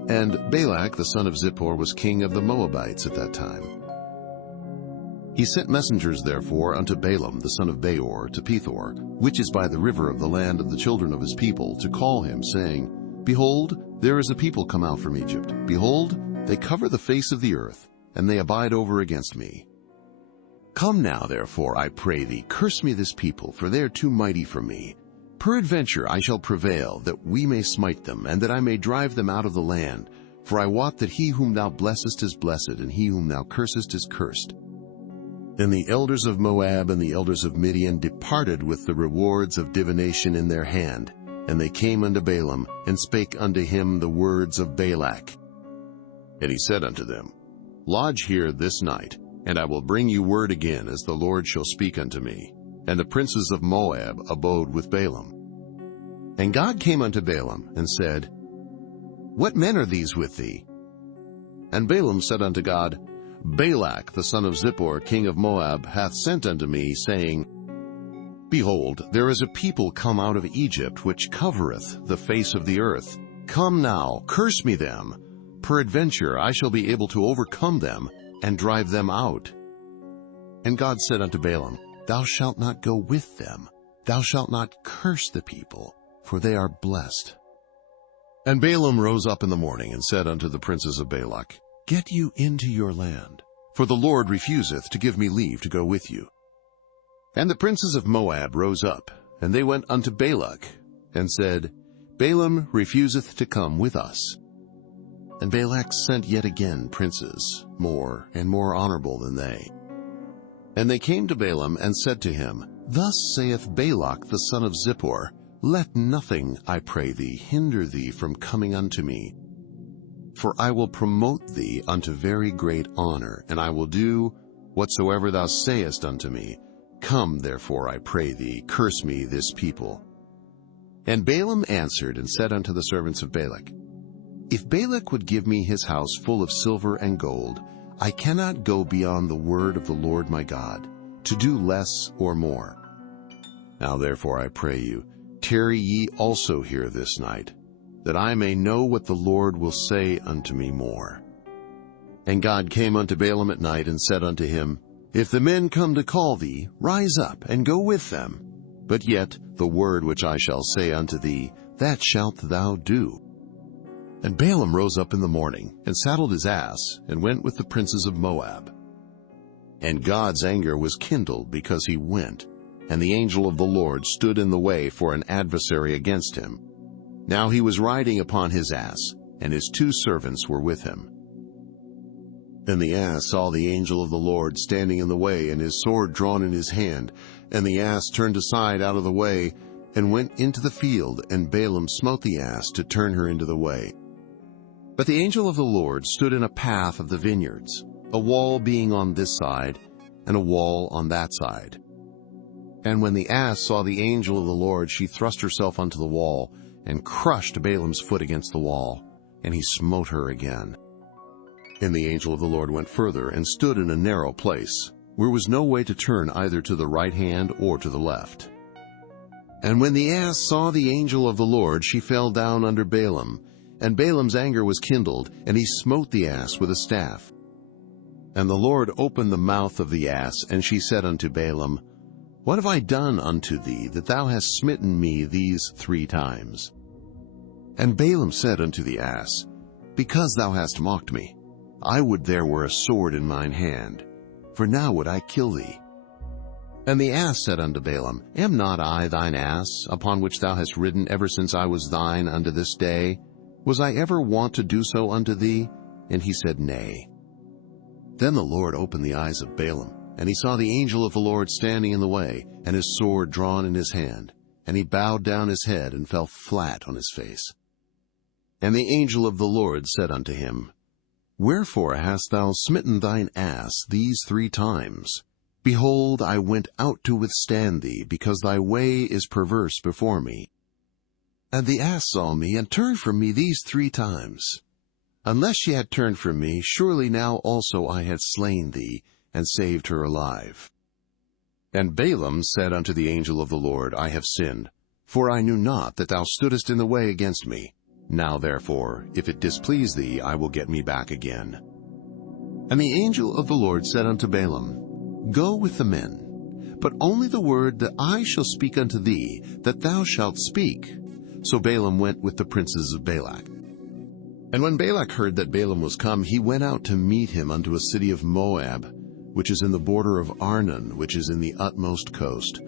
And Balak the son of Zippor was king of the Moabites at that time. He sent messengers therefore unto Balaam the son of Beor to Pethor, which is by the river of the land of the children of his people, to call him, saying, Behold, there is a people come out from Egypt. Behold, they cover the face of the earth, and they abide over against me. Come now, therefore, I pray thee, curse me this people, for they are too mighty for me. Peradventure I shall prevail, that we may smite them, and that I may drive them out of the land. For I wot that he whom thou blessest is blessed, and he whom thou cursest is cursed. And the elders of Moab and the elders of Midian departed with the rewards of divination in their hand. And they came unto Balaam, and spake unto him the words of Balak. And he said unto them, Lodge here this night, and I will bring you word again, as the Lord shall speak unto me. and the princes of Moab abode with Balaam. And God came unto Balaam, and said, What men are these with thee? And Balaam said unto God, Balak the son of Zippor, king of Moab, hath sent unto me, saying, Behold, there is a people come out of Egypt, which covereth the face of the earth. Come now, curse me them. Peradventure I shall be able to overcome them, and drive them out. And God said unto Balaam, Thou shalt not go with them. Thou shalt not curse the people, for they are blessed. And Balaam rose up in the morning, and said unto the princes of Balak, Get you into your land, for the Lord refuseth to give me leave to go with you. And the princes of Moab rose up, and they went unto Balak, and said, Balaam refuseth to come with us. And Balak sent yet again princes, more and more honorable than they. And they came to Balaam, and said to him, Thus saith Balak the son of Zippor, Let nothing, I pray thee, hinder thee from coming unto me. For I will promote thee unto very great honor, and I will do whatsoever thou sayest unto me. Come, therefore, I pray thee, curse me this people. And Balaam answered and said unto the servants of Balak, If Balak would give me his house full of silver and gold, I cannot go beyond the word of the Lord my God, to do less or more. Now therefore I pray you, tarry ye also here this night, that I may know what the Lord will say unto me more. And God came unto Balaam at night, and said unto him, If the men come to call thee, rise up, and go with them. But yet the word which I shall say unto thee, that shalt thou do. And Balaam rose up in the morning, and saddled his ass, and went with the princes of Moab. And God's anger was kindled because he went, and the angel of the Lord stood in the way for an adversary against him. Now he was riding upon his ass, and his 2 servants were with him. And the ass saw the angel of the Lord standing in the way, and his sword drawn in his hand. And the ass turned aside out of the way, and went into the field, and Balaam smote the ass to turn her into the way. But the angel of the Lord stood in a path of the vineyards, a wall being on this side, and a wall on that side. And when the ass saw the angel of the Lord, she thrust herself unto the wall, and crushed Balaam's foot against the wall, and he smote her again. And the angel of the Lord went further, and stood in a narrow place, where was no way to turn either to the right hand or to the left. And when the ass saw the angel of the Lord, she fell down under Balaam, and Balaam's anger was kindled, and he smote the ass with a staff. And the Lord opened the mouth of the ass, and she said unto Balaam, What have I done unto thee, that thou hast smitten me these 3 times? And Balaam said unto the ass, Because thou hast mocked me, I would there were a sword in mine hand, for now would I kill thee. And the ass said unto Balaam, Am not I thine ass, upon which thou hast ridden ever since I was thine unto this day? Was I ever wont to do so unto thee? And he said, Nay. Then the Lord opened the eyes of Balaam, and he saw the angel of the Lord standing in the way, and his sword drawn in his hand. And he bowed down his head, and fell flat on his face. And the angel of the Lord said unto him, Wherefore hast thou smitten thine ass these 3 times? Behold, I went out to withstand thee, because thy way is perverse before me. And the ass saw me, and turned from me these 3 times. Unless she had turned from me, surely now also I had slain thee, and saved her alive. And Balaam said unto the angel of the Lord, I have sinned, for I knew not that thou stoodest in the way against me. Now therefore, if it displease thee, I will get me back again. And the angel of the Lord said unto Balaam, Go with the men, but only the word that I shall speak unto thee, that thou shalt speak. So Balaam went with the princes of Balak. And when Balak heard that Balaam was come, he went out to meet him unto a city of Moab, which is in the border of Arnon, which is in the utmost coast.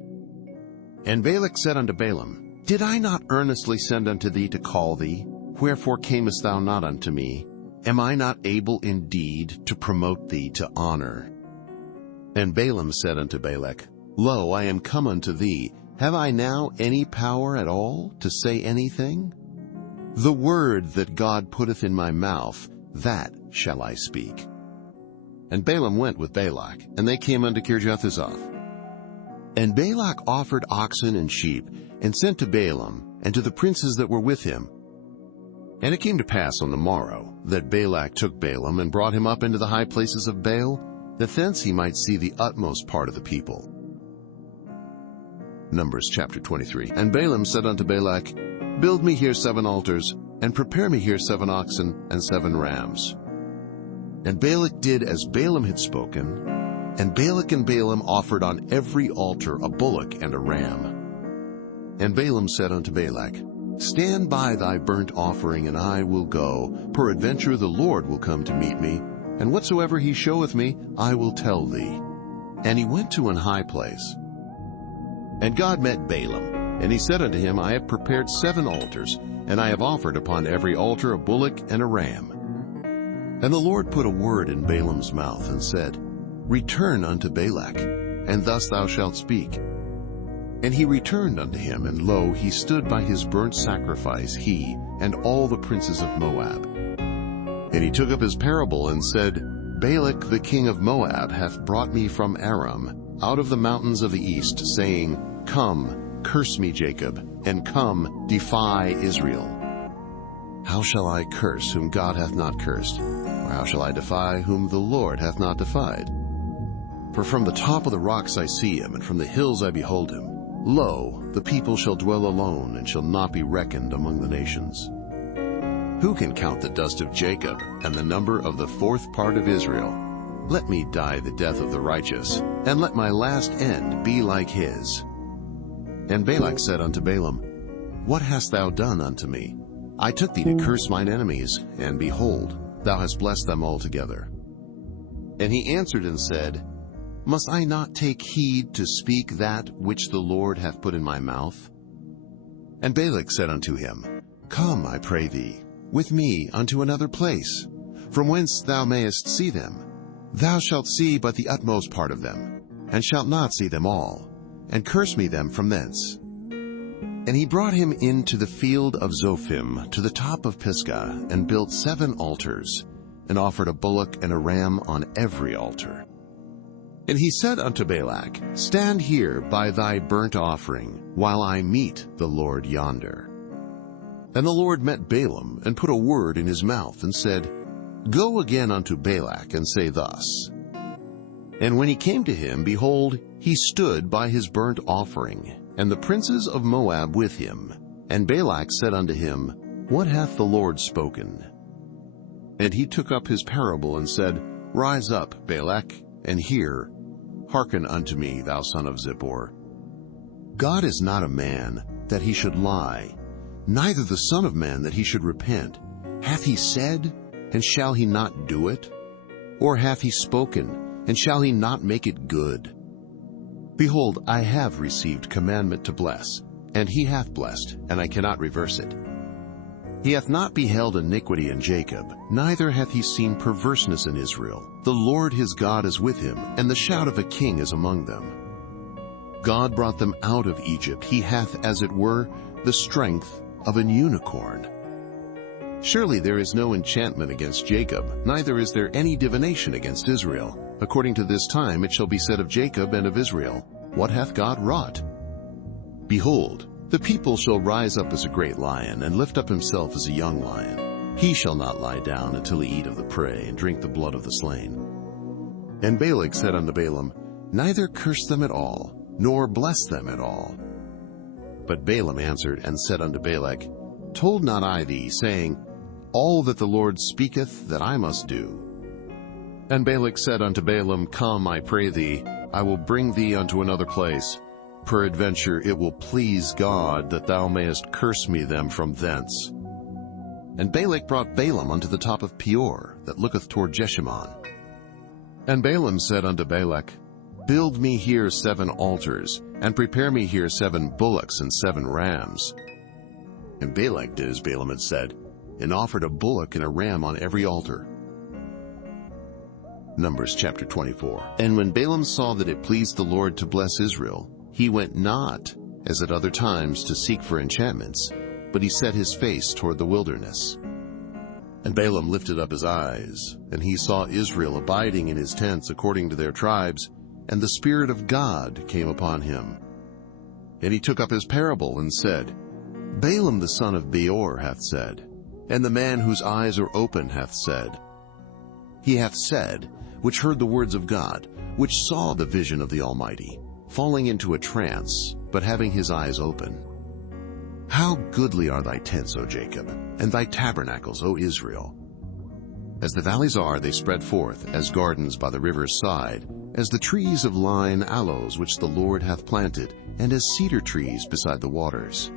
And Balak said unto Balaam, Did I not earnestly send unto thee to call thee? Wherefore camest thou not unto me? Am I not able indeed to promote thee to honor? And Balaam said unto Balak, Lo, I am come unto thee. Have I now any power at all to say anything? The word that God putteth in my mouth, that shall I speak. And Balaam went with Balak, and they came unto Kirjathhuzoth. And Balak offered oxen and sheep, and sent to Balaam, and to the princes that were with him. And it came to pass on the morrow, that Balak took Balaam, and brought him up into the high places of Baal, that thence he might see the utmost part of the people. Numbers chapter 23. And Balaam said unto Balak, Build me here 7 altars, and prepare me here 7 oxen and 7 rams. And Balak did as Balaam had spoken, and Balak and Balaam offered on every altar a bullock and a ram. And Balaam said unto Balak, Stand by thy burnt offering, and I will go. Peradventure the Lord will come to meet me, and whatsoever he showeth me, I will tell thee. And he went to an high place. And God met Balaam, and he said unto him, I have prepared 7 altars, and I have offered upon every altar a bullock and a ram. And the Lord put a word in Balaam's mouth, and said, Return unto Balak, and thus thou shalt speak. And he returned unto him, and lo, he stood by his burnt sacrifice, he and all the princes of Moab. And he took up his parable, and said, Balak the king of Moab hath brought me from Aram, out of the mountains of the east, saying, Come, curse me, Jacob, and come, defy Israel. How shall I curse whom God hath not cursed? Or how shall I defy whom the Lord hath not defied? For from the top of the rocks I see him, and from the hills I behold him. Lo, the people shall dwell alone, and shall not be reckoned among the nations. Who can count the dust of Jacob, and the number of the 4th part of Israel? Let me die the death of the righteous, and let my last end be like his. And Balak said unto Balaam, What hast thou done unto me? I took thee to curse mine enemies, and behold, thou hast blessed them altogether. And he answered and said, Must I not take heed to speak that which the Lord hath put in my mouth? And Balak said unto him, Come, I pray thee, with me unto another place, from whence thou mayest see them. Thou shalt see but the utmost part of them, and shalt not see them all, and curse me them from thence. And he brought him into the field of Zophim, to the top of Pisgah, and built 7 altars, and offered a bullock and a ram on every altar. And he said unto Balak, Stand here by thy burnt offering, while I meet the Lord yonder. And the Lord met Balaam, and put a word in his mouth, and said, Go again unto Balak, and say thus. And when he came to him, behold, he stood by his burnt offering, and the princes of Moab with him. And Balak said unto him, What hath the Lord spoken? And he took up his parable, and said, Rise up, Balak, and hear. Hearken unto me, thou son of Zippor. God is not a man, that he should lie, neither the Son of Man, that he should repent. Hath he said, and shall he not do it? Or hath he spoken, and shall he not make it good? Behold, I have received commandment to bless, and he hath blessed, and I cannot reverse it. He hath not beheld iniquity in Jacob, neither hath he seen perverseness in Israel. The Lord his God is with him, and the shout of a king is among them. God brought them out of Egypt. He hath, as it were, the strength of an unicorn. Surely there is no enchantment against Jacob, neither is there any divination against Israel. According to this time it shall be said of Jacob and of Israel, What hath God wrought? Behold, the people shall rise up as a great lion, and lift up himself as a young lion. He shall not lie down until he eat of the prey, and drink the blood of the slain. And Balak said unto Balaam, Neither curse them at all, nor bless them at all. But Balaam answered and said unto Balak, Told not I thee, saying, All that the Lord speaketh, that I must do? And Balak said unto Balaam, Come, I pray thee, I will bring thee unto another place. Peradventure it will please God that thou mayest curse me them from thence. And Balak brought Balaam unto the top of Peor, that looketh toward Jeshimon. And Balaam said unto Balak, Build me here 7 altars, and prepare me here 7 bullocks and 7 rams. And Balak did as Balaam had said, and offered a bullock and a ram on every altar. Numbers chapter 24. And when Balaam saw that it pleased the Lord to bless Israel, he went not, as at other times, to seek for enchantments, but he set his face toward the wilderness. And Balaam lifted up his eyes, and he saw Israel abiding in his tents according to their tribes, and the Spirit of God came upon him. And he took up his parable and said, Balaam the son of Beor hath said, and the man whose eyes are open hath said. He hath said, which heard the words of God, which saw the vision of the Almighty, falling into a trance, but having his eyes open. How goodly are thy tents, O Jacob, and thy tabernacles, O Israel! As the valleys are, they spread forth, as gardens by the river's side, as the trees of lign aloes which the Lord hath planted, and as cedar trees beside the waters.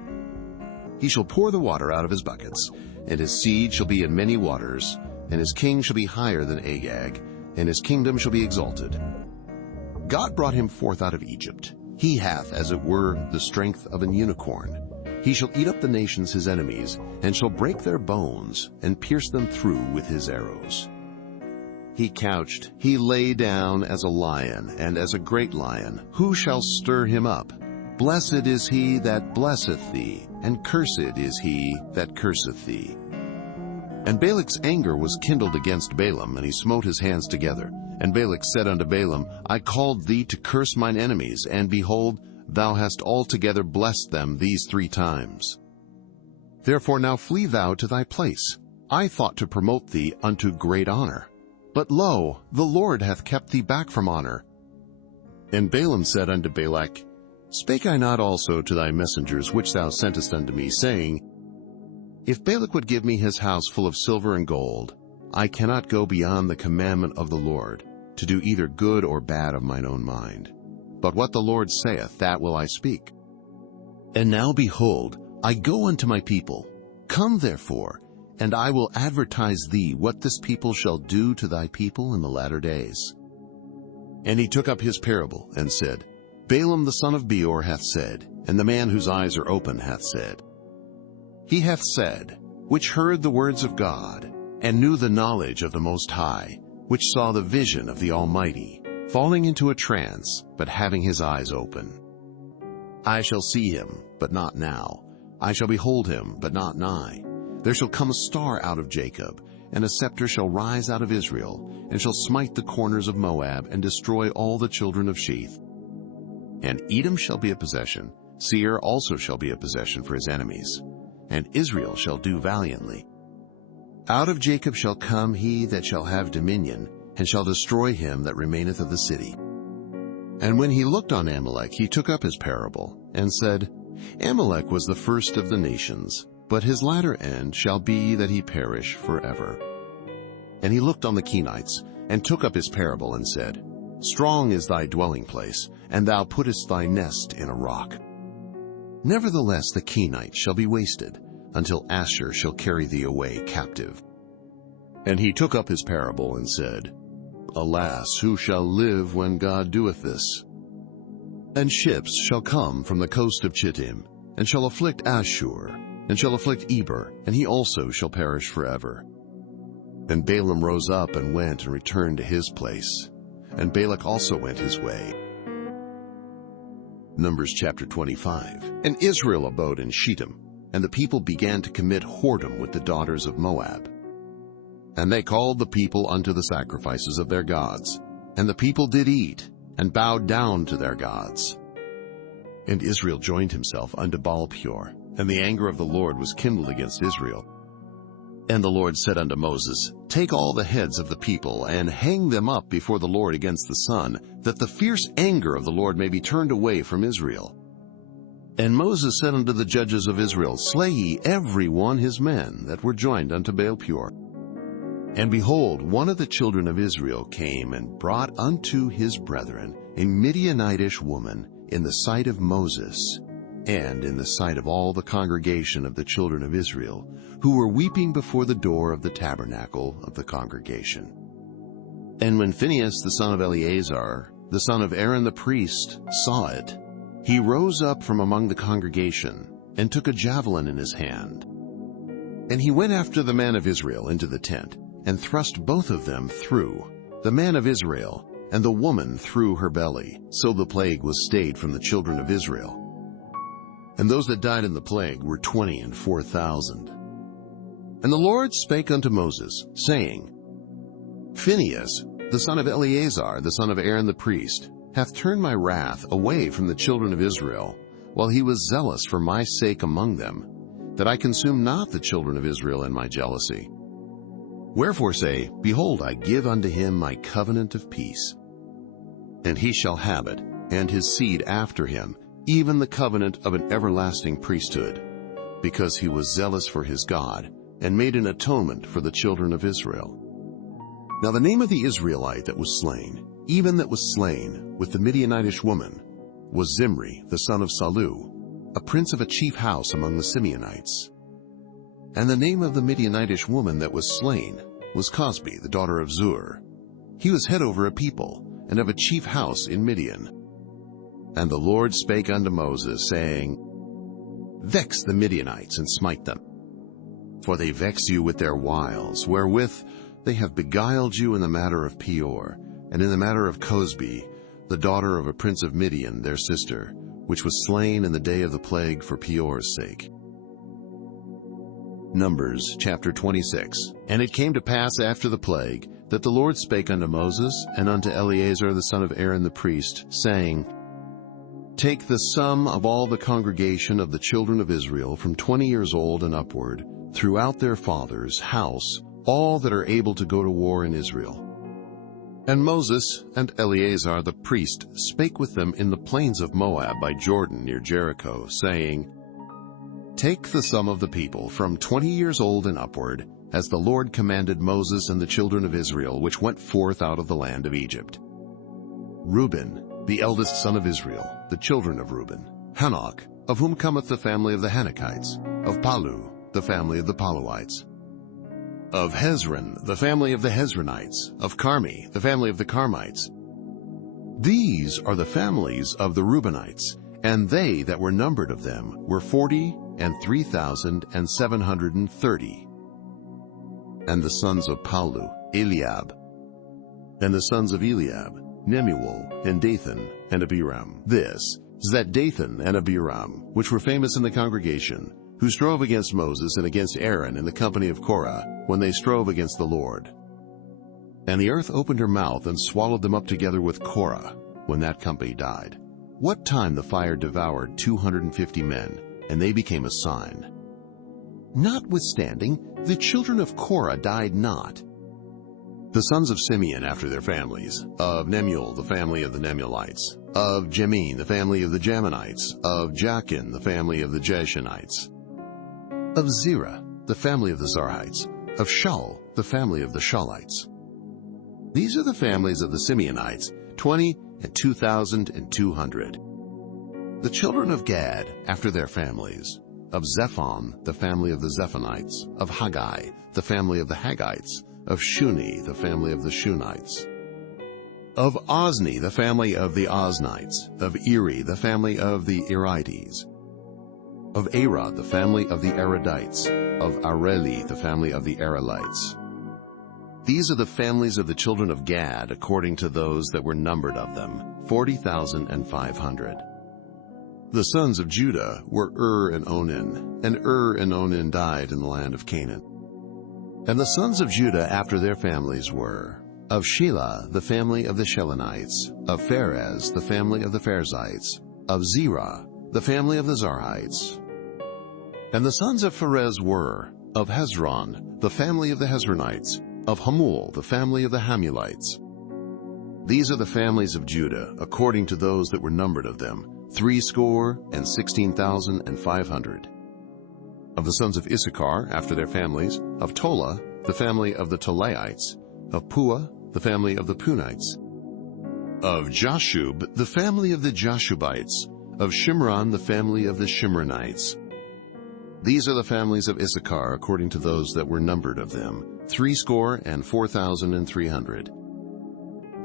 He shall pour the water out of his buckets, and his seed shall be in many waters, and his king shall be higher than Agag, and his kingdom shall be exalted. God brought him forth out of Egypt. He hath, as it were, the strength of an unicorn. He shall eat up the nations his enemies, and shall break their bones, and pierce them through with his arrows. He couched, he lay down as a lion, and as a great lion. Who shall stir him up? Blessed is he that blesseth thee, and cursed is he that curseth thee. And Balak's anger was kindled against Balaam, and he smote his hands together. And Balak said unto Balaam, I called thee to curse mine enemies, and behold, thou hast altogether blessed them these 3 times. Therefore now flee thou to thy place. I thought to promote thee unto great honor. But lo, the Lord hath kept thee back from honor. And Balaam said unto Balak, Spake I not also to thy messengers which thou sentest unto me, saying, If Balak would give me his house full of silver and gold, I cannot go beyond the commandment of the Lord, to do either good or bad of mine own mind. But what the Lord saith, that will I speak. And now behold, I go unto my people. Come therefore, and I will advertise thee what this people shall do to thy people in the latter days. And he took up his parable, and said, Balaam the son of Beor hath said, and the man whose eyes are open hath said. He hath said, which heard the words of God, and knew the knowledge of the Most High, which saw the vision of the Almighty, falling into a trance, but having his eyes open. I shall see him, but not now. I shall behold him, but not nigh. There shall come a star out of Jacob, and a scepter shall rise out of Israel, and shall smite the corners of Moab, and destroy all the children of Sheth. And Edom shall be a possession, Seir also shall be a possession for his enemies, and Israel shall do valiantly. Out of Jacob shall come he that shall have dominion, and shall destroy him that remaineth of the city. And when he looked on Amalek, he took up his parable, and said, Amalek was the first of the nations, but his latter end shall be that he perish forever. And he looked on the Kenites, and took up his parable, and said, Strong is thy dwelling place, and thou puttest thy nest in a rock. Nevertheless the Kenites shall be wasted, until Asshur shall carry thee away captive. And he took up his parable, and said, Alas, who shall live when God doeth this? And ships shall come from the coast of Chittim, and shall afflict Asshur, and shall afflict Eber, and he also shall perish forever. And Balaam rose up and went and returned to his place, and Balak also went his way. Numbers chapter 25. And Israel abode in Shittim, and the people began to commit whoredom with the daughters of Moab. And they called the people unto the sacrifices of their gods. And the people did eat, and bowed down to their gods. And Israel joined himself unto Baal-peor, and the anger of the Lord was kindled against Israel. And the Lord said unto Moses, Take all the heads of the people, and hang them up before the Lord against the sun, that the fierce anger of the Lord may be turned away from Israel. And Moses said unto the judges of Israel, Slay ye every one his men that were joined unto Baal-peor. And behold, one of the children of Israel came and brought unto his brethren a Midianitish woman in the sight of Moses, and in the sight of all the congregation of the children of Israel, who were weeping before the door of the tabernacle of the congregation. And when Phinehas the son of Eleazar, the son of Aaron the priest, saw it, he rose up from among the congregation, and took a javelin in his hand. And he went after the man of Israel into the tent, and thrust both of them through, the man of Israel, and the woman through her belly. So the plague was stayed from the children of Israel. And those that died in the plague were 24,000. And the Lord spake unto Moses, saying, Phinehas, the son of Eleazar, the son of Aaron the priest, hath turned my wrath away from the children of Israel, while he was zealous for my sake among them, that I consume not the children of Israel in my jealousy. Wherefore say, Behold, I give unto him my covenant of peace. And he shall have it, and his seed after him, even the covenant of an everlasting priesthood, because he was zealous for his God, and made an atonement for the children of Israel. Now the name of the Israelite that was slain, even that was slain with the Midianitish woman, was Zimri, the son of Salu, a prince of a chief house among the Simeonites. And the name of the Midianitish woman that was slain was Cosbi, the daughter of Zur. He was head over a people, and of a chief house in Midian. And the Lord spake unto Moses, saying, Vex the Midianites, and smite them. For they vex you with their wiles, wherewith they have beguiled you in the matter of Peor, and in the matter of Cosbi, the daughter of a prince of Midian, their sister, which was slain in the day of the plague for Peor's sake. Numbers chapter 26. And it came to pass after the plague, that the Lord spake unto Moses, and unto Eleazar the son of Aaron the priest, saying, Take the sum of all the congregation of the children of Israel from 20 years old and upward, throughout their father's house, all that are able to go to war in Israel. And Moses and Eleazar the priest spake with them in the plains of Moab by Jordan near Jericho, saying, Take the sum of the people from 20 years old and upward, as the Lord commanded Moses and the children of Israel, which went forth out of the land of Egypt. Reuben, the eldest son of Israel, the children of Reuben. Hanok, of whom cometh the family of the Hanokites. Of Palu, the family of the Paluites. Of Hezron, the family of the Hezronites. Of Carmi, the family of the Carmites. These are the families of the Reubenites, and they that were numbered of them were 40,003,730. And the sons of Palu, Eliab. And the sons of Eliab, Nemuel, and Dathan, and Abiram. This is that Dathan and Abiram, which were famous in the congregation, who strove against Moses and against Aaron in the company of Korah, when they strove against the Lord. And the earth opened her mouth and swallowed them up together with Korah, when that company died. What time the fire devoured 250 men, and they became a sign. Notwithstanding, the children of Korah died not. The sons of Simeon after their families, of Nemuel, the family of the Nemuelites, of Jemin, the family of the Jaminites, of Jachin, the family of the Jashanites, of Zerah, the family of the Zarhites, of Shaul, the family of the Shaulites. These are the families of the Simeonites, 20,200. The children of Gad after their families, of Zephon, the family of the Zephonites, of Haggai, the family of the Haggites, of Shuni, the family of the Shunites, of Ozni, the family of the Oznites, of Eri, the family of the Erites, of Arod, the family of the Arodites, of Areli, the family of the Arelites. These are the families of the children of Gad, according to those that were numbered of them, 40,500. The sons of Judah were and Onan, and and Onan died in the land of Canaan. And the sons of Judah after their families were, of Shelah, the family of the Shelonites, of Pharez, the family of the Pharzites, of Zerah, the family of the Zarhites. And the sons of Pharez were, of Hezron, the family of the Hezronites, of Hamul, the family of the Hamulites. These are the families of Judah, according to those that were numbered of them, 16,500. Of the sons of Issachar, after their families, of Tola, the family of the Tolaites, of Pua, the family of the Punites, of Jashub, the family of the Jashubites, of Shimron, the family of the Shimronites. These are the families of Issachar, according to those that were numbered of them, 64,300.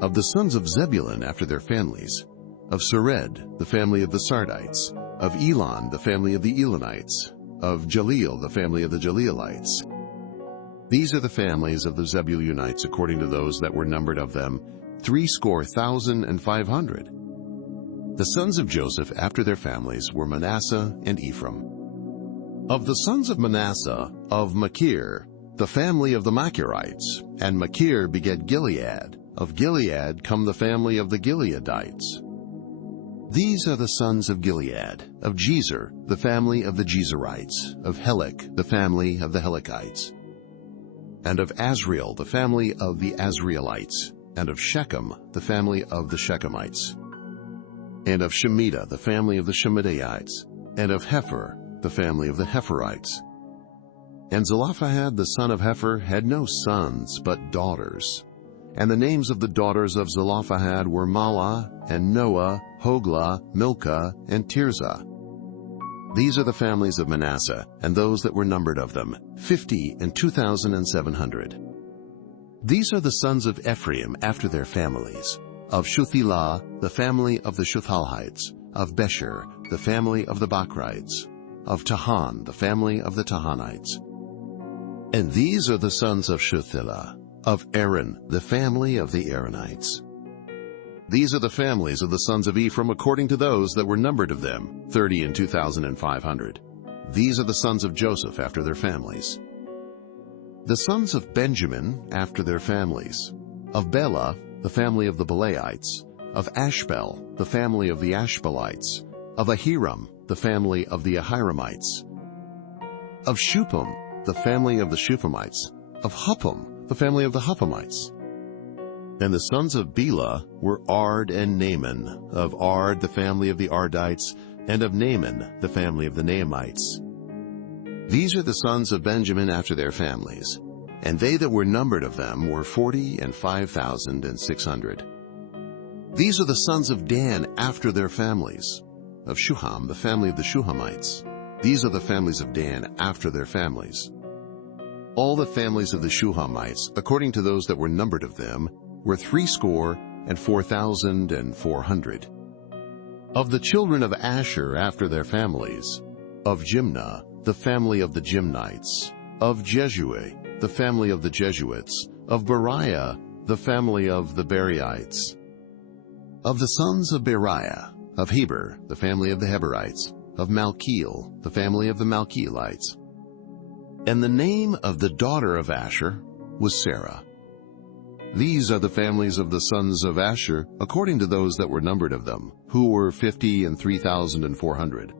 Of the sons of Zebulun after their families, of Sered, the family of the Sardites, of Elon, the family of the Elonites, of Jaleel, the family of the Jaleelites. These are the families of the Zebulunites, according to those that were numbered of them, 70,500. The sons of Joseph after their families were Manasseh and Ephraim. Of the sons of Manasseh, of Machir, the family of the Machirites, and Machir begat Gilead, Of Gilead come the family of the Gileadites. These are the sons of Gilead. Of Jezer, the family of the Jezerites. Of Helek, the family of the Helekites. And of Asriel, the family of the Asrielites. And of Shechem, the family of the Shechemites. And of Shemida, the family of the Shemidaites. And of Hepher, the family of the Hepherites. And Zelophehad the son of Hepher had no sons but daughters. And the names of the daughters of Zelophehad were Mahlah, and Noah, Hoglah, Milcah, and Tirzah. These are the families of Manasseh, and those that were numbered of them, 50 and 2,700. These are the sons of Ephraim after their families. Of Shuthelah, the family of the Shuthalhites. Of Besher, the family of the Bachrites. Of Tahan, the family of the Tahanites. And these are the sons of Shuthelah. Of Aaron, the family of the Aaronites. These are the families of the sons of Ephraim according to those that were numbered of them, 30 and 2,500. These are the sons of Joseph after their families. The sons of Benjamin after their families. Of Bela, the family of the Belaites. Of Ashbel, the family of the Ashbelites. Of Ahiram, the family of the Ahiramites. Of Shupam, the family of the Shupamites. Of Huppam, the family of the Huppamites. And the sons of Bela were Ard and Naaman. Of Ard, the family of the Ardites, and of Naaman, the family of the Naamites. These are the sons of Benjamin after their families, and they that were numbered of them were 40 and 5,600. These are the sons of Dan after their families. Of Shuham, the family of the Shuhamites. These are the families of Dan after their families. All the families of the Shuhamites, according to those that were numbered of them, were 64,400. Of the children of Asher after their families. Of Jimnah, the family of the Jimnites. Of Jeshua, the family of the Jesuits. Of Beriah, the family of the Beriites. Of the sons of Beriah. Of Heber, the family of the Heberites. Of Malkiel, the family of the Malkielites. And the name of the daughter of Asher was Sarah. These are the families of the sons of Asher, according to those that were numbered of them, who were 50 and 3,400.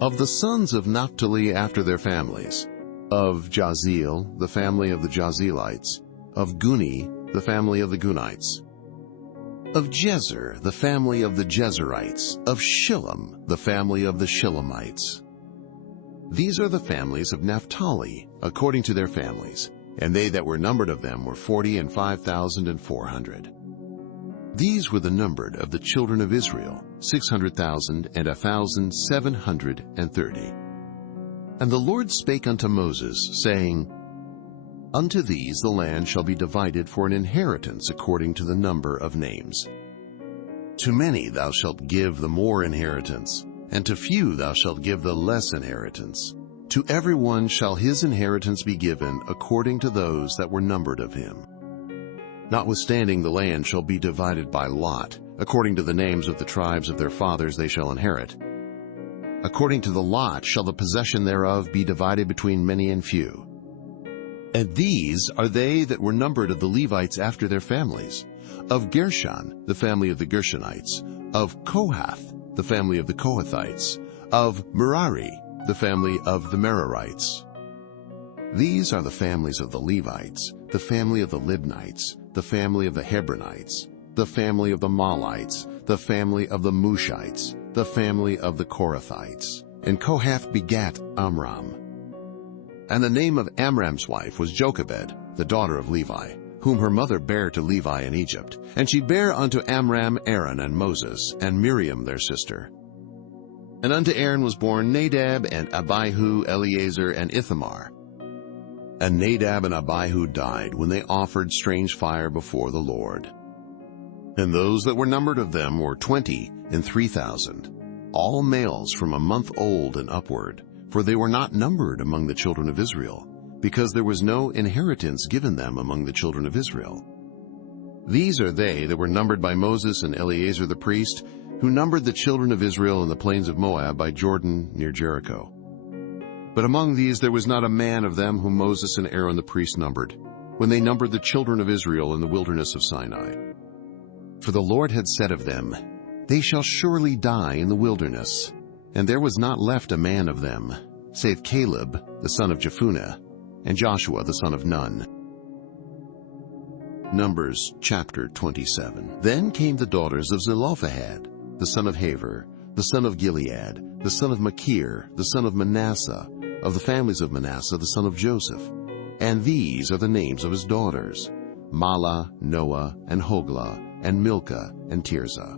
Of the sons of Naphtali after their families. Of Jazeel, the family of the Jazelites. Of Guni, the family of the Gunites. Of Jezer, the family of the Jezerites. Of Shillem, the family of the Shillemites. These are the families of Naphtali, according to their families, and they that were numbered of them were 40 and 5,400. These were the numbered of the children of Israel, 600,000 and 1,730. And the Lord spake unto Moses, saying, Unto these the land shall be divided for an inheritance according to the number of names. To many thou shalt give the more inheritance, and to few thou shalt give the less inheritance. To every one shall his inheritance be given according to those that were numbered of him. Notwithstanding the land shall be divided by lot, according to the names of the tribes of their fathers they shall inherit. According to the lot shall the possession thereof be divided between many and few. And these are they that were numbered of the Levites after their families. Of Gershon, the family of the Gershonites. Of Kohath, the family of the Kohathites. Of Merari, the family of the Merarites. These are the families of the Levites, the family of the Libnites, the family of the Hebronites, the family of the Mahlites, the family of the Mushites, the family of the Korathites. And Kohath begat Amram. And the name of Amram's wife was Jochebed, the daughter of Levi, whom her mother bare to Levi in Egypt. And she bare unto Amram Aaron and Moses, and Miriam their sister. And unto Aaron was born Nadab and Abihu, Eleazar, and Ithamar. And Nadab and Abihu died when they offered strange fire before the Lord. And those that were numbered of them were 20 and 3,000, all males from a month old and upward, for they were not numbered among the children of Israel, because there was no inheritance given them among the children of Israel. These are they that were numbered by Moses and Eleazar the priest, who numbered the children of Israel in the plains of Moab by Jordan near Jericho. But among these there was not a man of them whom Moses and Aaron the priest numbered. when they numbered the children of Israel in the wilderness of Sinai. For the Lord had said of them, "They shall surely die in the wilderness." And there was not left a man of them, save Caleb the son of Jephunneh, and Joshua the son of Nun. Numbers chapter 27. Then came the daughters of Zelophehad, the son of Haver, the son of Gilead, the son of Machir, the son of Manasseh, of the families of Manasseh, the son of Joseph. And these are the names of his daughters: Mahlah, Noah, and Hoglah, and Milcah, and Tirzah.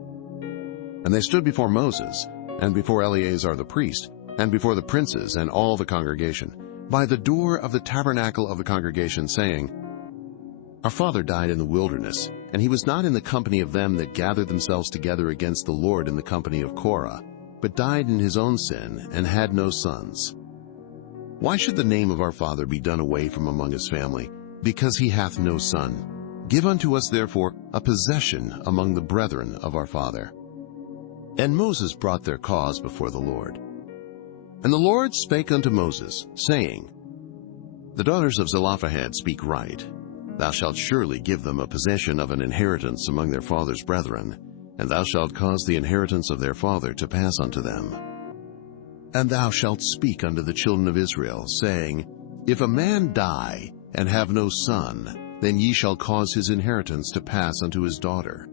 And they stood before Moses, and before Eleazar the priest, and before the princes and all the congregation, by the door of the tabernacle of the congregation, saying, "Our father died in the wilderness, and he was not in the company of them that gathered themselves together against the Lord in the company of Korah, but died in his own sin, and had no sons. Why should the name of our father be done away from among his family, because he hath no son? Give unto us therefore a possession among the brethren of our father." And Moses brought their cause before the Lord. And the Lord spake unto Moses, saying, "The daughters of Zelophehad speak right. Thou shalt surely give them a possession of an inheritance among their father's brethren, and thou shalt cause the inheritance of their father to pass unto them. And thou shalt speak unto the children of Israel, saying, If a man die, and have no son, then ye shall cause his inheritance to pass unto his daughter.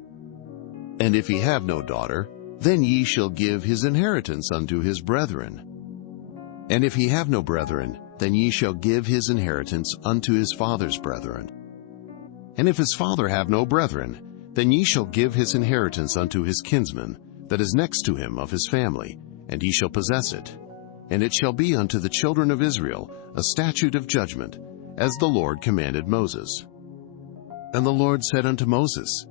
And if he have no daughter, then ye shall give his inheritance unto his brethren. And if he have no brethren, then ye shall give his inheritance unto his father's brethren. And if his father have no brethren, then ye shall give his inheritance unto his kinsman, that is next to him of his family, and he shall possess it. And it shall be unto the children of Israel a statute of judgment, as the Lord commanded Moses. And the Lord said unto Moses,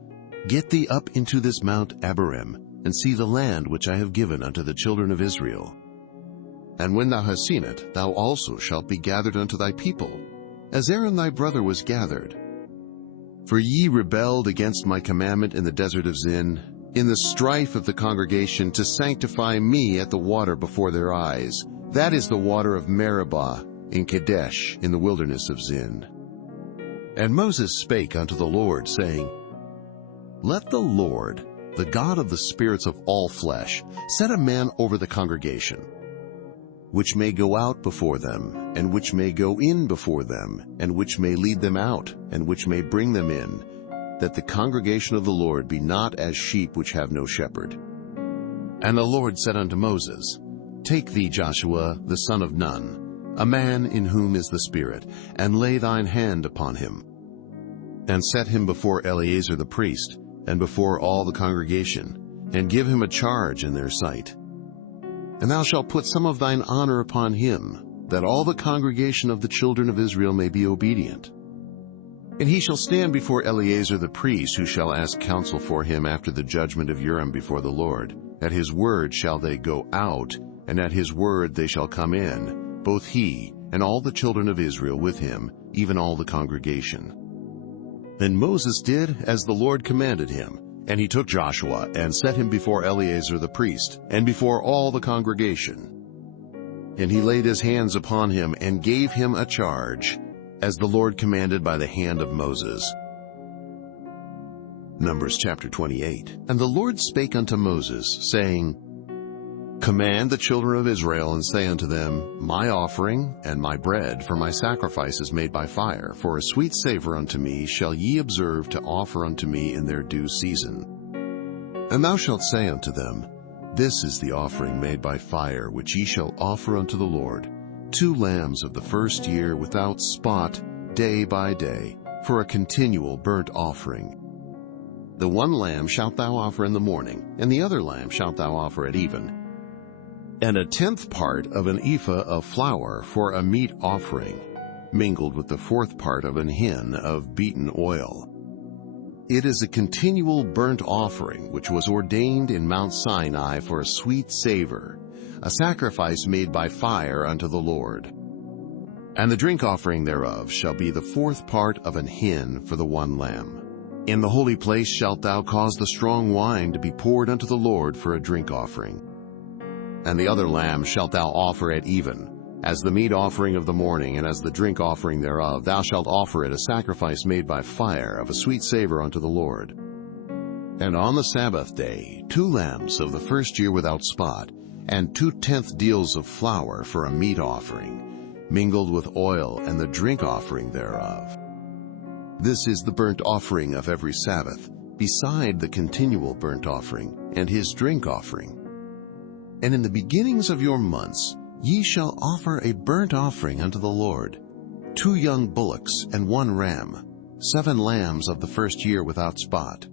Get thee up into this Mount Abarim, and see the land which I have given unto the children of Israel. And when thou hast seen it, thou also shalt be gathered unto thy people, as Aaron thy brother was gathered. For ye rebelled against my commandment in the desert of Zin, in the strife of the congregation, to sanctify me at the water before their eyes. That is the water of Meribah in Kadesh in the wilderness of Zin. And Moses spake unto the Lord, saying, Let the Lord, the God of the spirits of all flesh, set a man over the congregation, which may go out before them, and which may go in before them, and which may lead them out, and which may bring them in, that the congregation of the Lord be not as sheep which have no shepherd. And the Lord said unto Moses, Take thee Joshua the son of Nun, a man in whom is the Spirit, and lay thine hand upon him, and set him before Eleazar the priest, and before all the congregation, and give him a charge in their sight. And thou shalt put some of thine honor upon him, that all the congregation of the children of Israel may be obedient. And he shall stand before Eleazar the priest, who shall ask counsel for him after the judgment of Urim before the Lord. At his word shall they go out, and at his word they shall come in, both he and all the children of Israel with him, even all the congregation. Then Moses did as the Lord commanded him, and he took Joshua and set him before Eleazar the priest, and before all the congregation. And he laid his hands upon him and gave him a charge, as the Lord commanded by the hand of Moses. Numbers chapter 28. And the Lord spake unto Moses, saying, Command the children of Israel, and say unto them, My offering and my bread for my sacrifices made by fire, for a sweet savor unto me, shall ye observe to offer unto me in their due season. And thou shalt say unto them, This is the offering made by fire, which ye shall offer unto the Lord, 2 lambs of the first year without spot, day by day, for a continual burnt offering. The 1 lamb shalt thou offer in the morning, and the other lamb shalt thou offer at even. And a 10th part of an ephah of flour for a meat offering, mingled with the 4th part of an hin of beaten oil. It is a continual burnt offering, which was ordained in Mount Sinai for a sweet savor, a sacrifice made by fire unto the Lord. And the drink offering thereof shall be the 4th part of an hin for the 1 lamb. In the holy place shalt thou cause the strong wine to be poured unto the Lord for a drink offering. And the other lamb shalt thou offer at even, As the meat offering of the morning and as the drink offering thereof, thou shalt offer it a sacrifice made by fire of a sweet savor unto the Lord. And on the Sabbath day 2 lambs of the first year without spot, and 2/10 deals of flour for a meat offering, mingled with oil, and the drink offering thereof. This is the burnt offering of every Sabbath, beside the continual burnt offering, and his drink offering. And in the beginnings of your months ye shall offer a burnt offering unto the Lord, 2 young bullocks and 1 ram, 7 lambs of the first year without spot,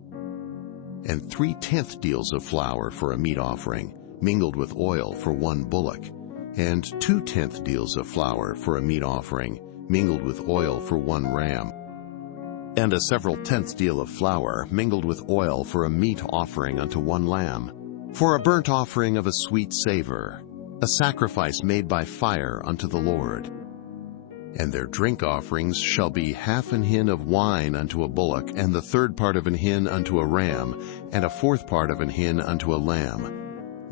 and 3/10 deals of flour for a meat offering, mingled with oil for 1 bullock, and 2/10 deals of flour for a meat offering, mingled with oil for 1 ram, and a several tenth deal of flour mingled with oil for a meat offering unto 1 lamb, for a burnt offering of a sweet savor, a sacrifice made by fire unto the Lord. And their drink offerings shall be 1/2 an hin of wine unto a bullock, and the 1/3 part of an hin unto a ram, and a 1/4 part of an hin unto a lamb.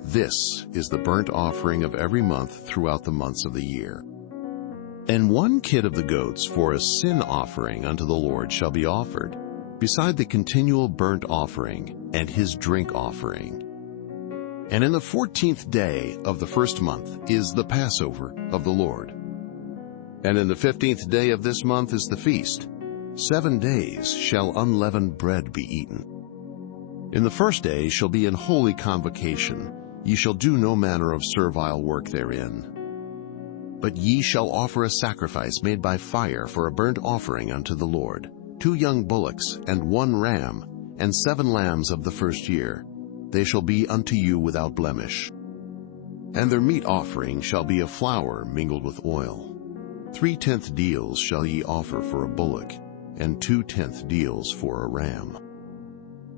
This is the burnt offering of every month throughout the months of the year. And 1 kid of the goats for a sin offering unto the Lord shall be offered, beside the continual burnt offering and his drink offering. And in the 14th day of the first month is the Passover of the Lord. And in the 15th day of this month is the feast. 7 days shall unleavened bread be eaten. In the first day shall be an holy convocation. Ye shall do no manner of servile work therein. But ye shall offer a sacrifice made by fire for a burnt offering unto the Lord, 2 young bullocks and 1 ram, and 7 lambs of the first year. They shall be unto you without blemish. And their meat offering shall be of flour mingled with oil. 3/10 deals shall ye offer for a bullock, and 2/10 deals for a ram.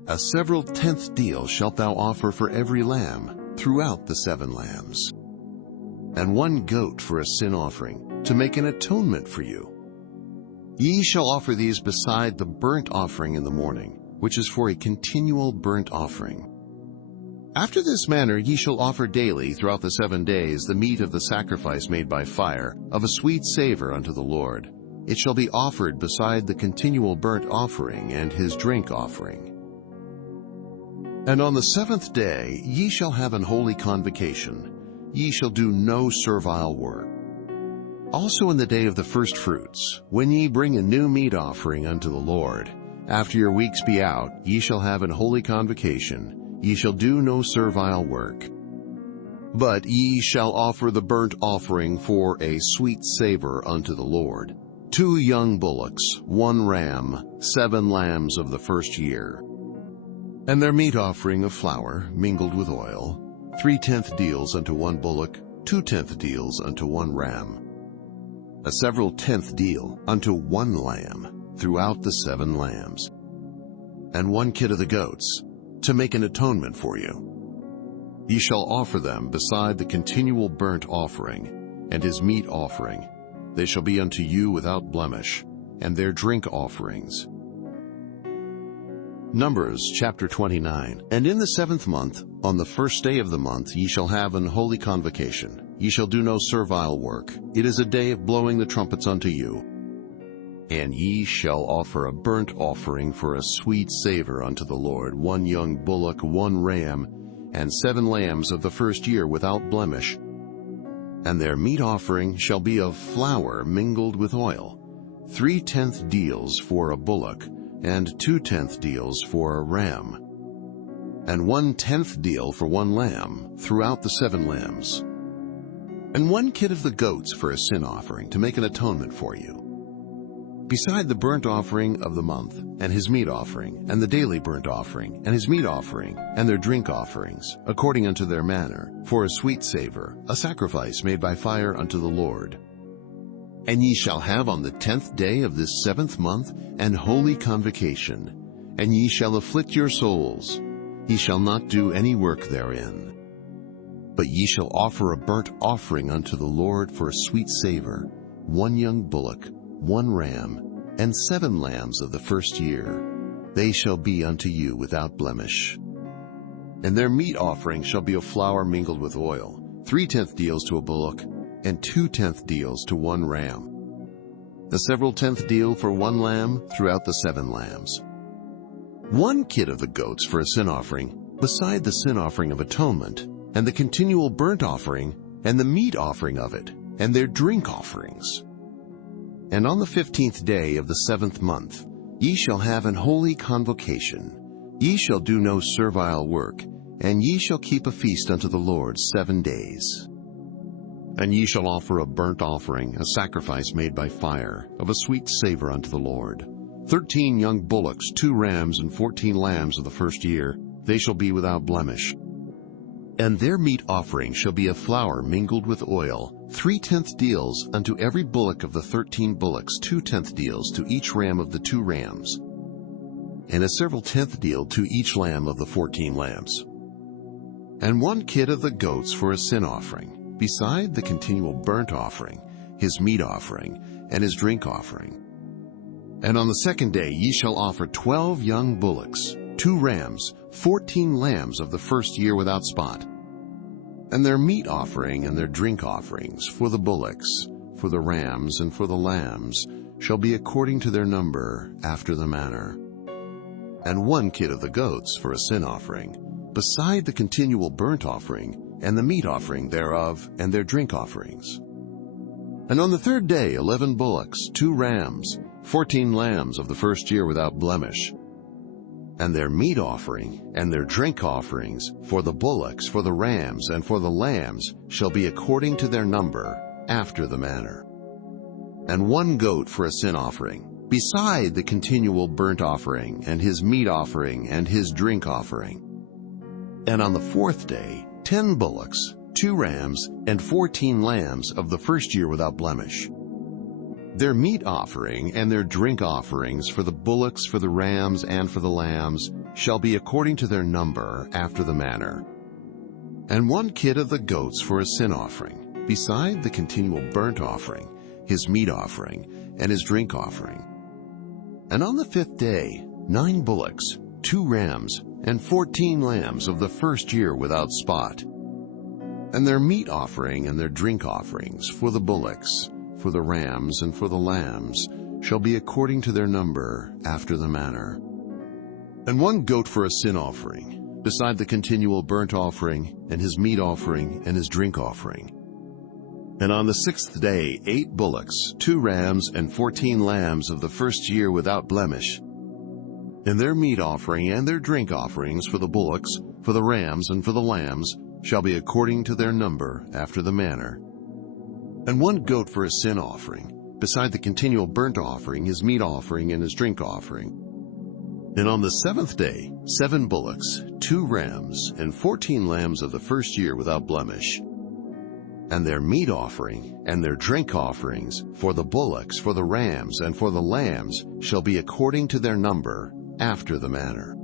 A several tenth deal shalt thou offer for every lamb throughout the 7 lambs. And 1 goat for a sin offering, to make an atonement for you. Ye shall offer these beside the burnt offering in the morning, which is for a continual burnt offering. After this manner ye shall offer daily throughout the 7 days the meat of the sacrifice made by fire, of a sweet savor unto the Lord. It shall be offered beside the continual burnt offering and his drink offering. And on the 7th day ye shall have an holy convocation. Ye shall do no servile work. Also in the day of the first fruits, when ye bring a new meat offering unto the Lord, after your weeks be out, ye shall have an holy convocation. Ye shall do no servile work. But ye shall offer the burnt offering for a sweet savor unto the Lord, 2 young bullocks, 1 ram, 7 lambs of the first year, and their meat offering of flour mingled with oil, 3/10 deals unto 1 bullock, 2/10 deals unto 1 ram, a several tenth deal unto 1 lamb throughout the 7 lambs, and 1 kid of the goats, to make an atonement for you. Ye shall offer them beside the continual burnt offering and his meat offering. They shall be unto you without blemish, and their drink offerings. Numbers chapter 29. And in the 7th month, on the first day of the month, ye shall have an holy convocation. Ye shall do no servile work. It is a day of blowing the trumpets unto you. And ye shall offer a burnt offering for a sweet savor unto the Lord, 1 young bullock, 1 ram, and 7 lambs of the first year without blemish. And their meat offering shall be of flour mingled with oil, 3/10 deals for a bullock, and 2/10 deals for a ram, and 1/10 deal for 1 lamb throughout the 7 lambs, and 1 kid of the goats for a sin offering, to make an atonement for you. Beside the burnt offering of the month, and his meat offering, and the daily burnt offering, and his meat offering, and their drink offerings, according unto their manner, for a sweet savor, a sacrifice made by fire unto the Lord. And ye shall have on the 10th day of this 7th month an holy convocation, and ye shall afflict your souls. Ye shall not do any work therein. But ye shall offer a burnt offering unto the Lord for a sweet savor, 1 young bullock, 1 ram, and 7 lambs of the first year. They shall be unto you without blemish. And their meat offering shall be of flour mingled with oil, 3/10 deals to a bullock, and 2 tenth deals to 1 ram, a several tenth deal for 1 lamb throughout the 7 lambs. 1 kid of the goats for a sin offering, beside the sin offering of atonement, and the continual burnt offering, and the meat offering of it, and their drink offerings. And on the 15th day of the 7th month, ye shall have an holy convocation. Ye shall do no servile work, and ye shall keep a feast unto the Lord 7 days. And ye shall offer a burnt offering, a sacrifice made by fire, of a sweet savor unto the Lord. 13 young bullocks, 2 rams, and 14 lambs of the first year, they shall be without blemish. And their meat offering shall be of flour mingled with oil, 3 tenth deals unto every bullock of the 13 bullocks, 2 tenth deals to each ram of the 2 rams, and a several tenth deal to each lamb of the 14 lambs. And 1 kid of the goats for a sin offering, beside the continual burnt offering, his meat offering, and his drink offering. And on the 2nd day ye shall offer 12 young bullocks, 2 rams, 14 lambs of the first year without spot. And their meat offering and their drink offerings for the bullocks, for the rams, and for the lambs shall be according to their number after the manner. And 1 kid of the goats for a sin offering, beside the continual burnt offering, and the meat offering thereof, and their drink offerings. And on the 3rd day 11 bullocks, 2 rams, 14 lambs of the first year without blemish. And their meat offering, and their drink offerings, for the bullocks, for the rams, and for the lambs, shall be according to their number, after the manner. And 1 goat for a sin offering, beside the continual burnt offering, and his meat offering, and his drink offering. And on the 4th day 10 bullocks, 2 rams, and 14 lambs of the first year without blemish. Their meat offering and their drink offerings for the bullocks, for the rams, and for the lambs shall be according to their number after the manner. And 1 kid of the goats for a sin offering, beside the continual burnt offering, his meat offering, and his drink offering. And on the 5th day 9 bullocks, 2 rams, and 14 lambs of the first year without spot. And their meat offering and their drink offerings for the bullocks, for the rams, and for the lambs shall be according to their number after the manner. And 1 goat for a sin offering, beside the continual burnt offering, and his meat offering, and his drink offering. And on the 6th day 8 bullocks, 2 rams, and 14 lambs of the first year without blemish. And their meat offering and their drink offerings for the bullocks, for the rams, and for the lambs shall be according to their number after the manner. And 1 goat for a sin offering, beside the continual burnt offering, his meat offering, and his drink offering. And on the 7th day 7 bullocks, 2 rams, and 14 lambs of the first year without blemish. And their meat offering and their drink offerings for the bullocks, for the rams, and for the lambs shall be according to their number after the manner.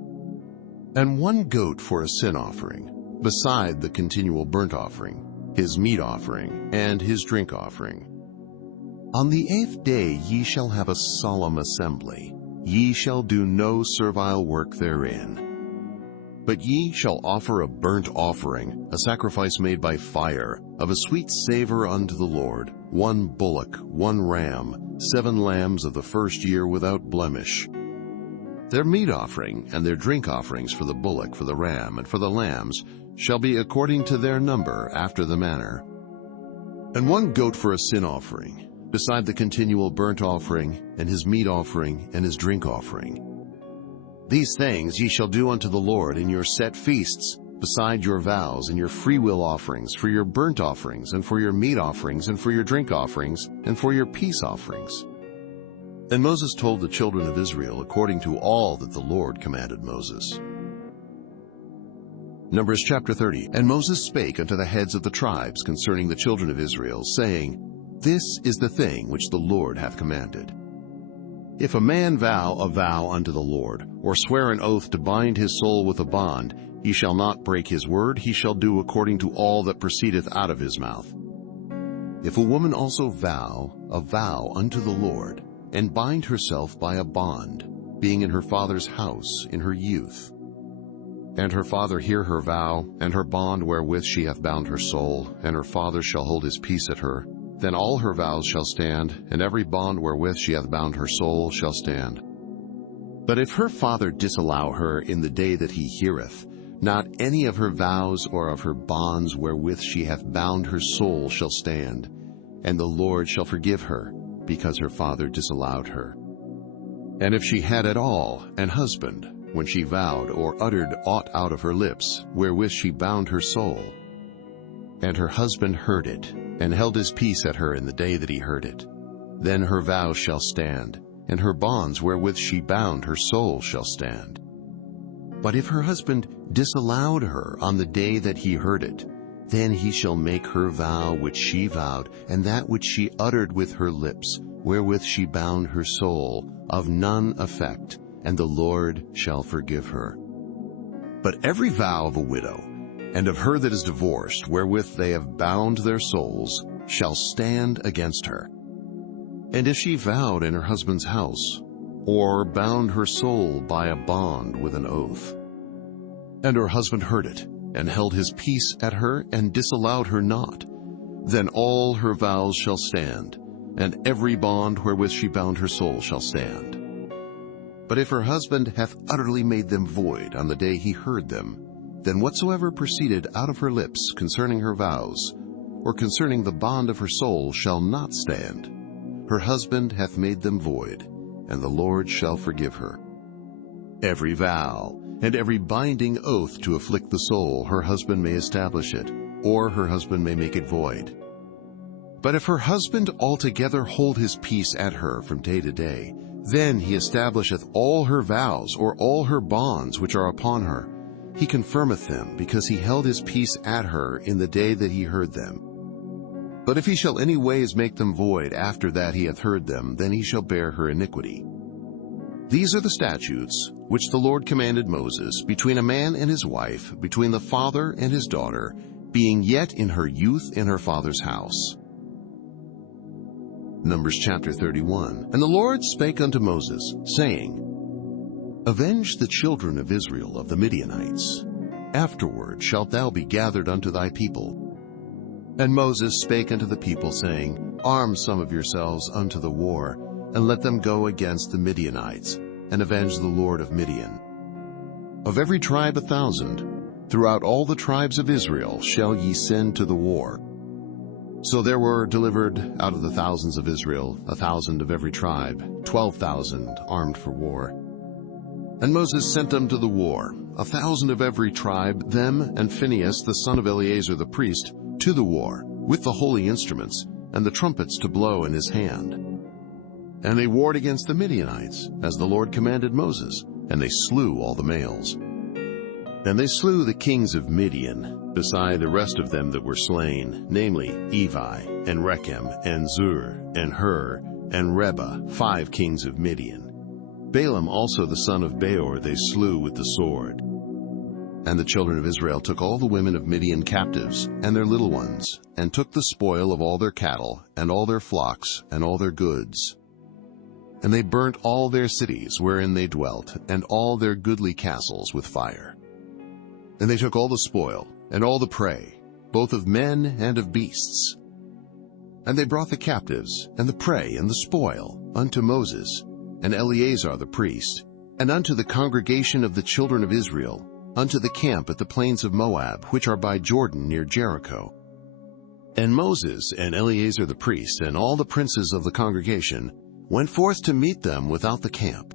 And 1 goat for a sin offering, beside the continual burnt offering, his meat offering, and his drink offering. On the 8th day ye shall have a solemn assembly. Ye shall do no servile work therein. But ye shall offer a burnt offering, a sacrifice made by fire, of a sweet savor unto the Lord, 1 bullock, 1 ram, 7 lambs of the first year without blemish. Their meat offering and their drink offerings for the bullock, for the ram, and for the lambs shall be according to their number after the manner. And 1 goat for a sin offering, beside the continual burnt offering, and his meat offering, and his drink offering. These things ye shall do unto the Lord in your set feasts, beside your vows and your freewill offerings, for your burnt offerings, and for your meat offerings, and for your drink offerings, and for your peace offerings. And Moses told the children of Israel according to all that the Lord commanded Moses. Numbers chapter 30. And Moses spake unto the heads of the tribes concerning the children of Israel, saying, This is the thing which the Lord hath commanded. If a man vow a vow unto the Lord, or swear an oath to bind his soul with a bond, he shall not break his word, he shall do according to all that proceedeth out of his mouth. If a woman also vow a vow unto the Lord, and bind herself by a bond, being in her father's house in her youth, and her father hear her vow, and her bond wherewith she hath bound her soul, and her father shall hold his peace at her, then all her vows shall stand, and every bond wherewith she hath bound her soul shall stand. But if her father disallow her in the day that he heareth, not any of her vows or of her bonds wherewith she hath bound her soul shall stand, and the Lord shall forgive her, because her father disallowed her. And if she had at all an husband, when she vowed or uttered aught out of her lips, wherewith she bound her soul, and her husband heard it, and held his peace at her in the day that he heard it, then her vows shall stand, and her bonds wherewith she bound her soul shall stand. But if her husband disallowed her on the day that he heard it, then he shall make her vow which she vowed, and that which she uttered with her lips, wherewith she bound her soul, of none effect, and the Lord shall forgive her. But every vow of a widow, and of her that is divorced, wherewith they have bound their souls, shall stand against her. And if she vowed in her husband's house, or bound her soul by a bond with an oath, and her husband heard it, and held his peace at her, and disallowed her not, then all her vows shall stand, and every bond wherewith she bound her soul shall stand. But if her husband hath utterly made them void on the day he heard them, then whatsoever proceeded out of her lips concerning her vows, or concerning the bond of her soul, shall not stand. Her husband hath made them void, and the Lord shall forgive her. Every vow and every binding oath to afflict the soul, her husband may establish it, or her husband may make it void. But if her husband altogether hold his peace at her from day to day, then he establisheth all her vows or all her bonds which are upon her. He confirmeth them, because he held his peace at her in the day that he heard them. But if he shall any ways make them void after that he hath heard them, then he shall bear her iniquity. These are the statutes which the Lord commanded Moses between a man and his wife, between the father and his daughter, being yet in her youth in her father's house. Numbers chapter 31. And the Lord spake unto Moses, saying, Avenge the children of Israel of the Midianites. Afterward shalt thou be gathered unto thy people. And Moses spake unto the people, saying, Arm some of yourselves unto the war, and let them go against the Midianites, and avenge the Lord of Midian. Of every tribe 1,000, throughout all the tribes of Israel shall ye send to the war. So there were delivered out of the thousands of Israel 1,000 of every tribe, 12,000 armed for war. And Moses sent them to the war, 1,000 of every tribe, them and Phinehas the son of Eleazar the priest, to the war, with the holy instruments, and the trumpets to blow in his hand. And they warred against the Midianites, as the Lord commanded Moses, and they slew all the males. And they slew the kings of Midian, beside the rest of them that were slain, namely Evi, and Rechem, and Zur, and Hur, and Reba, 5 kings of Midian. Balaam also the son of Beor they slew with the sword. And the children of Israel took all the women of Midian captives, and their little ones, and took the spoil of all their cattle, and all their flocks, and all their goods. And they burnt all their cities wherein they dwelt, and all their goodly castles with fire. And they took all the spoil, and all the prey, both of men and of beasts. And they brought the captives, and the prey, and the spoil, unto Moses, and Eleazar the priest, and unto the congregation of the children of Israel, unto the camp at the plains of Moab, which are by Jordan near Jericho. And Moses and Eleazar the priest, and all the princes of the congregation, went forth to meet them without the camp.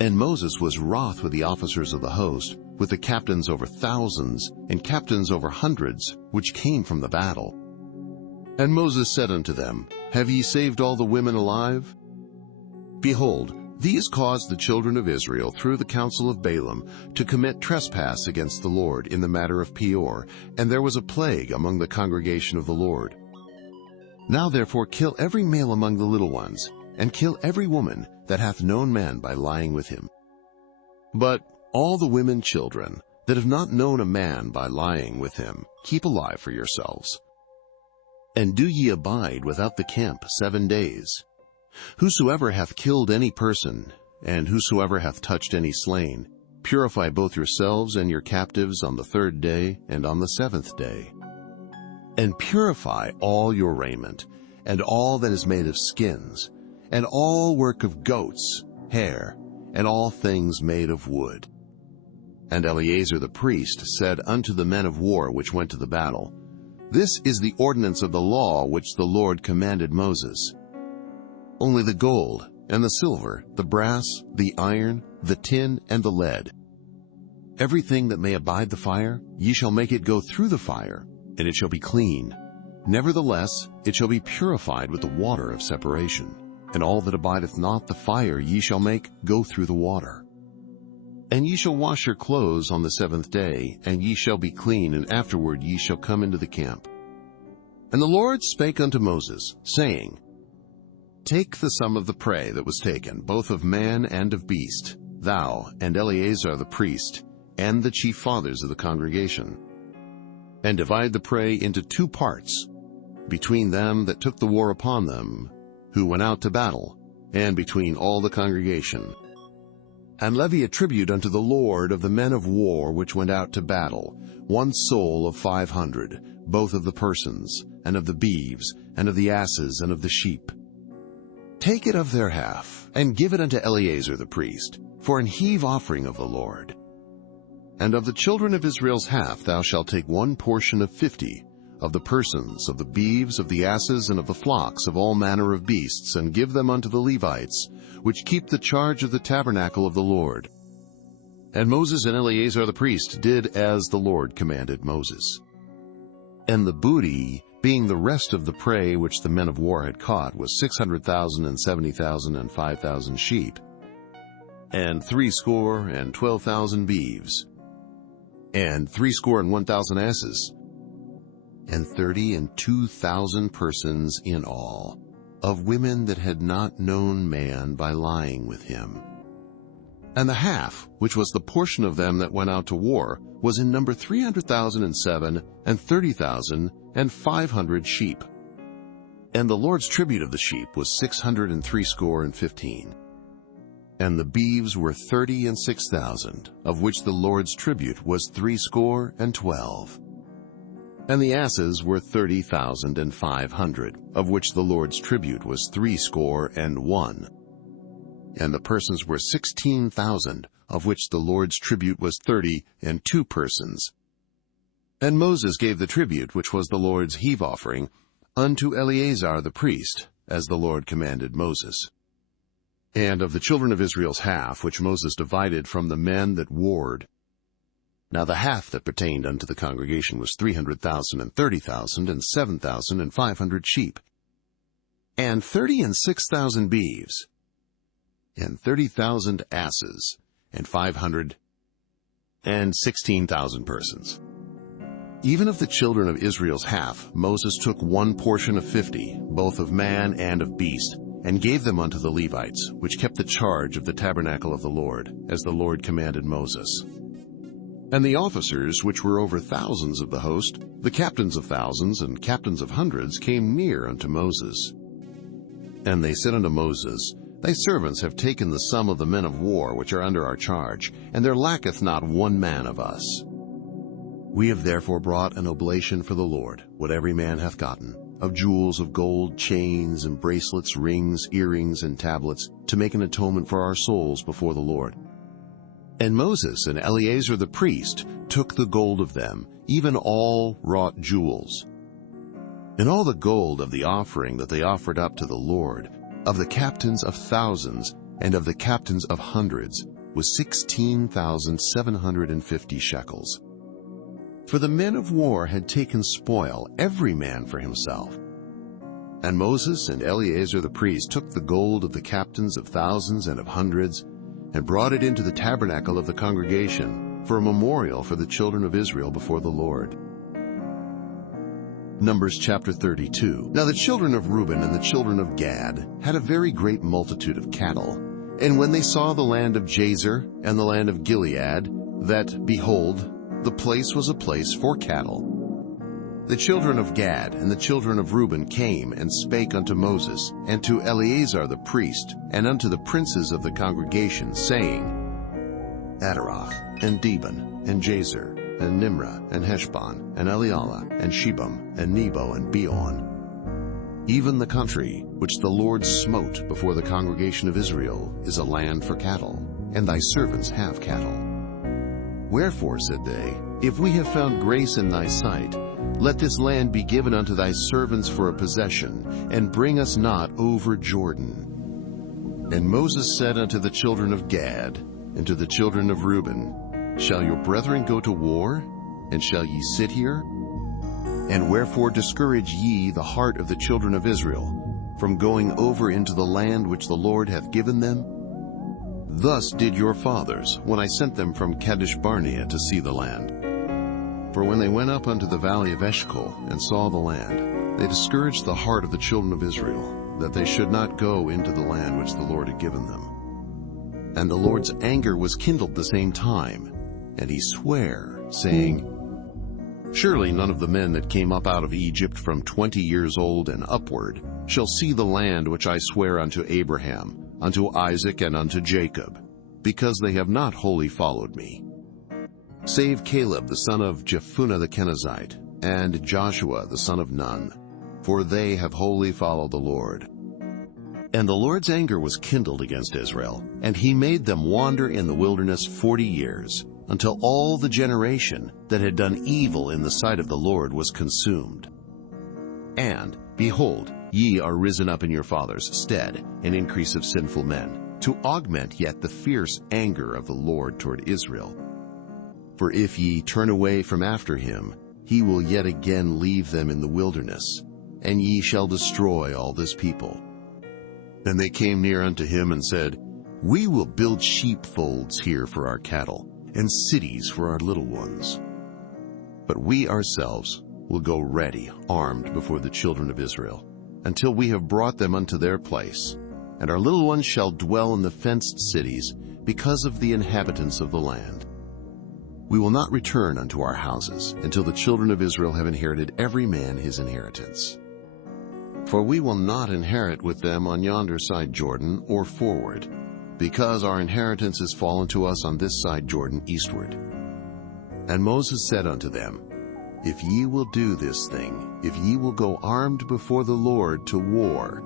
And Moses was wroth with the officers of the host, with the captains over thousands, and captains over hundreds, which came from the battle. And Moses said unto them, Have ye saved all the women alive? Behold, these caused the children of Israel through the counsel of Balaam to commit trespass against the Lord in the matter of Peor, and there was a plague among the congregation of the Lord. Now therefore kill every male among the little ones, and kill every woman that hath known man by lying with him. But all the women children that have not known a man by lying with him, keep alive for yourselves. And do ye abide without the camp 7 days. Whosoever hath killed any person, and whosoever hath touched any slain, Purify both yourselves and your captives on the 3rd day and on the 7th day. And purify all your raiment, and all that is made of skins, and all work of goats, hair, and all things made of wood. And Eleazar the priest said unto the men of war which went to the battle, This is the ordinance of the law which the Lord commanded Moses. Only the gold, and the silver, the brass, the iron, the tin, and the lead, everything that may abide the fire, ye shall make it go through the fire, and it shall be clean. Nevertheless, it shall be purified with the water of separation. And all that abideth not the fire ye shall make go through the water. And ye shall wash your clothes on the 7th day, and ye shall be clean, and afterward ye shall come into the camp. And the Lord spake unto Moses, saying, Take the sum of the prey that was taken, both of man and of beast, thou and Eleazar the priest, and the chief fathers of the congregation, and divide the prey into 2 parts, between them that took the war upon them, who went out to battle, and between all the congregation. And levy a tribute unto the Lord of the men of war which went out to battle, 1 soul of 500, both of the persons, and of the beeves, and of the asses, and of the sheep. Take it of their half, and give it unto Eleazar the priest, for an heave offering of the Lord. And of the children of Israel's half thou shalt take 1 portion of 50, of the persons, of the beeves, of the asses, and of the flocks, of all manner of beasts, and give them unto the Levites, which keep the charge of the tabernacle of the Lord. And Moses and Eleazar the priest did as the Lord commanded Moses. And the booty, being the rest of the prey which the men of war had caught, was 600,000 and 70,000 and 5,000 sheep, and 612,000 beeves, and 1,000 asses, and 32,000 persons in all, of women that had not known man by lying with him. And the half, which was the portion of them that went out to war, was in number 300,007, and 30,500 sheep. And the Lord's tribute of the sheep was 615. And the beeves were 36,000, of which the Lord's tribute was 312. And the asses were 30,500, of which the Lord's tribute was 61. And the persons were 16,000, of which the Lord's tribute was 32 persons. And Moses gave the tribute, which was the Lord's heave offering, unto Eleazar the priest, as the Lord commanded Moses. And of the children of Israel's half, which Moses divided from the men that warred, now the half that pertained unto the congregation was 300,000 and 30,000 and 7,500 sheep, and 36,000 beeves, and 30,000 asses, and 516,000 persons. Even of the children of Israel's half, Moses took 1 portion of 50, both of man and of beast, and gave them unto the Levites, which kept the charge of the tabernacle of the Lord, as the Lord commanded Moses. And the officers, which were over thousands of the host, the captains of thousands and captains of hundreds, came near unto Moses. And they said unto Moses, Thy servants have taken the sum of the men of war which are under our charge, and there lacketh not 1 man of us. We have therefore brought an oblation for the Lord, what every man hath gotten, of jewels of gold, chains, and bracelets, rings, earrings, and tablets, to make an atonement for our souls before the Lord. And Moses and Eleazar the priest took the gold of them, even all wrought jewels. And all the gold of the offering that they offered up to the Lord, of the captains of thousands and of the captains of hundreds, was 16,750 shekels. For the men of war had taken spoil, every man for himself. And Moses and Eleazar the priest took the gold of the captains of thousands and of hundreds, and brought it into the tabernacle of the congregation, for a memorial for the children of Israel before the Lord. Numbers chapter 32. Now the children of Reuben and the children of Gad had a very great multitude of cattle. And when they saw the land of Jazer and the land of Gilead, that, behold, the place was a place for cattle, the children of Gad and the children of Reuben came and spake unto Moses and to Eleazar the priest and unto the princes of the congregation, saying, Adaroth, and Dibon, and Jazer, and Nimrah, and Heshbon, and Elealeh, and Shebam, and Nebo, and Beon. Even the country which the Lord smote before the congregation of Israel is a land for cattle, and thy servants have cattle. Wherefore, said they, if we have found grace in thy sight, let this land be given unto thy servants for a possession, and bring us not over Jordan. And Moses said unto the children of Gad, and to the children of Reuben, shall your brethren go to war, and shall ye sit here? And wherefore discourage ye the heart of the children of Israel from going over into the land which the Lord hath given them? Thus did your fathers, when I sent them from Kadesh Barnea to see the land. For when they went up unto the valley of Eshcol and saw the land, they discouraged the heart of the children of Israel, that they should not go into the land which the Lord had given them. And the Lord's anger was kindled the same time, and he sware, saying, Surely none of the men that came up out of Egypt from 20 years old and upward shall see the land which I swear unto Abraham, unto Isaac, and unto Jacob, because they have not wholly followed me. Save Caleb the son of Jephunneh the Kenizzite, and Joshua the son of Nun, for they have wholly followed the Lord. And the Lord's anger was kindled against Israel, and he made them wander in the wilderness 40 years, until all the generation that had done evil in the sight of the Lord was consumed. And, behold, ye are risen up in your fathers' stead, an increase of sinful men, to augment yet the fierce anger of the Lord toward Israel. For if ye turn away from after him, he will yet again leave them in the wilderness, and ye shall destroy all this people. And they came near unto him and said, We will build sheepfolds here for our cattle, and cities for our little ones. But we ourselves will go ready, armed before the children of Israel, until we have brought them unto their place, and our little ones shall dwell in the fenced cities, because of the inhabitants of the land. We will not return unto our houses, until the children of Israel have inherited every man his inheritance. For we will not inherit with them on yonder side Jordan, or forward, because our inheritance is fallen to us on this side Jordan eastward. And Moses said unto them, If ye will do this thing, if ye will go armed before the Lord to war,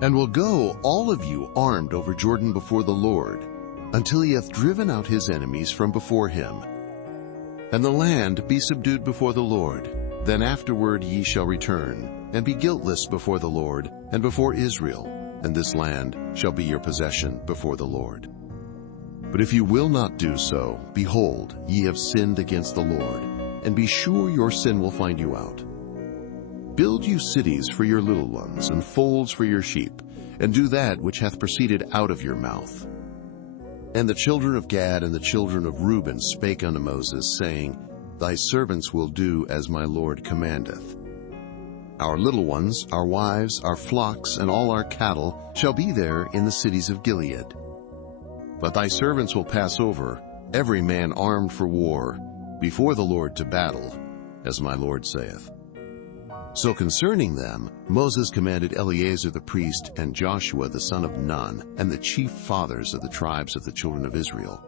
and will go all of you armed over Jordan before the Lord, until he hath driven out his enemies from before him, and the land be subdued before the Lord, then afterward ye shall return, and be guiltless before the Lord, and before Israel, and this land shall be your possession before the Lord. But if you will not do so, behold, ye have sinned against the Lord, and be sure your sin will find you out. Build you cities for your little ones, and folds for your sheep, and do that which hath proceeded out of your mouth. And the children of Gad and the children of Reuben spake unto Moses, saying, Thy servants will do as my Lord commandeth. Our little ones, our wives, our flocks, and all our cattle shall be there in the cities of Gilead. But thy servants will pass over, every man armed for war, before the Lord to battle, as my Lord saith. So concerning them, Moses commanded Eleazar the priest and Joshua the son of Nun, and the chief fathers of the tribes of the children of Israel.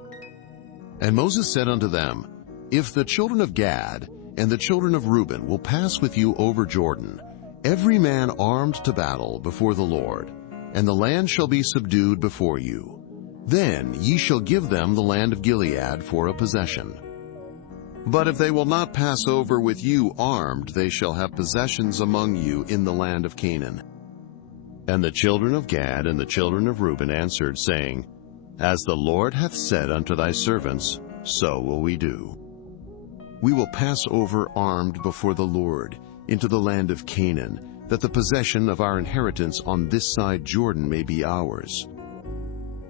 And Moses said unto them, If the children of Gad and the children of Reuben will pass with you over Jordan, every man armed to battle before the Lord, and the land shall be subdued before you, then ye shall give them the land of Gilead for a possession. But if they will not pass over with you armed, they shall have possessions among you in the land of Canaan. And the children of Gad and the children of Reuben answered, saying, As the Lord hath said unto thy servants, so will we do. We will pass over armed before the Lord into the land of Canaan, that the possession of our inheritance on this side Jordan may be ours.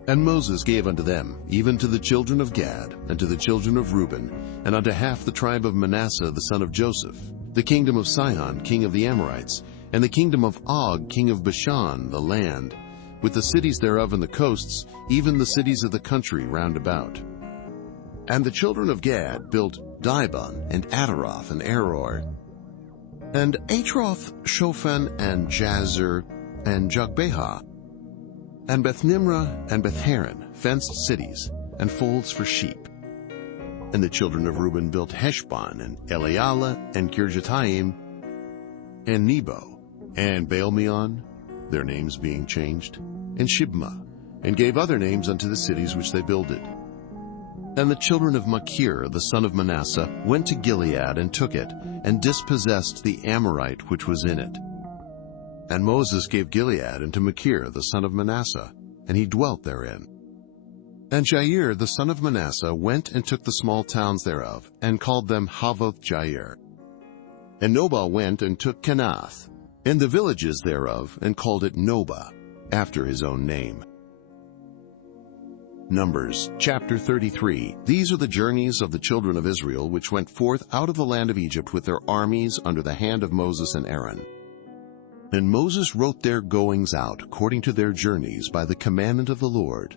And Moses gave unto them, even to the children of Gad, and to the children of Reuben, and unto half the tribe of Manasseh the son of Joseph, the kingdom of Sihon king of the Amorites, and the kingdom of Og king of Bashan, the land, with the cities thereof and the coasts, even the cities of the country round about. And the children of Gad built Dibon, and Adaroth, and Aror, and Atroth, Shophan, and Jazer, and Jogbehah, and Beth-nimrah and Beth-haran, fenced cities, and folds for sheep. And the children of Reuben built Heshbon, and Elealeh, and Kirjataim, and Nebo, and Baalmeon, their names being changed, and Shibmah, and gave other names unto the cities which they builded. And the children of Machir, the son of Manasseh, went to Gilead and took it, and dispossessed the Amorite which was in it. And Moses gave Gilead unto Machir, the son of Manasseh, and he dwelt therein. And Jair, the son of Manasseh, went and took the small towns thereof, and called them Havoth-Jair. And Nobah went and took Kenath, and the villages thereof, and called it Nobah, after his own name. Numbers chapter 33. These are the journeys of the children of Israel, which went forth out of the land of Egypt with their armies under the hand of Moses and Aaron. And Moses wrote their goings out according to their journeys by the commandment of the Lord.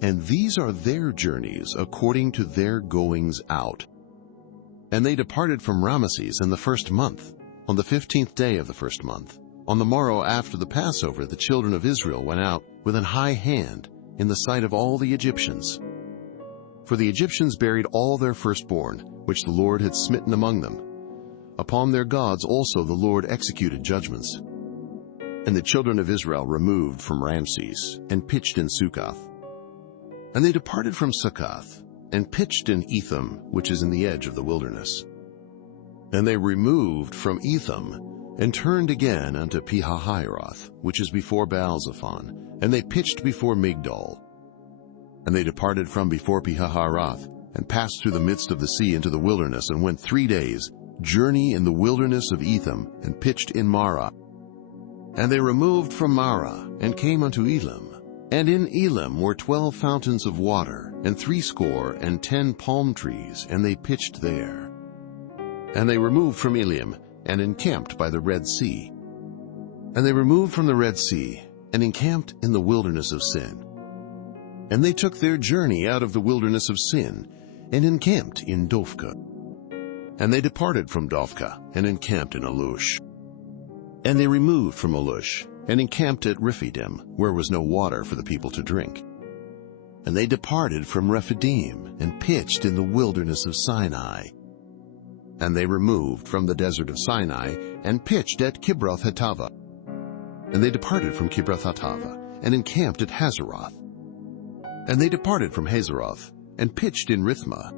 And these are their journeys according to their goings out. And they departed from Ramesses in the 1st month, on the 15th day of the 1st month. On the morrow after the Passover, the children of Israel went out with an high hand in the sight of all the Egyptians. For the Egyptians buried all their firstborn, which the Lord had smitten among them. Upon their gods also the Lord executed judgments. And the children of Israel removed from Ramses, and pitched in Succoth. And they departed from Succoth, and pitched in Etham, which is in the edge of the wilderness. And they removed from Etham, and turned again unto Pihahiroth, which is before Baalzephon, and they pitched before Migdol. And they departed from before Pihahiroth, and passed through the midst of the sea into the wilderness, and went 3 days' journey in the wilderness of Etham, and pitched in Marah. And they removed from Marah, and came unto Elim. And in Elim were 12 fountains of water, and 70 palm trees, and they pitched there. And they removed from Elim, and encamped by the Red Sea. And they removed from the Red Sea, and encamped in the wilderness of Sin. And they took their journey out of the wilderness of Sin, and encamped in Dophkah. And they departed from Dophkah, and encamped in Alush. And they removed from Alush, and encamped at Rephidim, where was no water for the people to drink. And they departed from Rephidim, and pitched in the wilderness of Sinai. And they removed from the desert of Sinai, and pitched at Kibroth-Hattava. And they departed from Kibroth-Hattava, and encamped at Hazeroth. And they departed from Hazeroth, and pitched in Rithmah.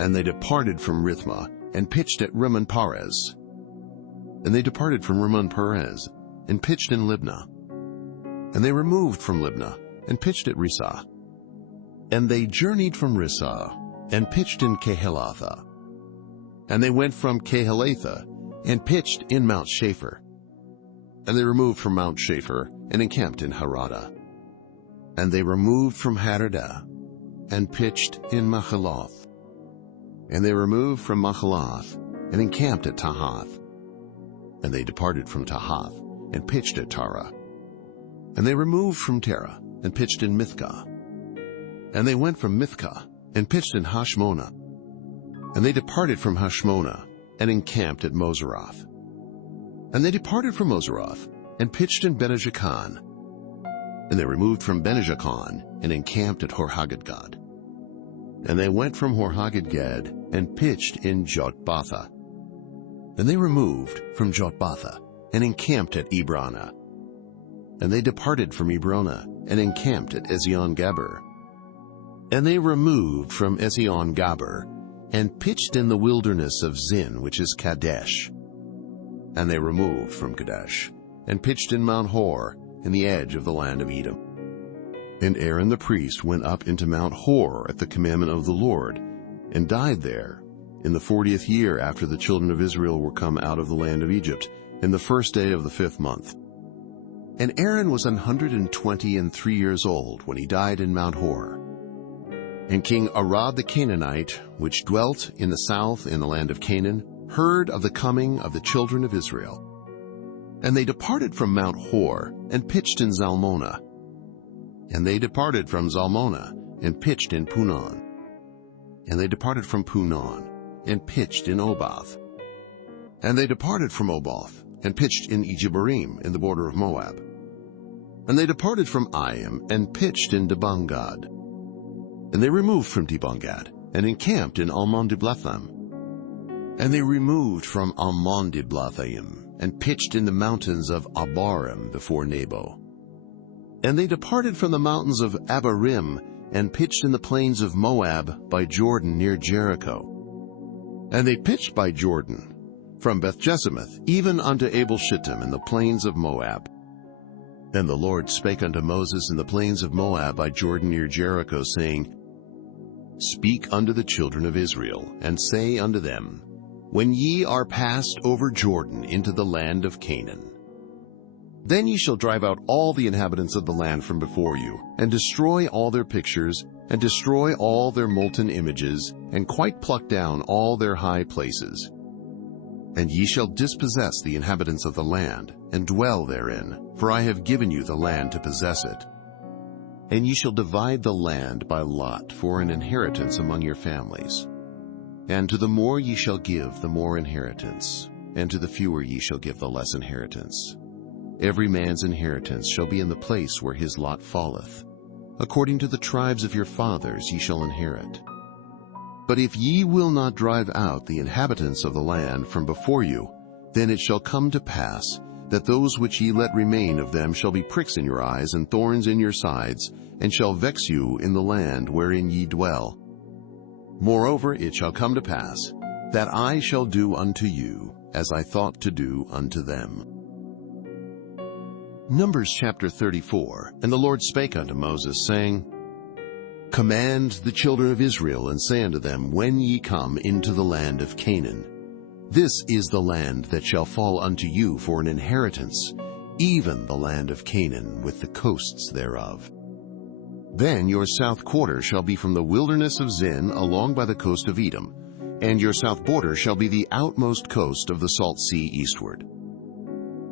And they departed from Rithmah, and pitched at Rimmon-Perez. And they departed from Rimmon-Perez, and pitched in Libnah. And they removed from Libnah, and pitched at Rissah. And they journeyed from Rissah, and pitched in Kehelatha. And they went from Kehelatha, and pitched in Mount Shapher. And they removed from Mount Shapher, and encamped in Harada. And they removed from Haradah, and pitched in Machaloth. And they removed from Machaloth, and encamped at Tahath. And they departed from Tahath, and pitched at Tara. And they removed from Tara, and pitched in Mithkah. And they went from Mithkah, and pitched in Hashmonah. And they departed from Hashmonah, and encamped at Moseroth. And they departed from Moseroth, and pitched in Benejacon. And they removed from Benejacon, and encamped at Horhagidgad. And they went from Horhagidgad, and pitched in Jotbatha. And they removed from Jotbatha, and encamped at Ebrona. And they departed from Ebrona, and encamped at Ezion-Gaber. And they removed from Ezion-Gaber, and pitched in the wilderness of Zin, which is Kadesh. And they removed from Kadesh, and pitched in Mount Hor, in the edge of the land of Edom. And Aaron the priest went up into Mount Hor at the commandment of the Lord, and died there, in the 40th year after the children of Israel were come out of the land of Egypt, in the 1st day of the 5th month. And Aaron was 123 years old when he died in Mount Hor. And King Arad the Canaanite, which dwelt in the south in the land of Canaan, heard of the coming of the children of Israel. And they departed from Mount Hor, and pitched in Zalmonah. And they departed from Zalmonah, and pitched in Punon. And they departed from Punon, and pitched in Oboth. And they departed from Oboth, and pitched in Ejibarim, in the border of Moab. And they departed from Aim, and pitched in Debongad. And they removed from Dibon-Gad, and encamped in Almon-Diblathaim. And they removed from Almon-Diblathaim, and pitched in the mountains of Abarim before Nebo. And they departed from the mountains of Abarim, and pitched in the plains of Moab by Jordan near Jericho. And they pitched by Jordan, from Beth-Jesimoth even unto Abel-Shittim in the plains of Moab. And the Lord spake unto Moses in the plains of Moab by Jordan near Jericho, saying, Speak unto the children of Israel, and say unto them, When ye are passed over Jordan into the land of Canaan, then ye shall drive out all the inhabitants of the land from before you, and destroy all their pictures, and destroy all their molten images, and quite pluck down all their high places. And ye shall dispossess the inhabitants of the land, and dwell therein, for I have given you the land to possess it. And ye shall divide the land by lot for an inheritance among your families. And to the more ye shall give the more inheritance, and to the fewer ye shall give the less inheritance. Every man's inheritance shall be in the place where his lot falleth. According to the tribes of your fathers ye shall inherit. But if ye will not drive out the inhabitants of the land from before you, then it shall come to pass that those which ye let remain of them shall be pricks in your eyes and thorns in your sides, and shall vex you in the land wherein ye dwell. Moreover, it shall come to pass that I shall do unto you as I thought to do unto them. Numbers chapter 34. And the Lord spake unto Moses, saying, Command the children of Israel, and say unto them, When ye come into the land of Canaan, this is the land that shall fall unto you for an inheritance, even the land of Canaan with the coasts thereof. Then your south quarter shall be from the wilderness of Zin along by the coast of Edom, and your south border shall be the outmost coast of the salt sea eastward.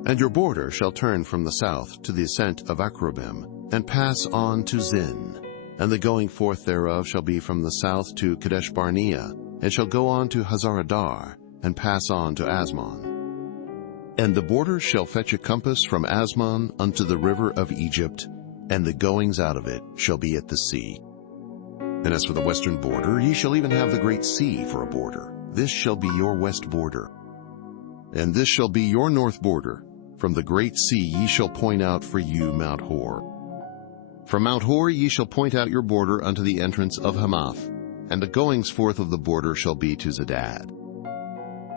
And your border shall turn from the south to the ascent of Akrobim, and pass on to Zin. And the going forth thereof shall be from the south to Kadesh Barnea, and shall go on to Hazaradar, and pass on to Asmon. And the border shall fetch a compass from Asmon unto the river of Egypt, and the goings out of it shall be at the sea. And as for the western border, ye shall even have the great sea for a border. This shall be your west border. And this shall be your north border. From the great sea ye shall point out for you Mount Hor. From Mount Hor ye shall point out your border unto the entrance of Hamath, and the goings forth of the border shall be to Zedad.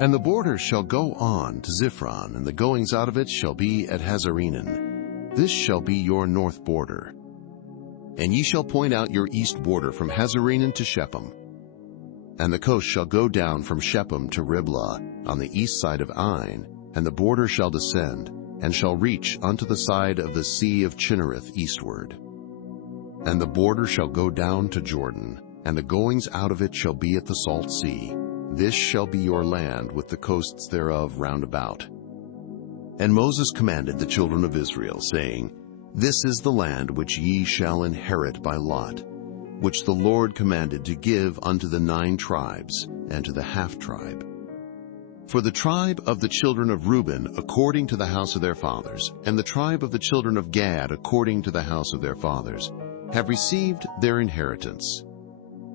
And the border shall go on to Ziphron, and the goings out of it shall be at Hazarenan. This shall be your north border. And ye shall point out your east border from Hazarenan to Shechem. And the coast shall go down from Shechem to Riblah on the east side of Ain, and the border shall descend, and shall reach unto the side of the sea of Chinnereth eastward. And the border shall go down to Jordan, and the goings out of it shall be at the salt sea. This shall be your land with the coasts thereof round about. And Moses commanded the children of Israel, saying, This is the land which ye shall inherit by lot, which the Lord commanded to give unto the 9 tribes, and to the half-tribe. For the tribe of the children of Reuben according to the house of their fathers, and the tribe of the children of Gad according to the house of their fathers, have received their inheritance.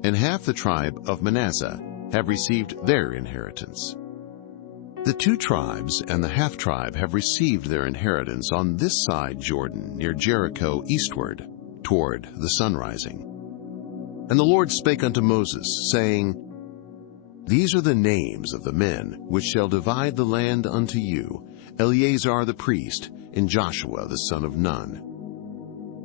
And half the tribe of Manasseh have received their inheritance. The 2 tribes and the half-tribe have received their inheritance on this side Jordan, near Jericho eastward, toward the sunrising. And the Lord spake unto Moses, saying, These are the names of the men which shall divide the land unto you, Eleazar the priest, and Joshua the son of Nun.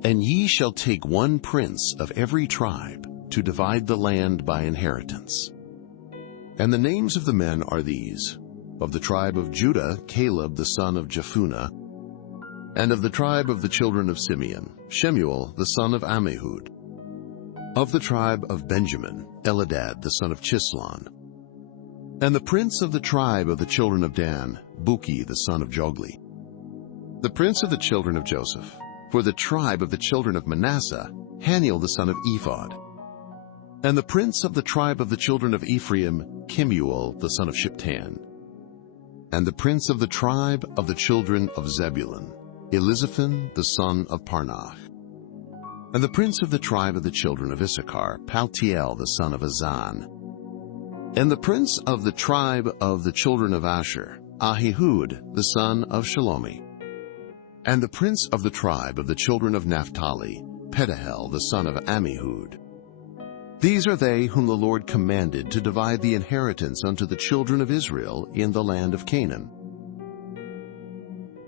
And ye shall take 1 prince of every tribe to divide the land by inheritance. And the names of the men are these: of the tribe of Judah, Caleb the son of Jephunneh; and of the tribe of the children of Simeon, Shemuel the son of Ammihud; of the tribe of Benjamin, Eladad the son of Chislon; and the prince of the tribe of the children of Dan, Buki the son of Jogli; the prince of the children of Joseph, for the tribe of the children of Manasseh, Haniel the son of Ephod; and the prince of the tribe of the children of Ephraim, Kemuel the son of Shiptan; and the prince of the tribe of the children of Zebulun, Elizaphan the son of Parnach. And the prince of the tribe of the children of Issachar, Paltiel the son of Azan. And the prince of the tribe of the children of Asher, Ahihud the son of Shalomi. And the prince of the tribe of the children of Naphtali, Pedahel the son of Ammihud. These are they whom the Lord commanded to divide the inheritance unto the children of Israel in the land of Canaan.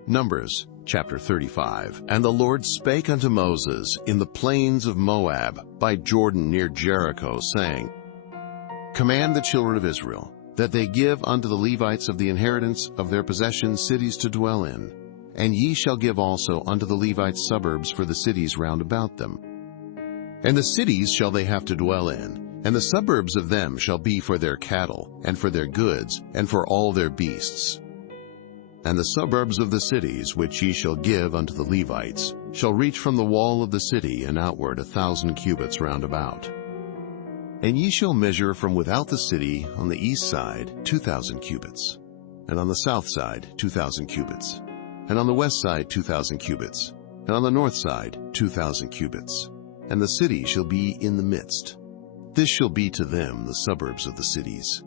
Numbers chapter 35. And the Lord spake unto Moses in the plains of Moab by Jordan near Jericho, saying, Command the children of Israel, that they give unto the Levites of the inheritance of their possession cities to dwell in, and ye shall give also unto the Levites suburbs for the cities round about them. And the cities shall they have to dwell in, and the suburbs of them shall be for their cattle, and for their goods, and for all their beasts. And the suburbs of the cities which ye shall give unto the Levites shall reach from the wall of the city and outward 1,000 cubits round about. And ye shall measure from without the city on the east side 2,000 cubits, and on the south side 2,000 cubits, and on the west side 2,000 cubits, and on the north side 2,000 cubits. And the city shall be in the midst. This shall be to them the suburbs of the cities.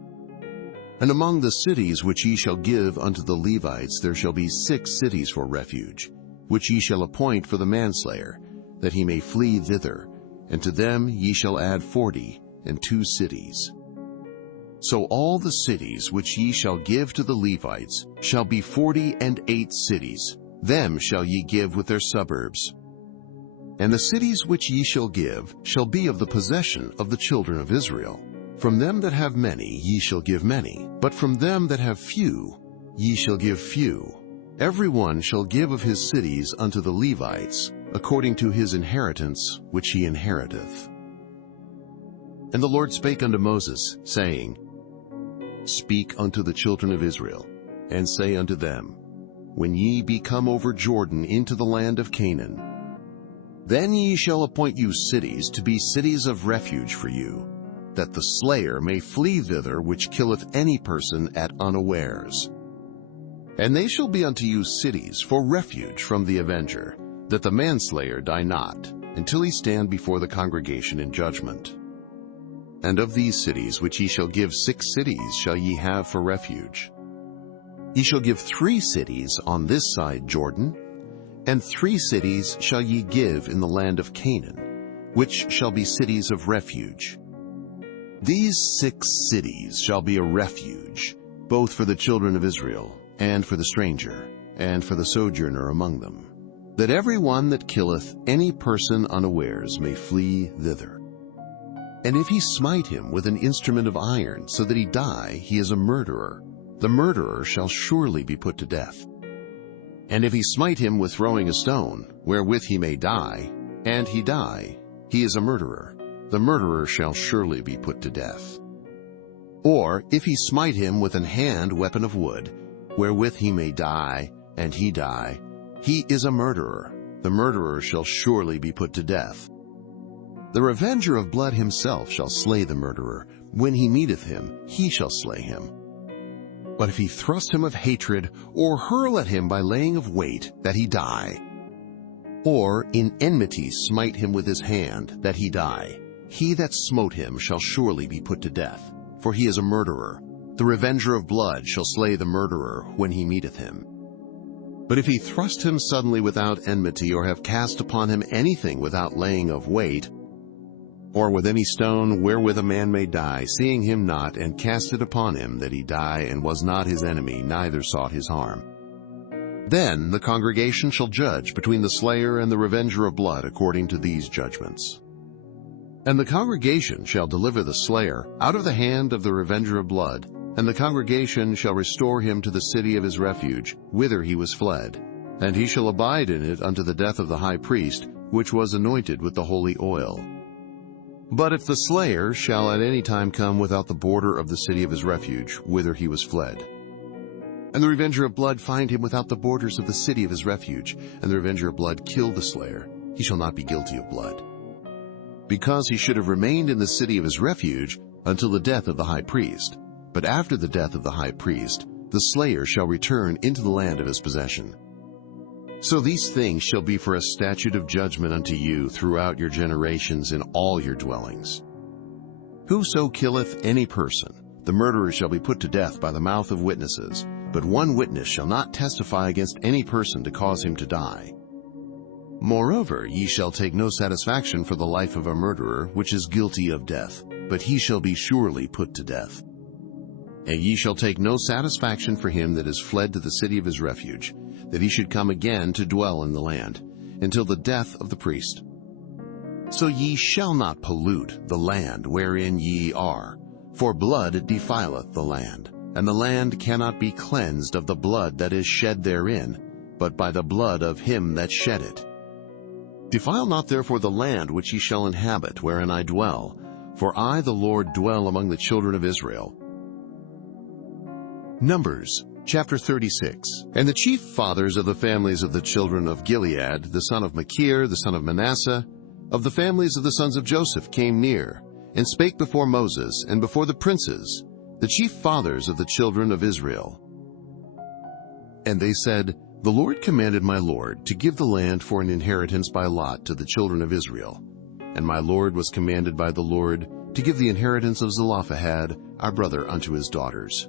And among the cities which ye shall give unto the Levites there shall be 6 cities for refuge, which ye shall appoint for the manslayer, that he may flee thither, and to them ye shall add 42 cities. So all the cities which ye shall give to the Levites shall be 48 cities. Them shall ye give with their suburbs. And the cities which ye shall give shall be of the possession of the children of Israel. From them that have many ye shall give many, but from them that have few ye shall give few. Every one shall give of his cities unto the Levites, according to his inheritance which he inheriteth. And the Lord spake unto Moses, saying, Speak unto the children of Israel, and say unto them, When ye be come over Jordan into the land of Canaan, then ye shall appoint you cities to be cities of refuge for you, that the slayer may flee thither which killeth any person at unawares. And they shall be unto you cities for refuge from the avenger, that the manslayer die not, until he stand before the congregation in judgment. And of these cities which ye shall give 6 cities shall ye have for refuge. Ye shall give 3 cities on this side Jordan, and 3 cities shall ye give in the land of Canaan, which shall be cities of refuge. These 6 cities shall be a refuge, both for the children of Israel, and for the stranger, and for the sojourner among them, that every one that killeth any person unawares may flee thither. And if he smite him with an instrument of iron, so that he die, he is a murderer. The murderer shall surely be put to death. And if he smite him with throwing a stone, wherewith he may die, and he die, he is a murderer. The murderer shall surely be put to death. Or if he smite him with an hand weapon of wood, wherewith he may die, and he die, he is a murderer. The murderer shall surely be put to death. The revenger of blood himself shall slay the murderer. When he meeteth him, he shall slay him. But if he thrust him of hatred, or hurl at him by laying of weight, that he die, or in enmity smite him with his hand, that he die, he that smote him shall surely be put to death, for he is a murderer. The revenger of blood shall slay the murderer when he meeteth him. But if he thrust him suddenly without enmity, or have cast upon him anything without laying of weight, or with any stone wherewith a man may die, seeing him not, and cast it upon him that he die, and was not his enemy, neither sought his harm, then the congregation shall judge between the slayer and the revenger of blood according to these judgments. And the congregation shall deliver the slayer out of the hand of the revenger of blood, and the congregation shall restore him to the city of his refuge, whither he was fled, and he shall abide in it unto the death of the high priest, which was anointed with the holy oil. But if the slayer shall at any time come without the border of the city of his refuge, whither he was fled, and the revenger of blood find him without the borders of the city of his refuge, and the revenger of blood kill the slayer, he shall not be guilty of blood, because he should have remained in the city of his refuge until the death of the high priest. But after the death of the high priest, the slayer shall return into the land of his possession. So these things shall be for a statute of judgment unto you throughout your generations in all your dwellings. Whoso killeth any person, the murderer shall be put to death by the mouth of witnesses, but one witness shall not testify against any person to cause him to die. Moreover, ye shall take no satisfaction for the life of a murderer, which is guilty of death, but he shall be surely put to death. And ye shall take no satisfaction for him that is fled to the city of his refuge, that he should come again to dwell in the land, until the death of the priest. So ye shall not pollute the land wherein ye are, for blood defileth the land, and the land cannot be cleansed of the blood that is shed therein, but by the blood of him that shed it. Defile not therefore the land which ye shall inhabit, wherein I dwell, for I the Lord dwell among the children of Israel. Numbers chapter 36. And the chief fathers of the families of the children of Gilead, the son of Machir, the son of Manasseh, of the families of the sons of Joseph, came near, and spake before Moses, and before the princes, the chief fathers of the children of Israel. And they said, The Lord commanded my Lord to give the land for an inheritance by lot to the children of Israel. And my Lord was commanded by the Lord to give the inheritance of Zelophehad, our brother, unto his daughters.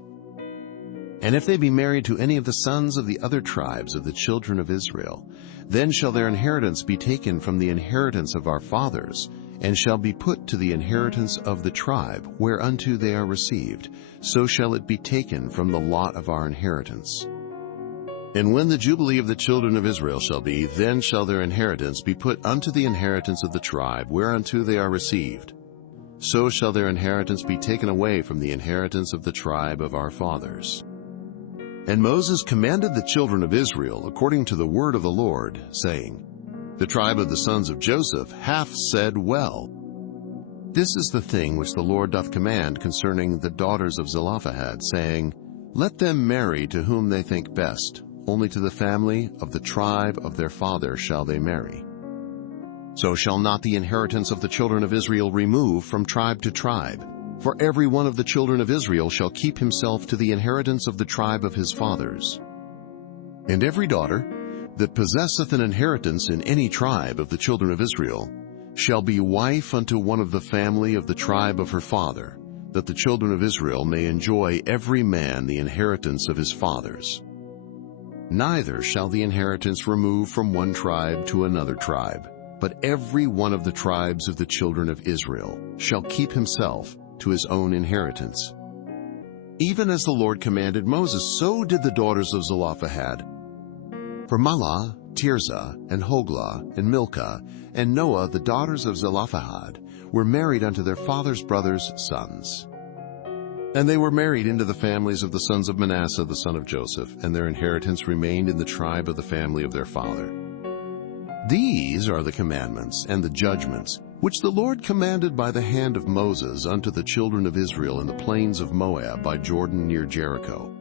And if they be married to any of the sons of the other tribes of the children of Israel, then shall their inheritance be taken from the inheritance of our fathers, and shall be put to the inheritance of the tribe whereunto they are received. So shall it be taken from the lot of our inheritance. And when the jubilee of the children of Israel shall be, then shall their inheritance be put unto the inheritance of the tribe whereunto they are received. So shall their inheritance be taken away from the inheritance of the tribe of our fathers. And Moses commanded the children of Israel according to the word of the Lord, saying, The tribe of the sons of Joseph hath said well. This is the thing which the Lord doth command concerning the daughters of Zelophehad, saying, Let them marry to whom they think best, only to the family of the tribe of their father shall they marry. So shall not the inheritance of the children of Israel remove from tribe to tribe, for every one of the children of Israel shall keep himself to the inheritance of the tribe of his fathers. And every daughter that possesseth an inheritance in any tribe of the children of Israel shall be wife unto one of the family of the tribe of her father, that the children of Israel may enjoy every man the inheritance of his fathers. Neither shall the inheritance remove from one tribe to another tribe, but every one of the tribes of the children of Israel shall keep himself to his own inheritance. Even as the Lord commanded Moses, so did the daughters of Zelophehad. For Mahlah, Tirzah, and Hoglah, and Milcah, and Noah, the daughters of Zelophehad, were married unto their father's brothers' sons. And they were married into the families of the sons of Manasseh, the son of Joseph, and their inheritance remained in the tribe of the family of their father. These are the commandments and the judgments which the Lord commanded by the hand of Moses unto the children of Israel in the plains of Moab by Jordan near Jericho,